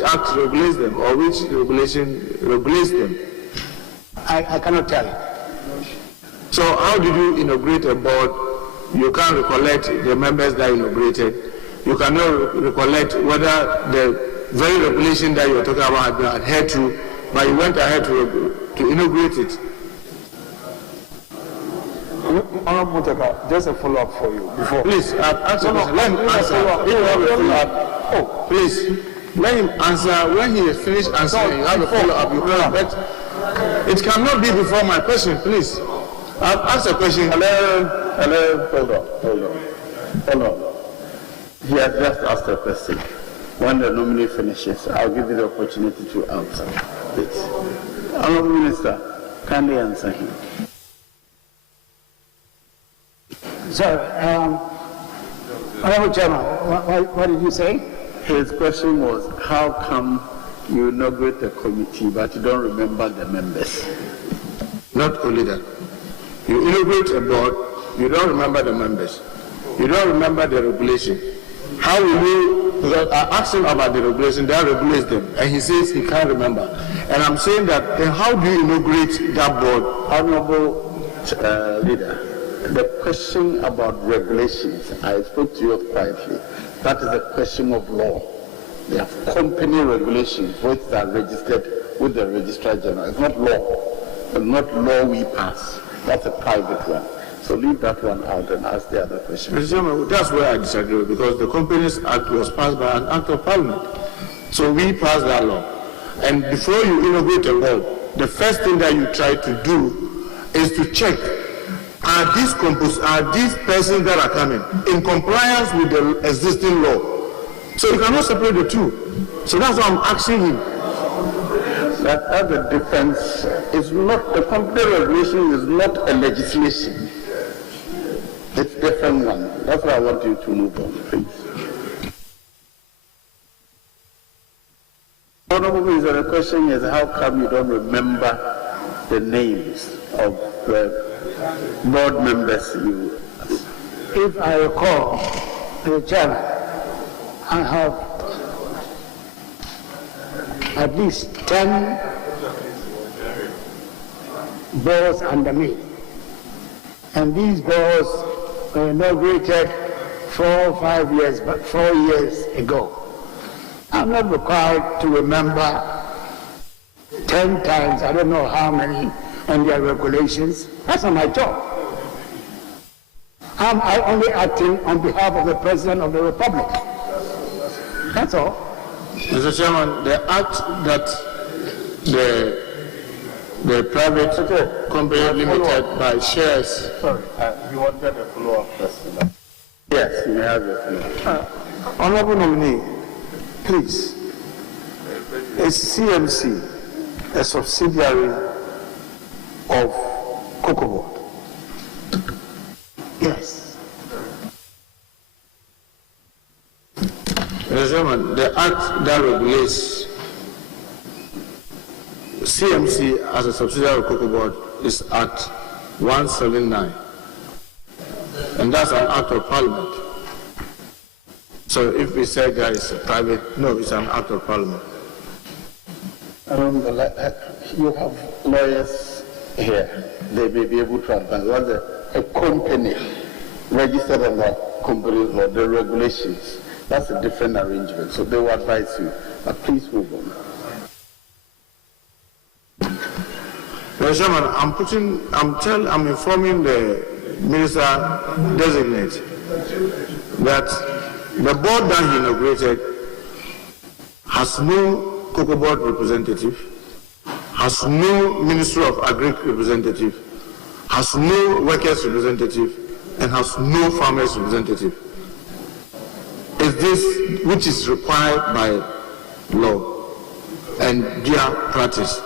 act regulates them, or which regulation regulates them? I cannot tell you. So how did you inaugurate a board? You can't recollect the members that you inaugurated. You cannot recollect whether the very regulation that you are talking about had been adhered to, but you went ahead to inaugurate it. Honorable Mutaka, just a follow-up for you before. Please, answer. Let him answer. If you have a follow-up, please, let him answer. When he is finished answering, you have a follow-up. You can, but it cannot be before my question, please. I've asked a question. Hello, hold on. He has just asked a question. When the nominee finishes, I'll give you the opportunity to answer. Please. Honorable Minister, kindly answer him. So, Honorable Chairman, what did you say? His question was, how come you inaugurate a committee but you don't remember the members? Not only that. You inaugurate a board, you don't remember the members. You don't remember the regulation. How will you, because I asked him about the regulation, that regulates them, and he says he can't remember. And I'm saying that, then how do you inaugurate that board? Honorable Leader, the question about regulations, I spoke to you quietly. That is a question of law. They have company regulations, which are registered with the Registrar General. It's not law. It's not law we pass. That's a private one. So leave that one out and ask the other question. Mr. Chairman, that's where I disagree, because the Companies Act was passed by an act of parliament. So we passed that law. And before you inaugurate a board, the first thing that you try to do is to check, are these persons that are coming in compliance with the existing law? So you cannot separate the two. So that's why I'm asking him. That other difference is not, the company regulation is not a legislation. It's a different one. That's why I want you to move on, please. Honorable Minister, the question is, how come you don't remember the names of the board members you? If I recall, the Chairman, I have at least 10 boards under me. And these boards were inaugurated 4 or 5 years, but 4 years ago. I'm not required to remember 10 times, I don't know how many, and their regulations. That's not my job. I'm only acting on behalf of the President of the Republic. That's all. Mr. Chairman, the act that the private company limited by shares. Sorry, you wanted a follow-up question. Yes, you may have your follow-up. Honorable nominee, please. Is CMC a subsidiary of Cocoa Board? Yes. Mr. Chairman, the act that regulates CMC as a subsidiary of Cocoa Board is Act 179, and that's an act of parliament. So if we say that it's a private, no, it's an act of parliament. You have lawyers here. They may be able to advise. Once a company registered under companies law, the regulations, that's a different arrangement. So they will advise you. But please move on. Mr. Chairman, I'm informing the minister designate that the board that he inaugurated has no Cocoa Board representative, has no Ministry of Agri representative, has no workers representative, and has no farmers representative. Is this which is required by law and their practice?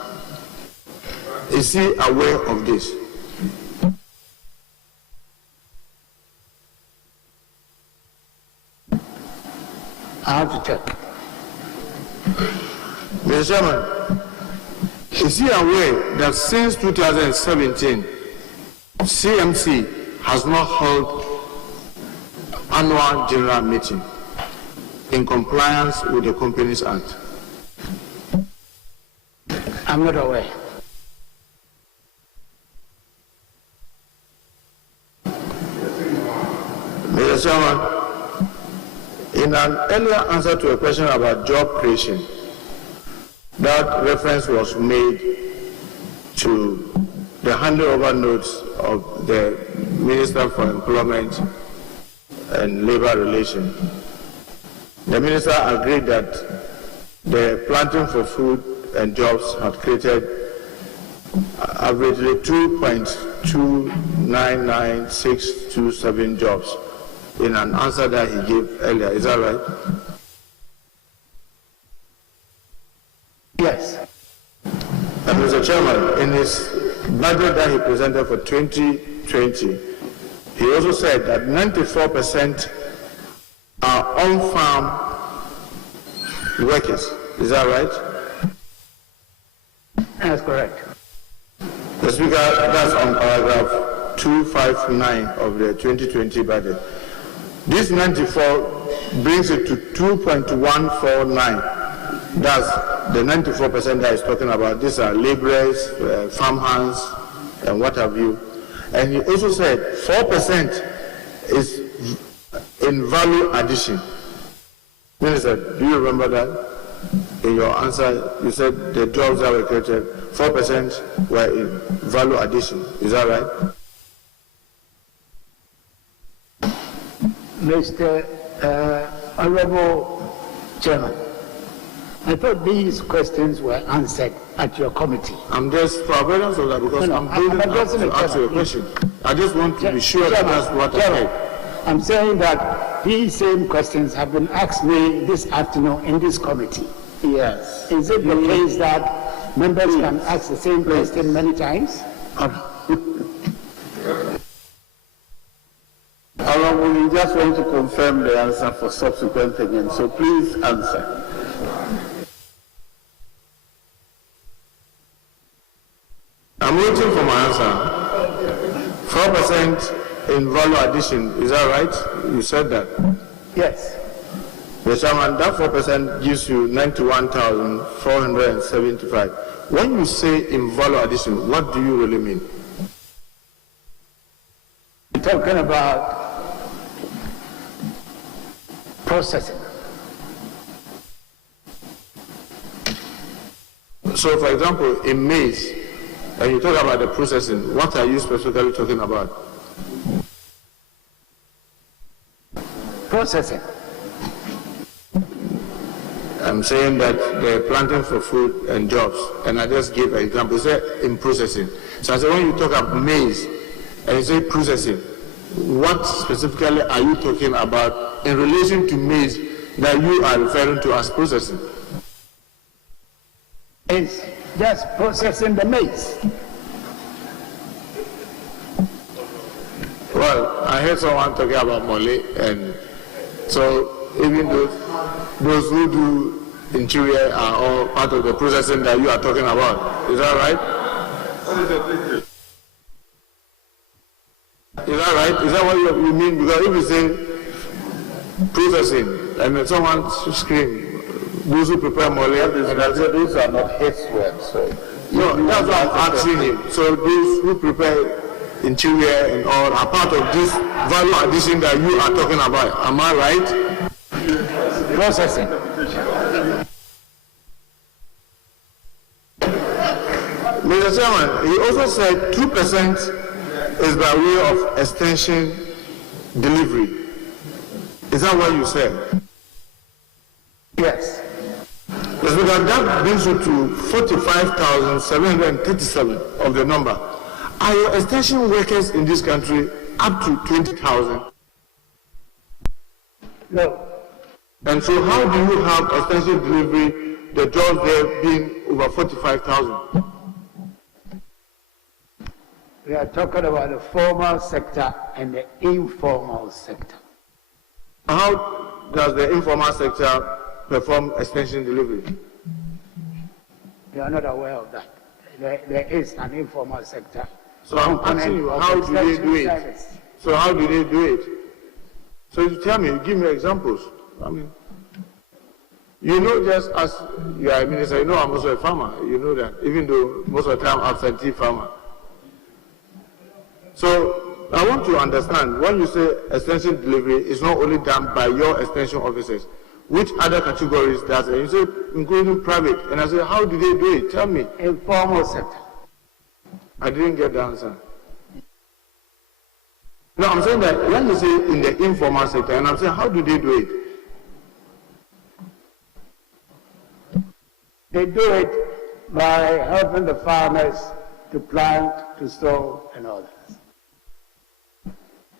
Is he aware of this? I have to check. Mr. Chairman, is he aware that since 2017, CMC has not held annual general meeting in compliance with the Companies Act? I'm not aware. Mr. Chairman, in an earlier answer to a question about job creation, that reference was made to the handover notes of the Minister for Employment and Labor Relations. The Minister agreed that the planting for food and jobs had created averagely 2.299627 jobs in an answer that he gave earlier. Is that right? Yes. And Mr. Chairman, in his budget that he presented for 2020, he also said that 94% are on-farm workers. Is that right? That's correct. The Speaker, that's on paragraph 259 of the 2020 budget. This 94 brings it to 2.149. That's the 94% that he's talking about. These are laborers, farmhands, and what have you. And he also said 4% is in value addition. Minister, do you remember that? In your answer, you said the jobs that were created, 4% were in value addition. Is that right? Mr. Honorable Chairman, I thought these questions were answered at your committee. I'm just for avoidance of that because I'm building up to answer your question. I just want to be sure that that's what I said. I'm saying that these same questions have been asked me this afternoon in this committee. Yes. Is it the case that members can ask the same question many times? We just want to confirm the answer for subsequent again, so please answer. I'm waiting for my answer. 4% in value addition, is that right? You said that. Yes. Mr. Chairman, that 4% gives you 91,475. When you say in value addition, what do you really mean? We're talking about processing. So, for example, in maize, when you talk about the processing, what are you specifically talking about? Processing. I'm saying that they're planting for food and jobs, and I just gave an example. You said in processing. So I said when you talk about maize and you say processing, what specifically are you talking about in relation to maize that you are referring to as processing? It's just processing the maize. Well, I heard someone talking about mole, and so even those who do interior are all part of the processing that you are talking about. Is that right? Is that right? Is that what you mean? Because if you say processing, and then someone scream, those who prepare mole, and I said those are not his words. So no, that's what I'm asking him. So those who prepare interior and all are part of this value addition that you are talking about. Am I right? Processing. Mr. Chairman, he also said 2% is by way of extension delivery. Is that what you said? Yes. Yes, because that brings you to 45,737 of the number. Are your extension workers in this country up to 20,000? No. And so how do you have extension delivery, the jobs there being over 45,000? We are talking about the formal sector and the informal sector. How does the informal sector perform extension delivery? You are not aware of that. There is an informal sector. So I'm asking you, how do they do it? Service. So how do they do it? So you tell me, give me examples. I mean, you know, just as you are a minister, you know I'm also a farmer. You know that, even though most of the time I'm absentee farmer. So I want to understand, when you say extension delivery, it's not only done by your extension officers. Which other categories does it? You say, including private. And I say, how do they do it? Tell me. Informal sector. I didn't get the answer. No, I'm saying that when you say in the informal sector, and I'm saying, how do they do it? They do it by helping the farmers to plant, to sow, and all that.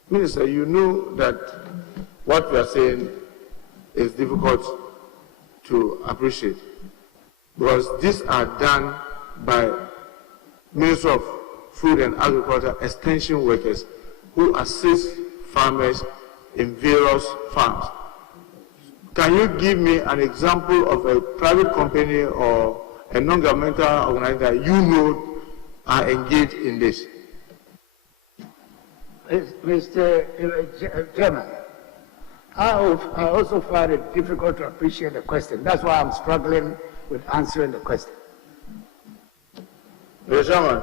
Minister, you know that what we are saying is difficult to appreciate, because these are done by Ministry of Food and Agriculture extension workers who assist farmers in various farms. Can you give me an example of a private company or a non-governmental organization that you know are engaged in this? Mr. Chairman, I also find it difficult to appreciate the question. That's why I'm struggling with answering the question. Mr. Chairman,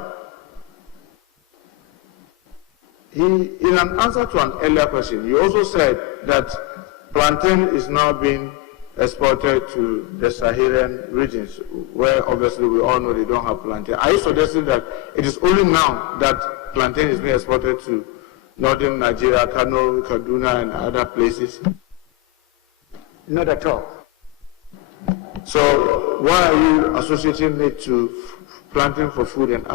in an answer to an earlier question, you also said that plantain is now being exported to the Saharan regions, where obviously we all know they don't have plantain. Are you suggesting that it is only now that plantain is being exported to northern Nigeria, Kano, Kaduna, and other places? Not at all. So why are you associating it to planting for food and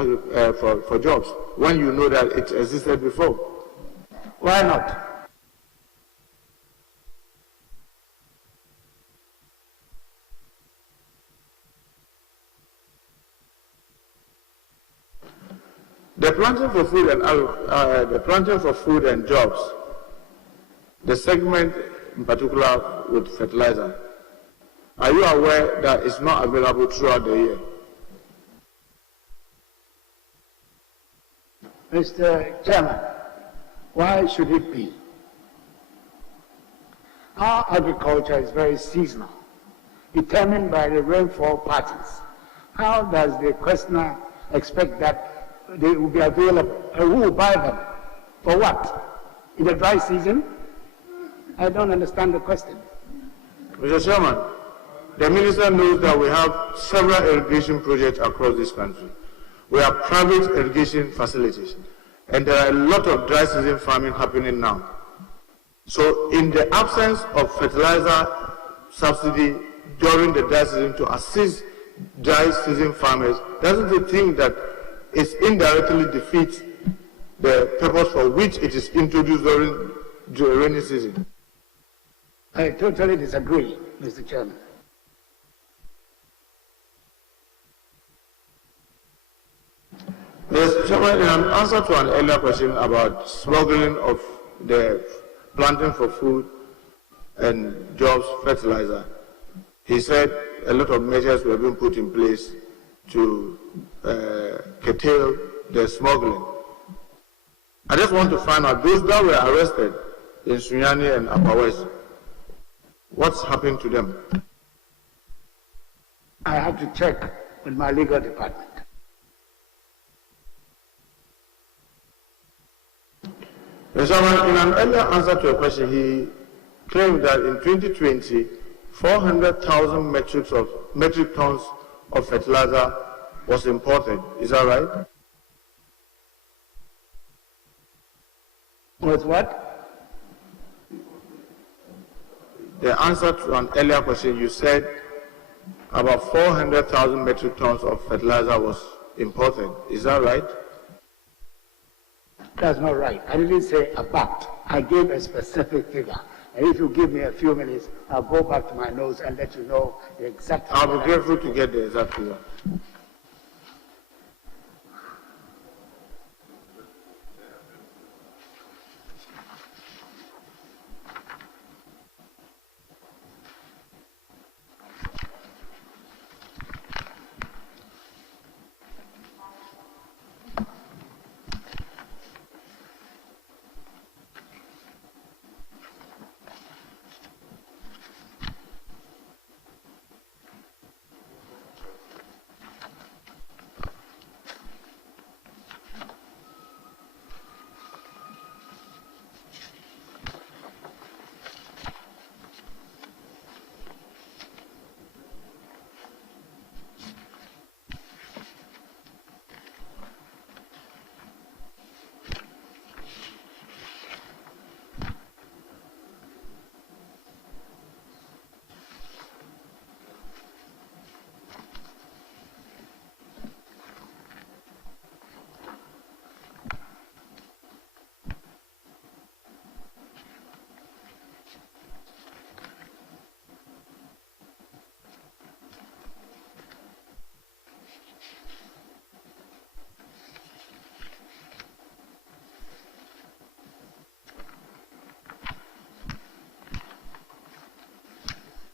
for jobs when you know that it existed before? Why not? The planting for food and jobs, the segment in particular with fertilizer, are you aware that it's not available throughout the year? Mr. Chairman, why should it be? Our agriculture is very seasonal, determined by the rainfall patterns. How does the questioner expect that they will be available? And who will buy them? For what? In the dry season? I don't understand the question. Mr. Chairman, the minister knows that we have several irrigation projects across this country. We have private irrigation facilities, and there are a lot of dry season farming happening now. So in the absence of fertilizer subsidy during the dry season to assist dry season farmers, doesn't it think that it indirectly defeats the purpose for which it is introduced during the rainy season? I totally disagree, Mr. Chairman. Mr. Chairman, in an answer to an earlier question about smuggling of the planting for food and jobs fertilizer, he said a lot of measures were being put in place to curtail the smuggling. I just want to find out, those that were arrested in Sunyani and Upper West, what's happened to them? I have to check with my legal department. Mr. Chairman, in an earlier answer to a question, he claimed that in 2020, 400,000 metric tons of fertilizer was imported. Is that right? Was what? The answer to an earlier question, you said about 400,000 metric tons of fertilizer was imported. Is that right? That's not right. I didn't say about. I gave a specific figure. And if you give me a few minutes, I'll go back to my notes and let you know the exact figure. I'll be grateful to get the exact figure.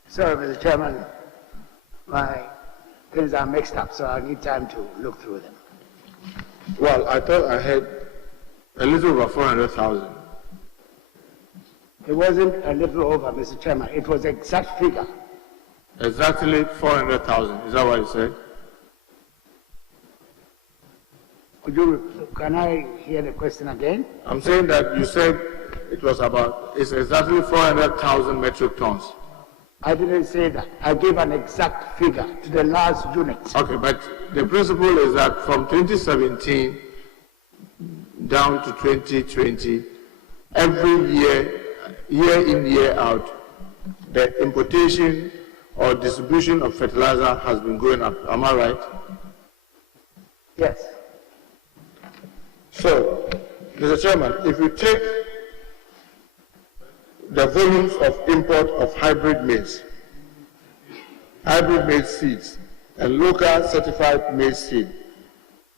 Sorry, Mr. Chairman, my things are mixed up, so I need time to look through them. Well, I thought I had a little over 400,000. It wasn't a little over, Mr. Chairman. It was exact figure. Exactly 400,000. Is that what you said? Can I hear the question again? I'm saying that you said it's exactly 400,000 metric tons. I didn't say that. I gave an exact figure to the last unit. Okay, but the principle is that from 2017 down to 2020, every year in, year out, the importation or distribution of fertilizer has been going up. Am I right? Yes. So, Mr. Chairman, if you take the volumes of import of hybrid maize seeds, and local certified maize seed,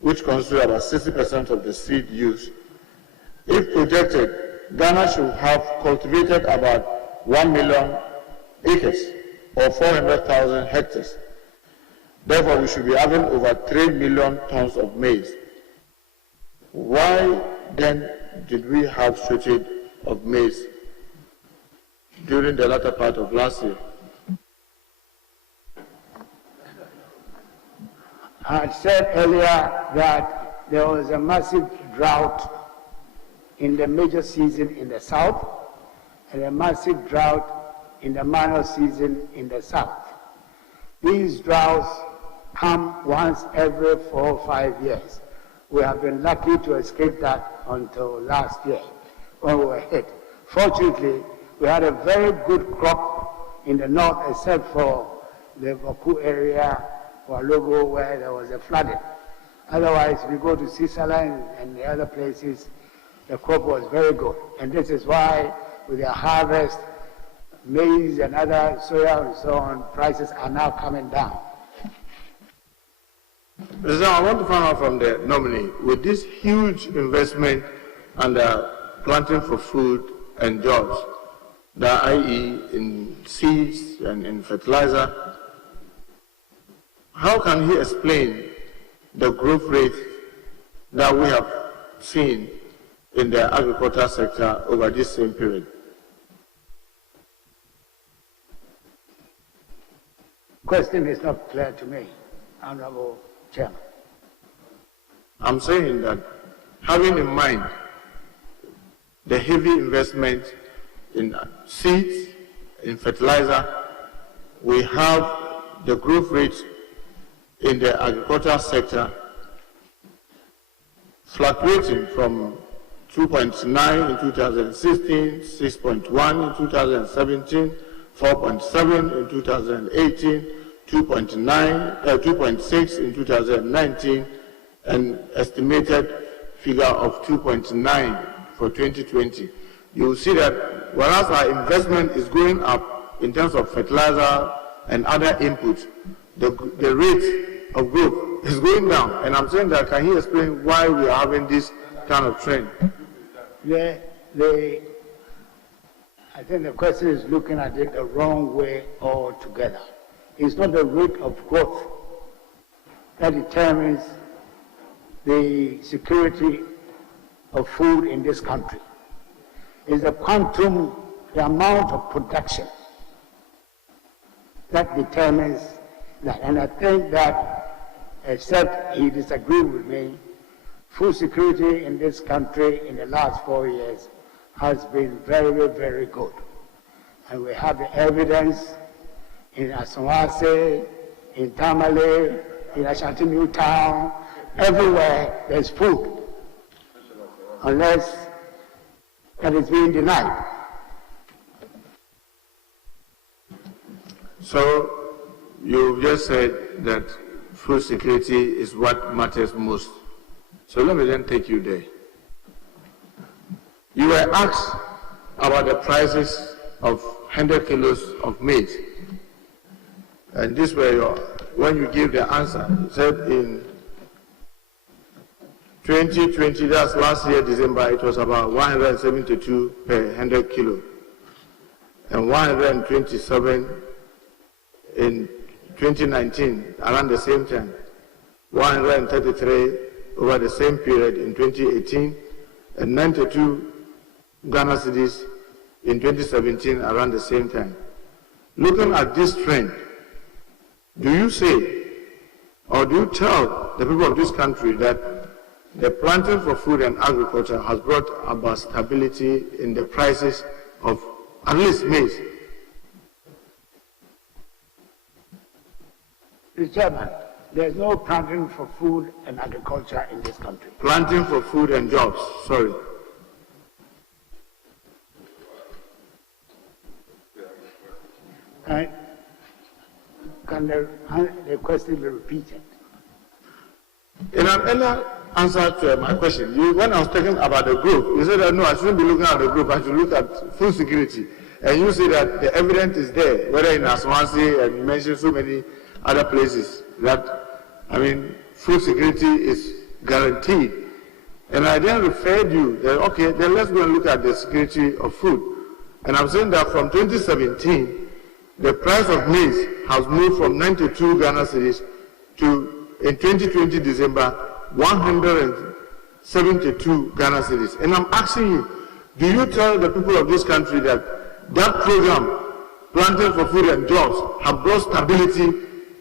which constitute about 60% of the seed used, if projected, Ghana should have cultivated about 1 million acres or 400,000 hectares. Therefore, we should be having over 3 million tons of maize. Why then did we have shortage of maize during the latter part of last year? I had said earlier that there was a massive drought in the major season in the south and a massive drought in the minor season in the south. These droughts come once every 4 or 5 years. We have been lucky to escape that until last year when we were hit. Fortunately, we had a very good crop in the north except for the Baku area or Logo where there was a flooding. Otherwise, we go to Switzerland and the other places, the crop was very good. And this is why with the harvest, maize and other soya and so on, prices are now coming down. Mr. I want to find out from the nominee, with this huge investment under planting for food and jobs, that i.e. in seeds and in fertilizer, how can he explain the growth rate that we have seen in the agricultural sector over this same period? Question is not clear to me, Honorable Chairman. I'm saying that having in mind the heavy investment in seeds, in fertilizer, we have the growth rate in the agricultural sector fluctuating from 2.9 in 2016, 6.1 in 2017, 4.7 in 2018, 2.6 in 2019, an estimated figure of 2.9 for 2020. You will see that whereas our investment is going up in terms of fertilizer and other inputs, the rate of growth is going down. And I'm saying that, can he explain why we are having this kind of trend? I think the question is looking at it the wrong way altogether. It's not the rate of growth that determines the security of food in this country. It's the quantum, the amount of production that determines that. And I think that, except he disagreed with me, food security in this country in the last 4 years has been very, very good. And we have the evidence in Asawase, in Tamale, in Ashanti New Town, everywhere there's food, unless that is being denied. So you just said that food security is what matters most. So let me then take you there. You were asked about the prices of 100 kilos of maize. And this were when you gave the answer, you said in 2020, that's last year, December, it was about 172 per 100 kilo. And 127 in 2019, around the same time. 133 over the same period in 2018, and 92 Ghana cedis in 2017 around the same time. Looking at this trend, do you say, or do you tell the people of this country that the planting for food and agriculture has brought about stability in the prices of at least maize? Mr. Chairman, there's no planting for food and agriculture in this country. Planting for food and jobs, sorry. Can the question be repeated? In an earlier answer to my question, when I was talking about the group, you said that no, I shouldn't be looking at the group, I should look at food security. And you say that the evidence is there, whether in Aswansi, and you mentioned so many other places, that, I mean, food security is guaranteed. And I then referred you that, okay, then let's go and look at the security of food. And I'm saying that from 2017, the price of maize has moved from 92 Ghana cedis to, in 2020 December, 172 Ghana cedis. And I'm asking you, do you tell the people of this country that that program, Planting for Food and Jobs, have brought stability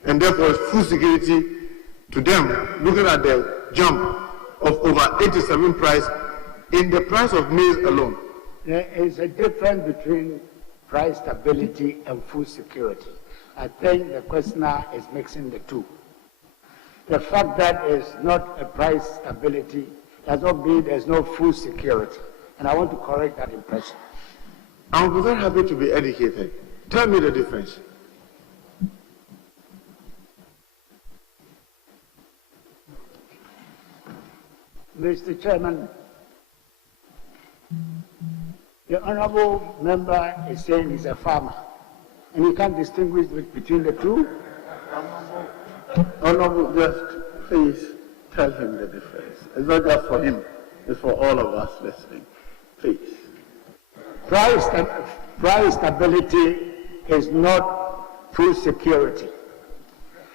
and therefore food security to them, looking at the jump of over 87 price in the price of maize alone? There is a difference between price stability and food security. I think the questioner is mixing the two. The fact that it's not a price stability does not mean there's no food security. And I want to correct that impression. I would be very happy to be educated. Tell me the difference. Mr. Chairman, the honorable member is saying he's a farmer, and he can't distinguish between the two. Honorable, just please tell him the difference. It's not just for him, it's for all of us listening. Please. Price stability is not food security.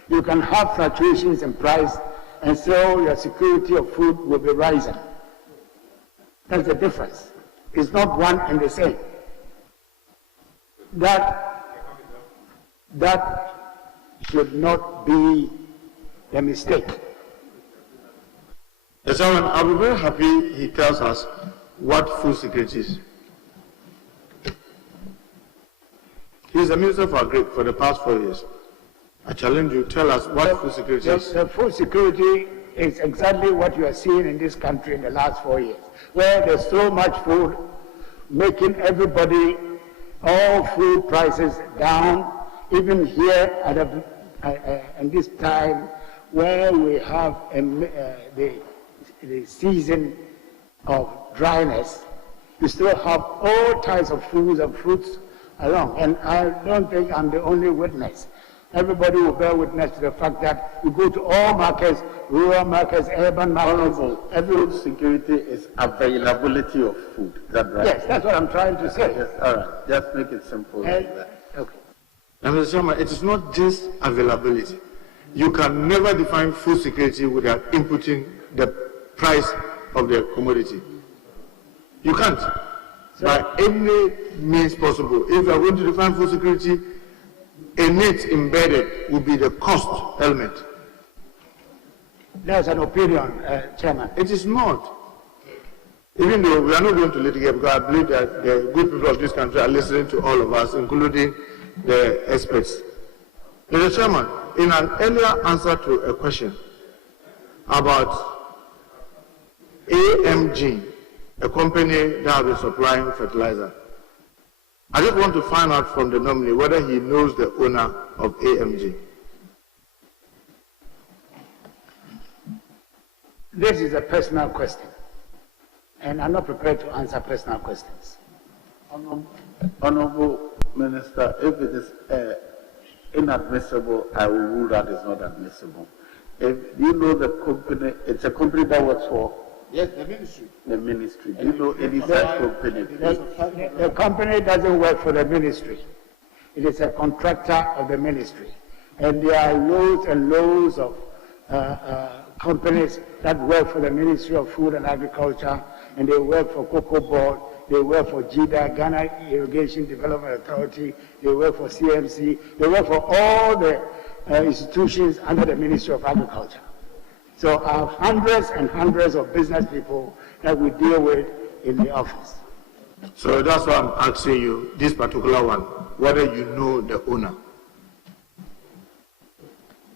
You can have fluctuations in price, and so your security of food will be rising. That's the difference. It's not one and the same. That should not be the mistake. Yes, sir, I'll be very happy he tells us what food security is. He's the Minister for Agri for the past 4 years. I challenge you, tell us what food security is. The food security is exactly what you are seeing in this country in the last 4 years, where there's so much food, making everybody, all food prices down, even here at this time where we have the season of dryness, you still have all types of foods and fruits along. And I don't think I'm the only witness. Everybody will bear witness to the fact that you go to all markets, rural markets, urban markets. Food security is availability of food. Is that right? Yes, that's what I'm trying to say. Yes, all right. Just make it simple like that. Okay. Now, Mr. Chairman, it is not just availability. You can never define food security without inputting the price of the commodity. You can't. By any means possible. If you are going to define food security, in it embedded will be the cost element. That's an opinion, Chairman. It is not. Even though we are not going to litigate, because I believe that the good people of this country are listening to all of us, including the experts. Mr. Chairman, in an earlier answer to a question about AMG, a company that has been supplying fertilizer, I just want to find out from the nominee whether he knows the owner of AMG. This is a personal question, and I'm not prepared to answer personal questions. Honorable Minister, if it is inadmissible, I will rule that it's not admissible. If you know the company, it's a company that works for. Yes, the ministry. The ministry. Do you know any such company? The company doesn't work for the ministry. It is a contractor of the ministry. And there are loads and loads of companies that work for the Ministry of Food and Agriculture, and they work for Cocoa Board, they work for GIDA, Ghana Irrigation Development Authority, they work for CMC, they work for all the institutions under the Ministry of Agriculture. So I have hundreds and hundreds of business people that we deal with in the office. So that's why I'm asking you, this particular one, whether you know the owner.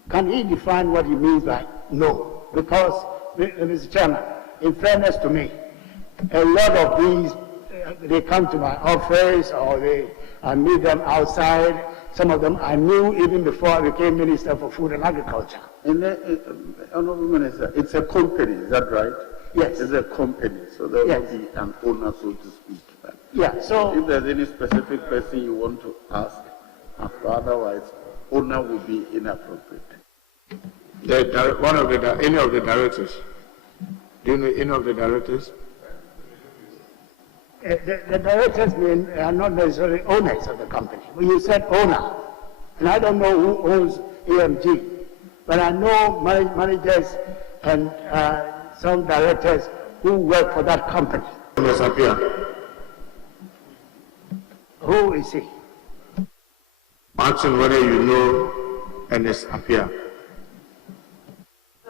Can he define what he means by no? Because, Mr. Chairman, in fairness to me, a lot of these, they come to my office or I meet them outside. Some of them I knew even before I became Minister for Food and Agriculture. Honorable Minister, it's a company, is that right? Yes. It's a company, so there will be an owner, so to speak. Yeah, so if there's any specific person you want to ask, otherwise, owner will be inappropriate. Any of the directors? Do you know any of the directors? The directors are not necessarily owners of the company. Well, you said owner, and I don't know who owns AMG, but I know managers and some directors who work for that company. Who is he? Asking whether you know Ernest Appiah.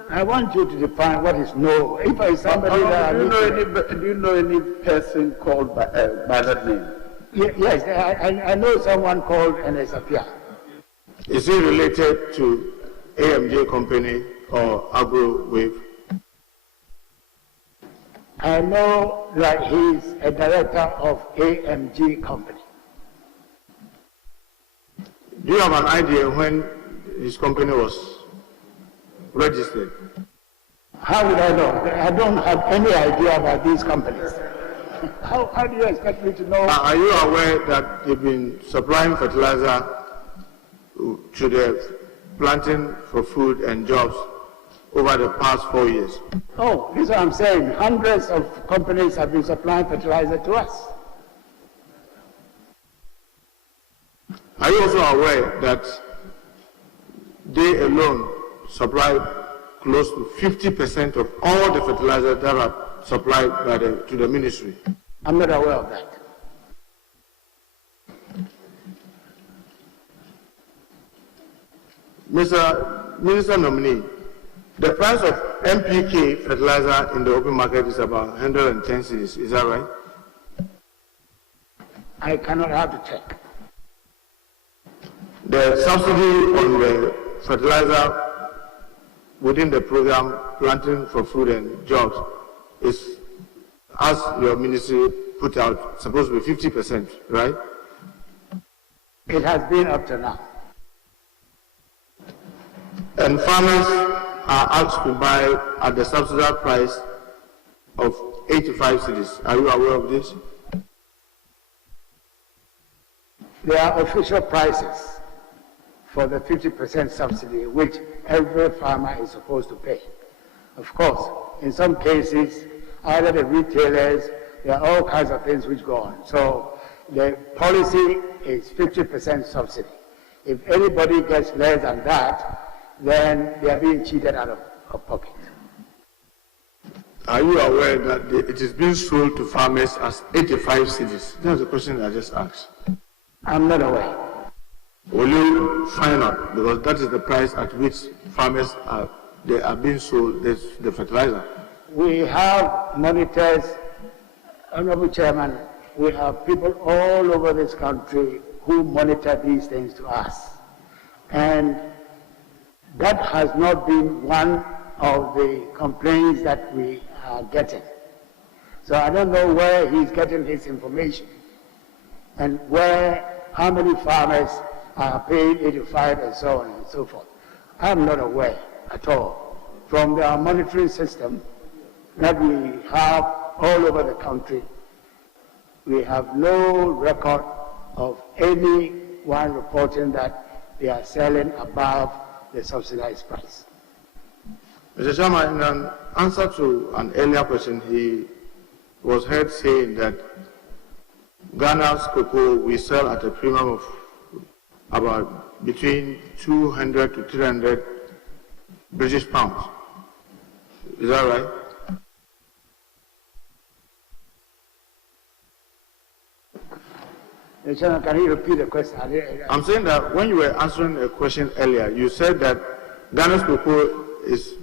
I want you to define what is no. If I somebody that do you know any person called by that name? Yes, I know someone called Ernest Appiah. Is he related to AMJ company or AgroWave? I know that he's a director of AMG company. Do you have an idea when his company was registered? How would I know? I don't have any idea about these companies. How do you expect me to know? Are you aware that they've been supplying fertilizer to the planting for food and jobs over the past 4 years? Oh, this is what I'm saying. Hundreds of companies have been supplying fertilizer to us. Are you also aware that they alone supply close to 50% of all the fertilizer that are supplied by to the ministry? I'm not aware of that. Mr. Minister nominee, the price of NPK fertilizer in the open market is about 110 cedis. Is that right? I cannot have to check. The subsidy on the fertilizer within the program Planting for Food and Jobs is, as your ministry put out, supposed to be 50%, right? It has been up to now. And farmers are asked to buy at the subsidized price of 85 cedis. Are you aware of this? There are official prices for the 50% subsidy, which every farmer is supposed to pay. Of course, in some cases, either the retailers, there are all kinds of things which go on. So the policy is 50% subsidy. If anybody gets less than that, then they are being cheated out of pocket. Are you aware that it is being sold to farmers as 85 cedis? That's the question I just asked. I'm not aware. Will you find out? Because that is the price at which farmers are being sold the fertilizer. We have monitors, Honorable Chairman, we have people all over this country who monitor these things to us. And that has not been one of the complaints that we are getting. So I don't know where he's getting his information and how many farmers are paid 85 and so on and so forth. I'm not aware at all. From the monitoring system that we have all over the country, we have no record of anyone reporting that they are selling above the subsidized price. Mr. Chairman, in an answer to an earlier question, he was heard saying that Ghana's cocoa we sell at a premium of about between 200 to 300 British pounds. Is that right? Can you repeat the question? I'm saying that when you were answering a question earlier, you said that Ghana's cocoa is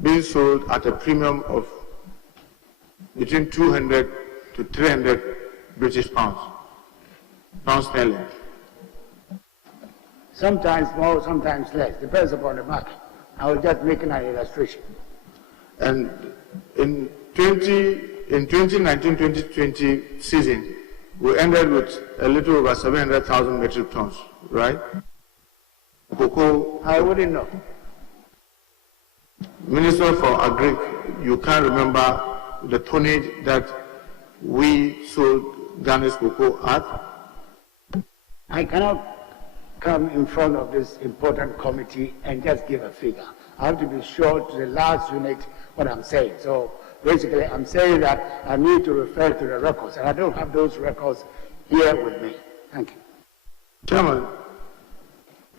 being sold at a premium of between 200 to 300 British pounds sterling. Sometimes more, sometimes less. Depends upon the market. I was just making an illustration. And in 2019-2020 season, we ended with a little over 700,000 metric tons, right? Cocoa. I wouldn't know. Minister for Agri, you can't remember the tonnage that we sold Ghana's cocoa at? I cannot come in front of this important committee and just give a figure. I have to be sure to the last unit what I'm saying. So basically, I'm saying that I need to refer to the records, and I don't have those records here with me. Thank you. Chairman,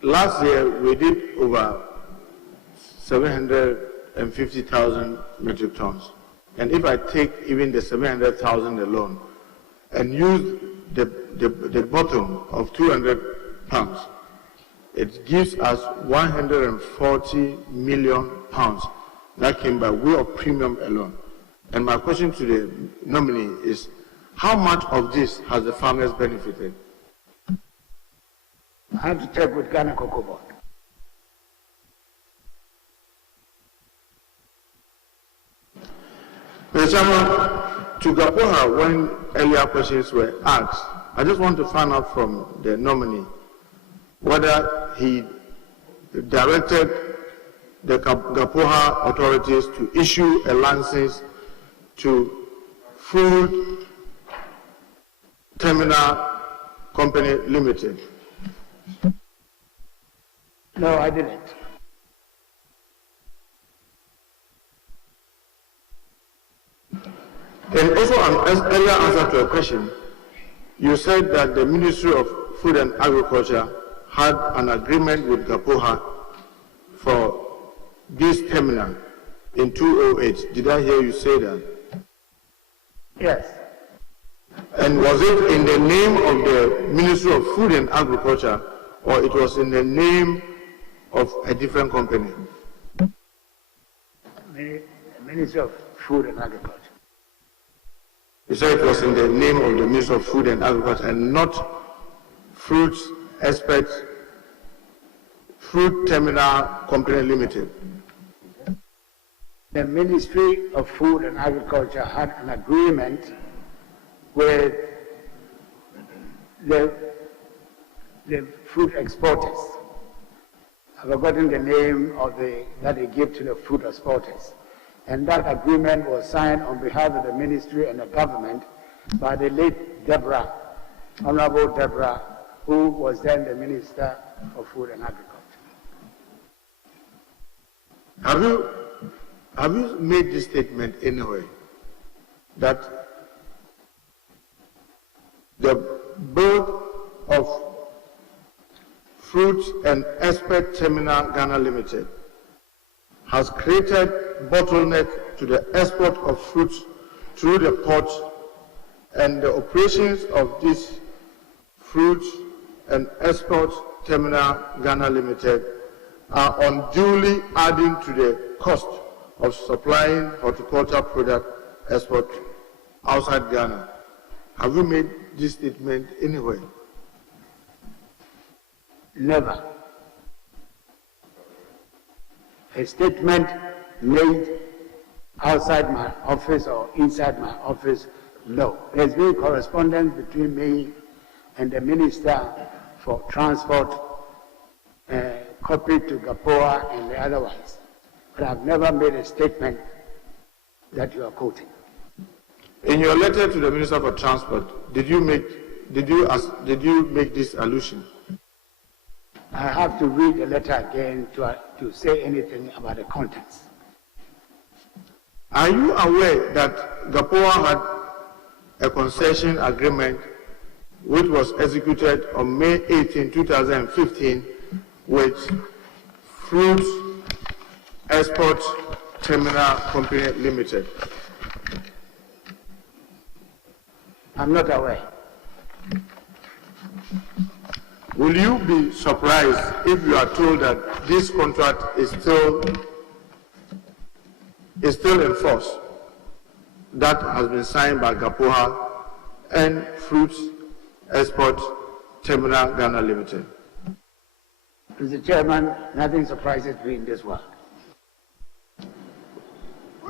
last year we did over 750,000 metric tons. And if I take even the 700,000 alone and use the bottom of 200 pounds, it gives us 140 million pounds that came by way of premium alone. And my question to the nominee is, how much of this has the farmers benefited? I have to check with Ghana Cocoa Board. Mr. Chairman, to Gapoha, when earlier questions were asked, I just want to find out from the nominee whether he directed the Gapoha authorities to issue a license to Food Terminal Company Limited? No, I didn't. And also an earlier answer to a question, you said that the Ministry of Food and Agriculture had an agreement with Gapoha for this terminal in 2008. Did I hear you say that? Yes. And was it in the name of the Ministry of Food and Agriculture, or it was in the name of a different company? Ministry of Food and Agriculture. You said it was in the name of the Ministry of Food and Agriculture and not Fruit Terminal Company Limited. The Ministry of Food and Agriculture had an agreement with the fruit exporters. I've forgotten the name of that they give to the fruit exporters. And that agreement was signed on behalf of the ministry and the government by the late Deborah, Honorable Deborah, who was then the Minister of Food and Agriculture. Have you made this statement anyway that the Board of Fruit and Export Terminal Ghana Limited has created bottleneck to the export of fruits through the port, and the operations of this Fruit and Export Terminal Ghana Limited are unduly adding to the cost of supplying horticultural product export outside Ghana? Have you made this statement anywhere? Never. A statement made outside my office or inside my office, no. There's been correspondence between me and the Minister for Transport, copied to Gapoha and the other ones. But I've never made a statement that you are quoting. In your letter to the Minister for Transport, did you make this allusion? I have to read the letter again to say anything about the contents. Are you aware that Gapoha had a concession agreement which was executed on May 18, 2015 with Fruit Export Terminal Company Limited? I'm not aware. Will you be surprised if you are told that this contract is still in force, that has been signed by Gapoha and Fruit Export Terminal Ghana Limited? Mr. Chairman, nothing surprises me in this world.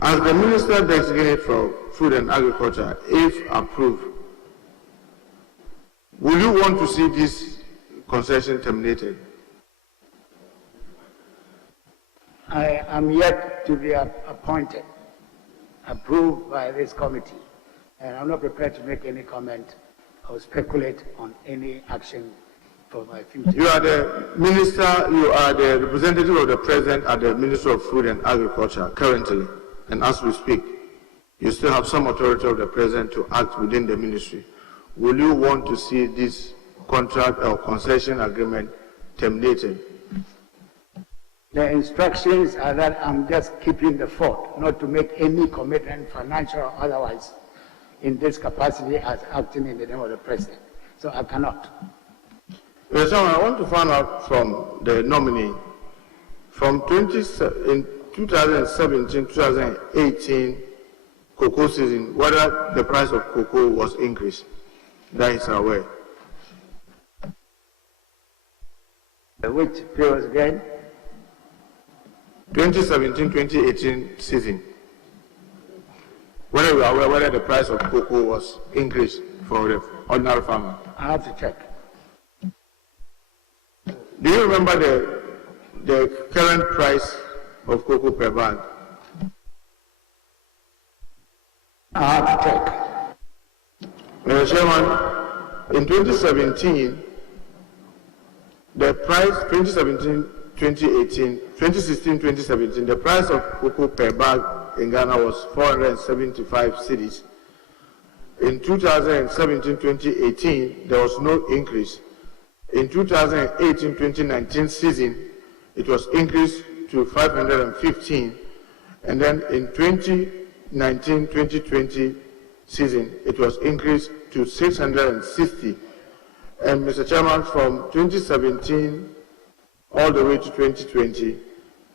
As the Minister designated for Food and Agriculture, if approved, will you want to see this concession terminated? I am yet to be appointed, approved by this committee, and I'm not prepared to make any comment or speculate on any action for my future. You are the Minister, you are the representative of the President at the Ministry of Food and Agriculture currently, and as we speak, you still have some authority of the President to act within the ministry. Will you want to see this contract or concession agreement terminated? The instructions are that I'm just keeping the fort, not to make any commitment, financial or otherwise, in this capacity as acting in the name of the President. So I cannot. Mr. Chairman, I want to find out from the nominee, from 2017-2018 cocoa season, whether the price of cocoa was increased. That is aware. Which period again? 2017-2018 season. Whether you are aware whether the price of cocoa was increased for the ordinary farmer. I have to check. Do you remember the current price of cocoa per bag? I have to check. Mr. Chairman, in 2017, the price, 2016-2017, the price of cocoa per bag in Ghana was 475 cedis. In 2017-2018, there was no increase. In 2018-2019 season, it was increased to 515, and then in 2019-2020 season, it was increased to 660. And Mr. Chairman, from 2017 all the way to 2020,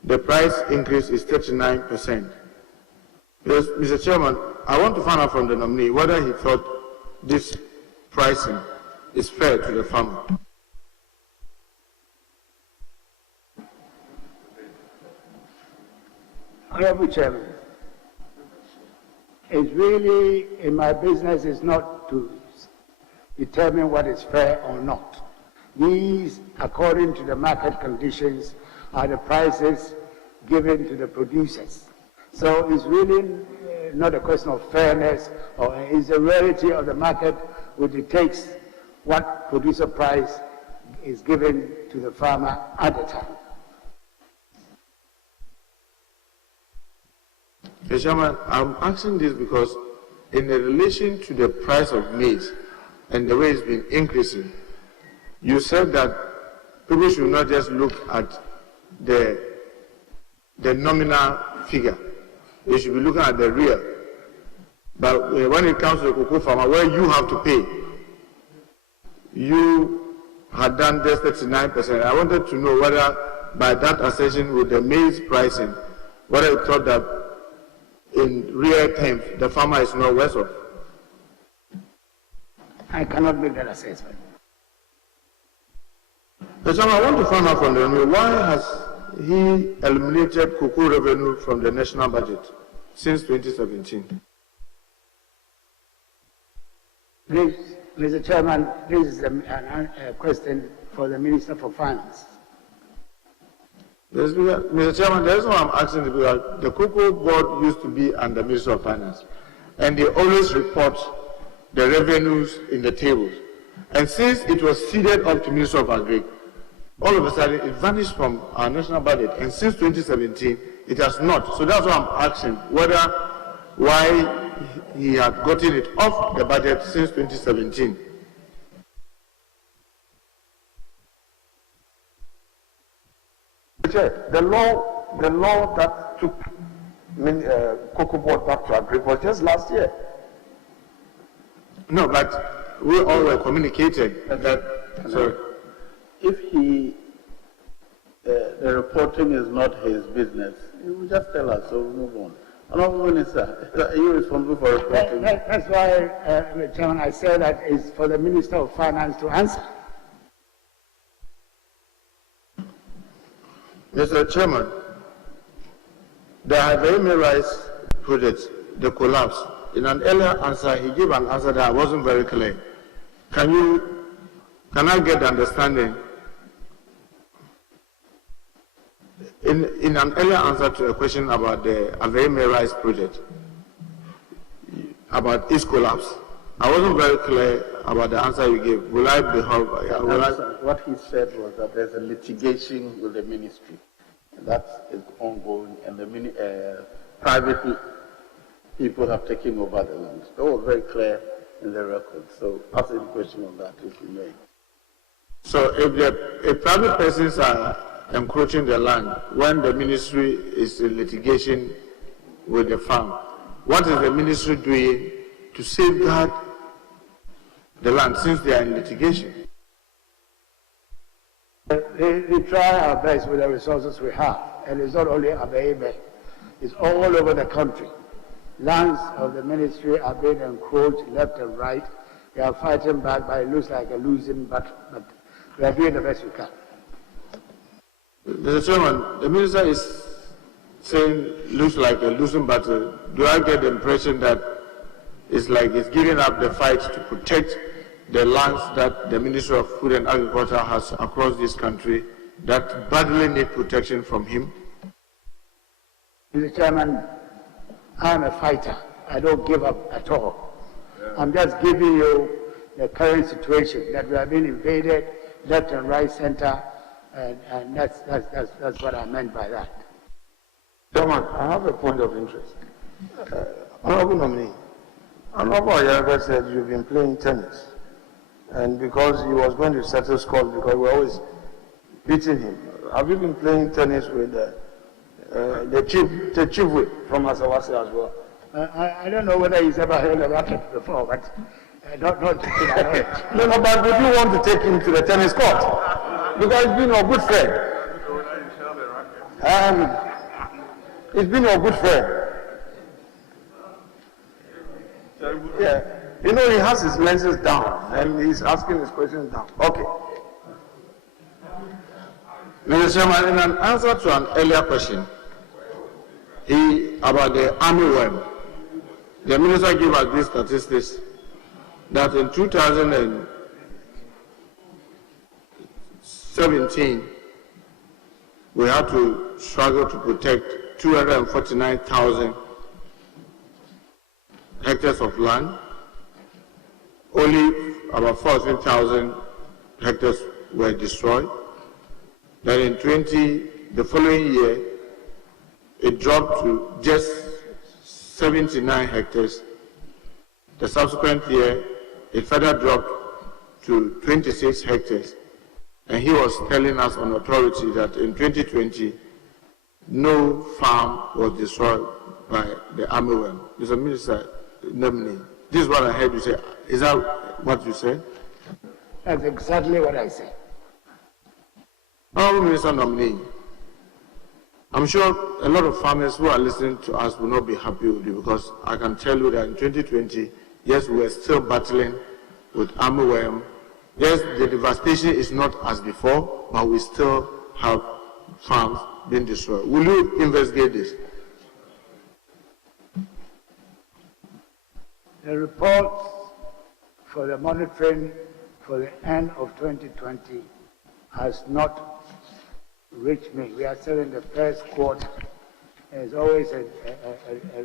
the price increase is 39%. Yes, Mr. Chairman, I want to find out from the nominee whether he thought this pricing is fair to the farmer. Honorable Chairman, it's really in my business is not to determine what is fair or not. These, according to the market conditions, are the prices given to the producers. So it's really not a question of fairness, or it's the reality of the market which dictates what producer price is given to the farmer at the time. Mr. Chairman, I'm asking this because in relation to the price of maize and the way it's been increasing, you said that people should not just look at the nominal figure. They should be looking at the real. But when it comes to the cocoa farmer, where you have to pay, you had done just 39%. I wanted to know whether by that assertion with the maize pricing, whether you thought that in real terms, the farmer is not worse off. I cannot make that assessment. Mr. Chairman, I want to find out from the nominee, why has he eliminated cocoa revenue from the national budget since 2017? Please, Mr. Chairman, this is a question for the Minister for Finance. Mr. Chairman, the reason why I'm asking is because the cocoa board used to be under Ministry of Finance, and they always report the revenues in the tables. And since it was ceded up to Ministry of Agri, all of a sudden it vanished from our national budget, and since 2017 it has not. So that's why I'm asking why he had gotten it off the budget since 2017. The law that took cocoa board back to Agri was just last year. No, but we all were communicated that. Sorry. If the reporting is not his business, he will just tell us, so we'll move on. Honorable Minister, are you responsible for reporting? That's why, Chairman, I said that it's for the Minister of Finance to answer. Mr. Chairman, the Havana Rice project, the collapse, in an earlier answer, he gave an answer that wasn't very clear. Can I get the understanding? In an earlier answer to a question about the Havana Rice project, about its collapse, I wasn't very clear about the answer you gave. Will I be held? What he said was that there's a litigation with the ministry. That is ongoing, and the private people have taken over the land. That was very clear in the record. So answer the question on that, if you may. So if private persons are encroaching the land when the ministry is in litigation with the farm, what is the ministry doing to safeguard the land since they are in litigation? We try our best with the resources we have, and it's not only Abaime, it's all over the country. Lands of the ministry are being encroached left and right. We are fighting back, but it looks like a losing battle, but we are doing the best we can. Mr. Chairman, the minister is saying looks like a losing battle. Do I get the impression that it's like it's giving up the fight to protect the lands that the Ministry of Food and Agriculture has across this country that badly need protection from him? Mr. Chairman, I'm a fighter. I don't give up at all. I'm just giving you the current situation that we have been invaded left and right, center, and that's what I meant by that. Chairman, I have a point of interest. Honorable nominee, Honorable Oyerga said you've been playing tennis, and because he was going to settle scores because we're always beating him. Have you been playing tennis with the chief whip from Asawase as well? I don't know whether he's ever held a racket before, but not to my knowledge. No, but would you want to take him to the tennis court? Because he's been your good friend. He's been your good friend. Yeah. You know, he has his lenses down, and he's asking his questions down. Okay. Mr. Chairman, in an answer to an earlier question, about the army worm, the minister gave us these statistics that in 2017, we had to struggle to protect 249,000 hectares of land. Only about 14,000 hectares were destroyed. Then in the following year, it dropped to just 79 hectares. The subsequent year, it further dropped to 26 hectares. And he was telling us on authority that in 2020, no farm was destroyed by the armyworm. Mr. Minister, nominee, this is what I heard you say. Is that what you said? That's exactly what I said. Honorable Minister nominee, I'm sure a lot of farmers who are listening to us will not be happy with you because I can tell you that in 2020, yes, we are still battling with armyworm. Yes, the devastation is not as before, but we still have farms being destroyed. Will you investigate this? The report for the monitoring for the end of 2020 has not reached me. We are still in the first quarter. There's always a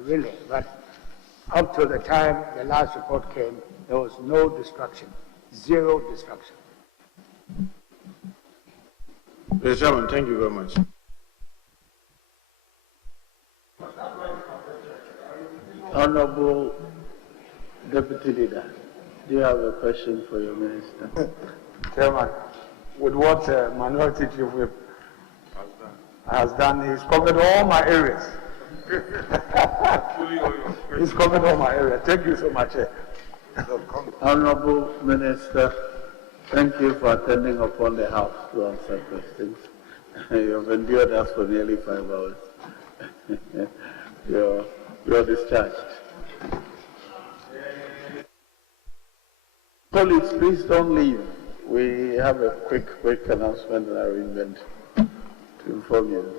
relay, but up to the time the last report came, there was no destruction, zero destruction. Mr. Chairman, thank you very much. Honorable Deputy Leader, do you have a question for your minister? Chairman, with what Minority Chief Whip has done, he's covered all my areas. He's covered all my areas. Thank you so much. Honorable Minister, thank you for attending upon the House to answer questions. You have endured us for nearly 5 hours. You're discharged. Colleagues, please don't leave. We have a quick announcement and arrangement to inform you.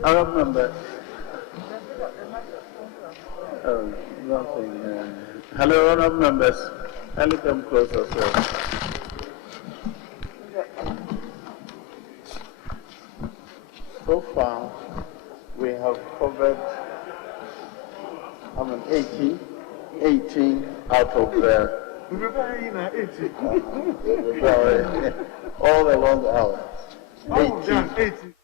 Arab members. Oh, nothing. Hello, Arab members. Kindly come closer, sir. So far, we have covered 18 18 out of the all the long hours. 18.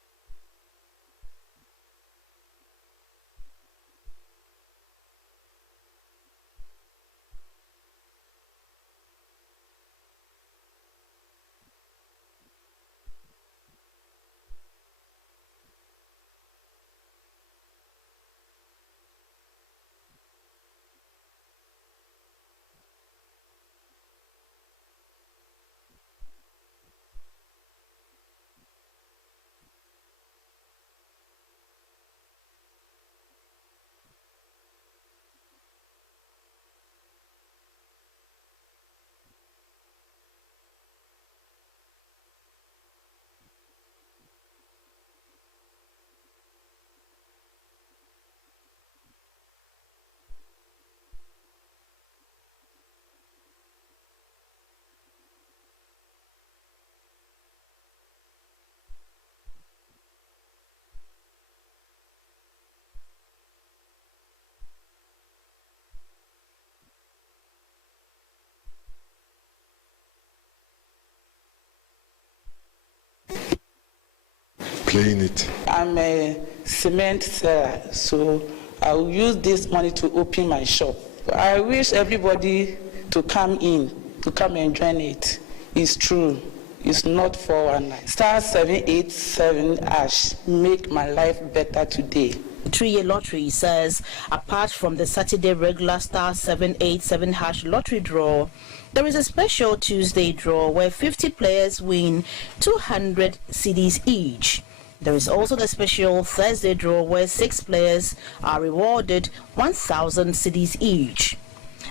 Playing it. I'm a cement seller, so I'll use this money to open my shop. I wish everybody to come and join it. It's true. It's not 419. Star 787 hash. Make my life better today. Three-year lottery says, apart from the Saturday regular star 787 hash lottery draw, there is a special Tuesday draw where 50 players win 200 cedis each. There is also the special Thursday draw where 6 players are rewarded 1,000 cedis each.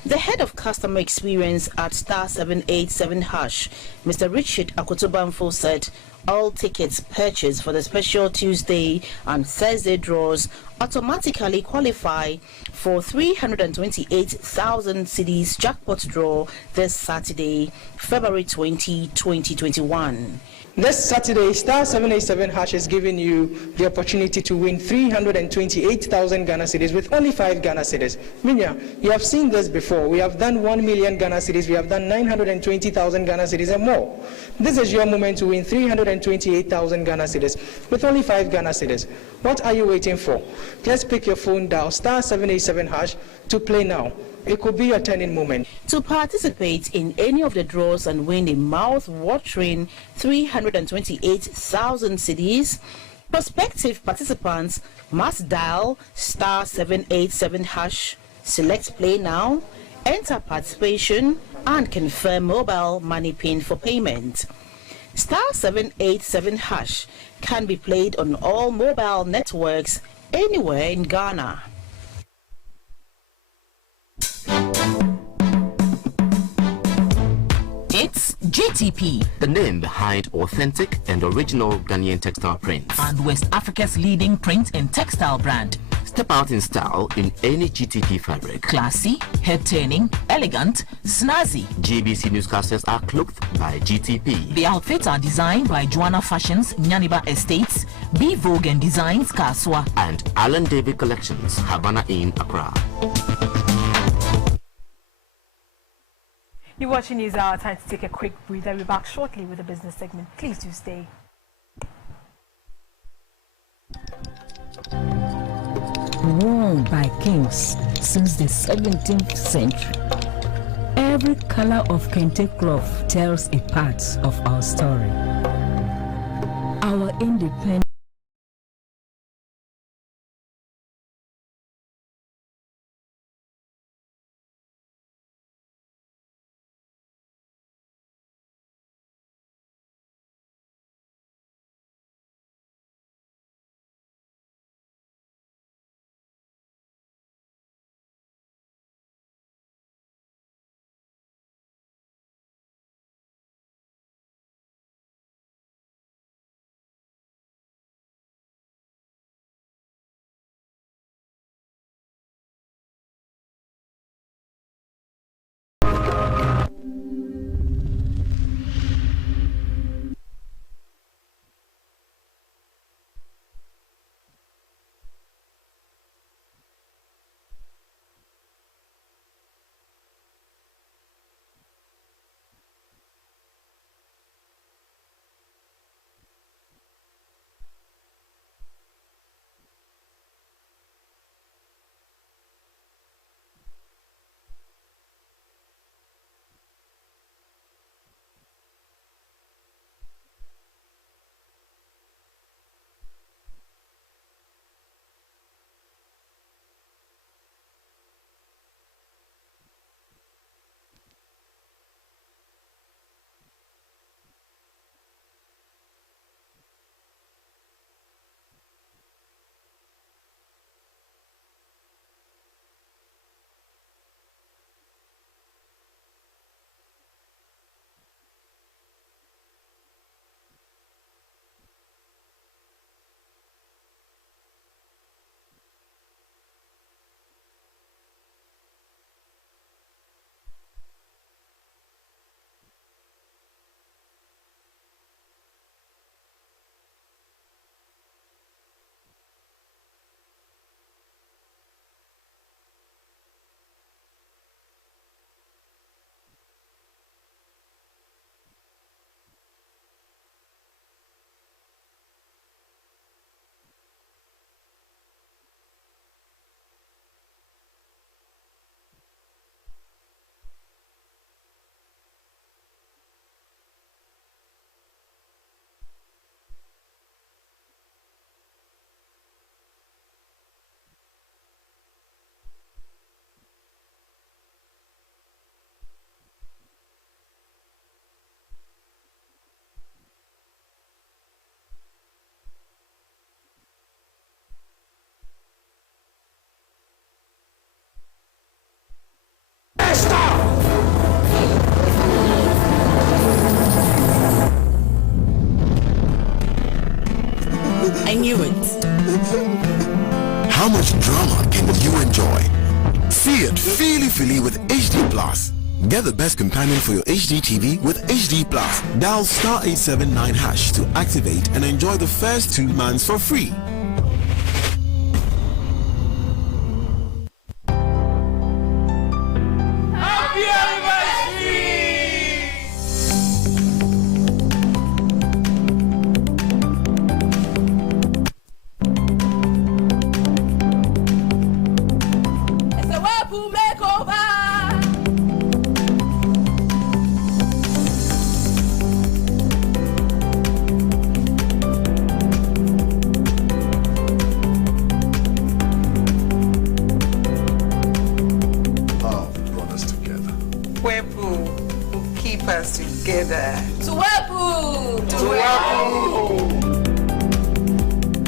The head of customer experience at star 787 hash, Mr. Richard Akotobanfo, said all tickets purchased for the special Tuesday and Thursday draws automatically qualify for 328,000 cedis jackpot draw this Saturday, February 20, 2021. This Saturday, star 787 hash is giving you the opportunity to win 328,000 Ghana cedis with only 5 Ghana cedis. Minya, you have seen this before. We have done 1 million Ghana cedis, we have done 920,000 Ghana cedis and more. This is your moment to win 328,000 Ghana cedis with only 5 Ghana cedis. What are you waiting for? Just pick your phone, dial star 787 hash to play now. It could be a turning moment. To participate in any of the draws and win a mouth-watering 328,000 cedis, prospective participants must dial star 787 hash, select play now, enter participation, and confirm mobile money pin for payment. Star 787 hash can be played on all mobile networks anywhere in Ghana. It's GTP, the name behind authentic and original Ghanaian textile prints, and West Africa's leading print and textile brand. Step out in style in any GTP fabric. Classy, head-turning, elegant, snazzy. GBC newscasters are cloaked by GTP. The outfits are designed by Joanna Fashions, Nyaniba Estates, B Vogue and Designs, Kaswa, and Alan David Collections, Havana in Accra. You're watching News Hour. Time to take a quick breather. We'll be back shortly with the business segment. Please do stay. Worn by kings since the 17th century, every color of kente cloth tells a part of our story. Our independence. Feely with HD Plus. Get the best companion for your HD TV with HD Plus. Dial *879# to activate and enjoy the first 2 months for free.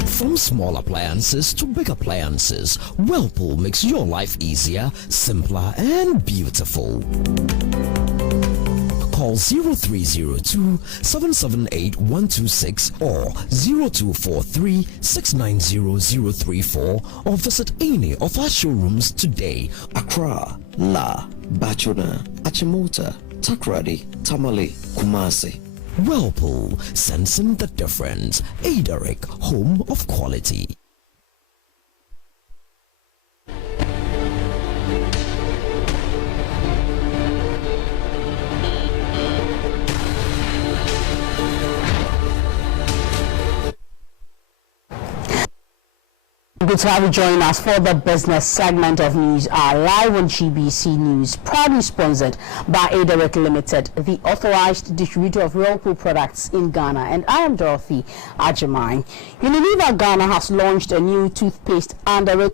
From small appliances to big appliances, Whirlpool makes your life easier, simpler, and beautiful. Call 0302-778-126 or 0243-690-034 or visit any of our showrooms today. Accra, La, Bachuna, Achimota, Takrady, Tamale, Kumasi. Whirlpool, sensing the difference. Adaric, home of quality. Good to have you join us for the business segment of news. Live on GBC News, proudly sponsored by Adaric Limited, the authorized distributor of Whirlpool products in Ghana. And I am Dorothy Ajamai. Unilever Ghana has launched a new toothpaste under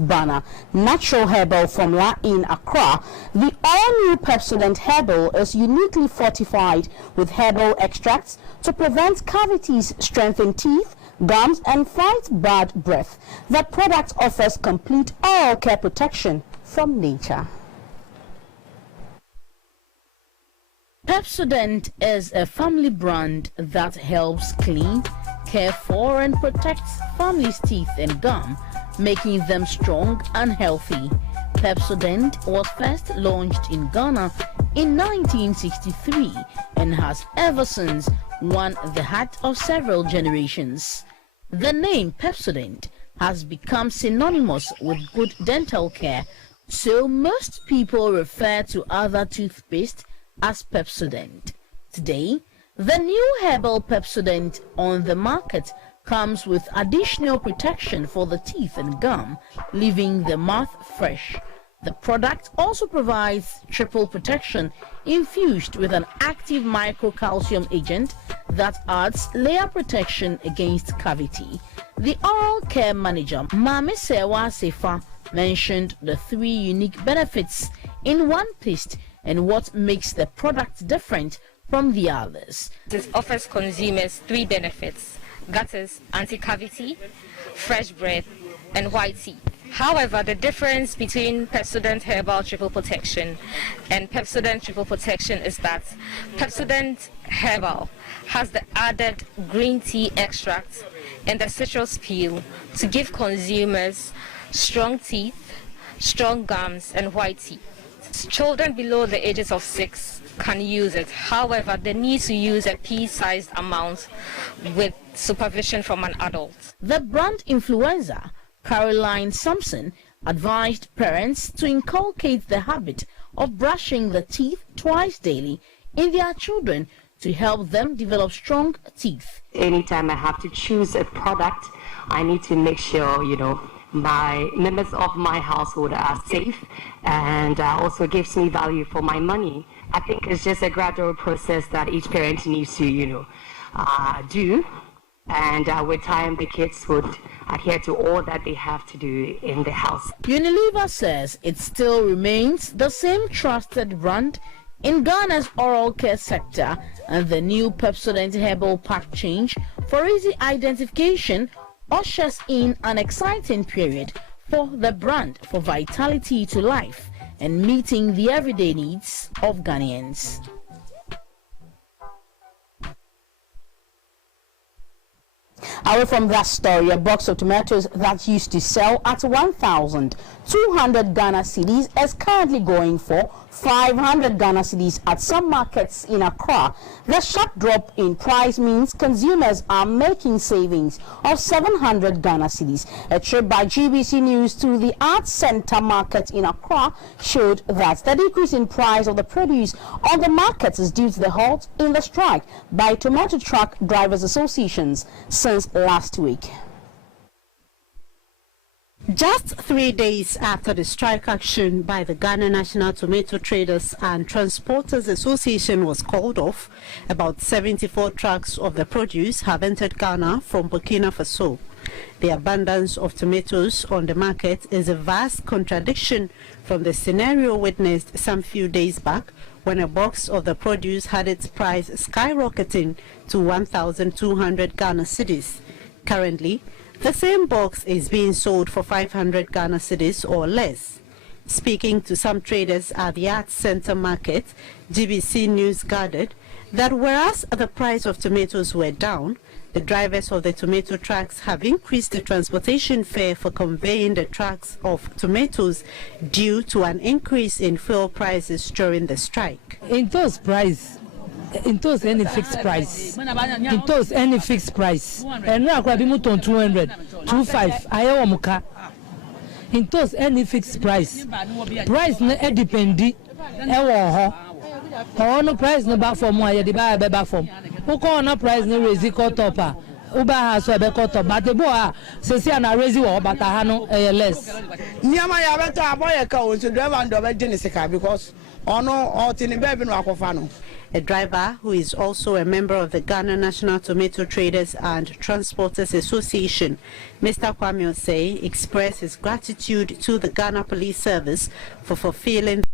banner, natural herbal formula in Accra. The all-new Pepsodent Herbal is uniquely fortified with herbal extracts to prevent cavities, strengthen teeth, gums, and fight bad breath. The product offers complete oral care protection from nature. Pepsodent is a family brand that helps clean, care for, and protects families' teeth and gum, making them strong and healthy. Pepsodent was first launched in Ghana in 1963 and has ever since won the heart of several generations. The name Pepsodent has become synonymous with good dental care, so most people refer to other toothpaste as Pepsodent. Today, the new herbal Pepsodent on the market comes with additional protection for the teeth and gum, leaving the mouth fresh. The product also provides triple protection infused with an active microcalcium agent that adds layer protection against cavity. The oral care manager, Mame Sewa Sefa, mentioned the 3 unique benefits in one paste and what makes the product different from the others. It offers consumers 3 benefits, that is anti-cavity, fresh breath, and white teeth. However, the difference between Pepsodent Herbal Triple Protection and Pepsodent Triple Protection is that Pepsodent Herbal has the added green tea extract and the citrus peel to give consumers strong teeth, strong gums, and white teeth. Children below the ages of 6 can use it. However, they need to use a pea-sized amount with supervision from an adult. The brand influencer, Caroline Sampson, advised parents to inculcate the habit of brushing the teeth twice daily in their children to help them develop strong teeth. Anytime I have to choose a product, I need to make sure, my members of my household are safe, and also gives me value for my money. I think it's just a gradual process that each parent needs to, do. And with time, the kids would adhere to all that they have to do in the house. Unilever says it still remains the same trusted brand in Ghana's oral care sector, and the new Pepsodent Herbal Pack change for easy identification ushers in an exciting period for the brand for vitality to life and meeting the everyday needs of Ghanaians. Away from that story, a box of tomatoes that used to sell at 1,200 Ghana cedis is currently going for 500 Ghana cedis at some markets in Accra. The sharp drop in price means consumers are making savings of 700 Ghana cedis. A trip by GBC News to the Arts Center market in Accra showed that the decrease in price of the produce on the markets is due to the halt in the strike by tomato truck drivers associations since last week. Just 3 days after the strike action by the Ghana National Tomato Traders and Transporters Association was called off, about 74 trucks of the produce have entered Ghana from Burkina Faso. The abundance of tomatoes on the market is a vast contradiction from the scenario witnessed some few days back when a box of the produce had its price skyrocketing to 1,200 Ghana cedis. Currently, the same box is being sold for 500 Ghana cedis or less. Speaking to some traders at the Arts Center market, GBC News gathered that whereas the price of tomatoes were down, the drivers of the tomato trucks have increased the transportation fare for conveying the trucks of tomatoes due to an increase in fuel prices during the strike. In those price, into any fixed price, into any fixed price, and now I be 200, 25. I owe muka. Into any fixed price, price ne dependi. No price no back for more. The buy back for. Who call no price no raise call topper. Uba has so be call top. But the boy say see na raise war but I no less. Niama ya beta boy ka o so driver and do genesika because ono o tin be no akofa no. A driver who is also a member of the Ghana National Tomato Traders and Transporters Association, Mr. Kwame Osei, expressed his gratitude to the Ghana Police Service for fulfilling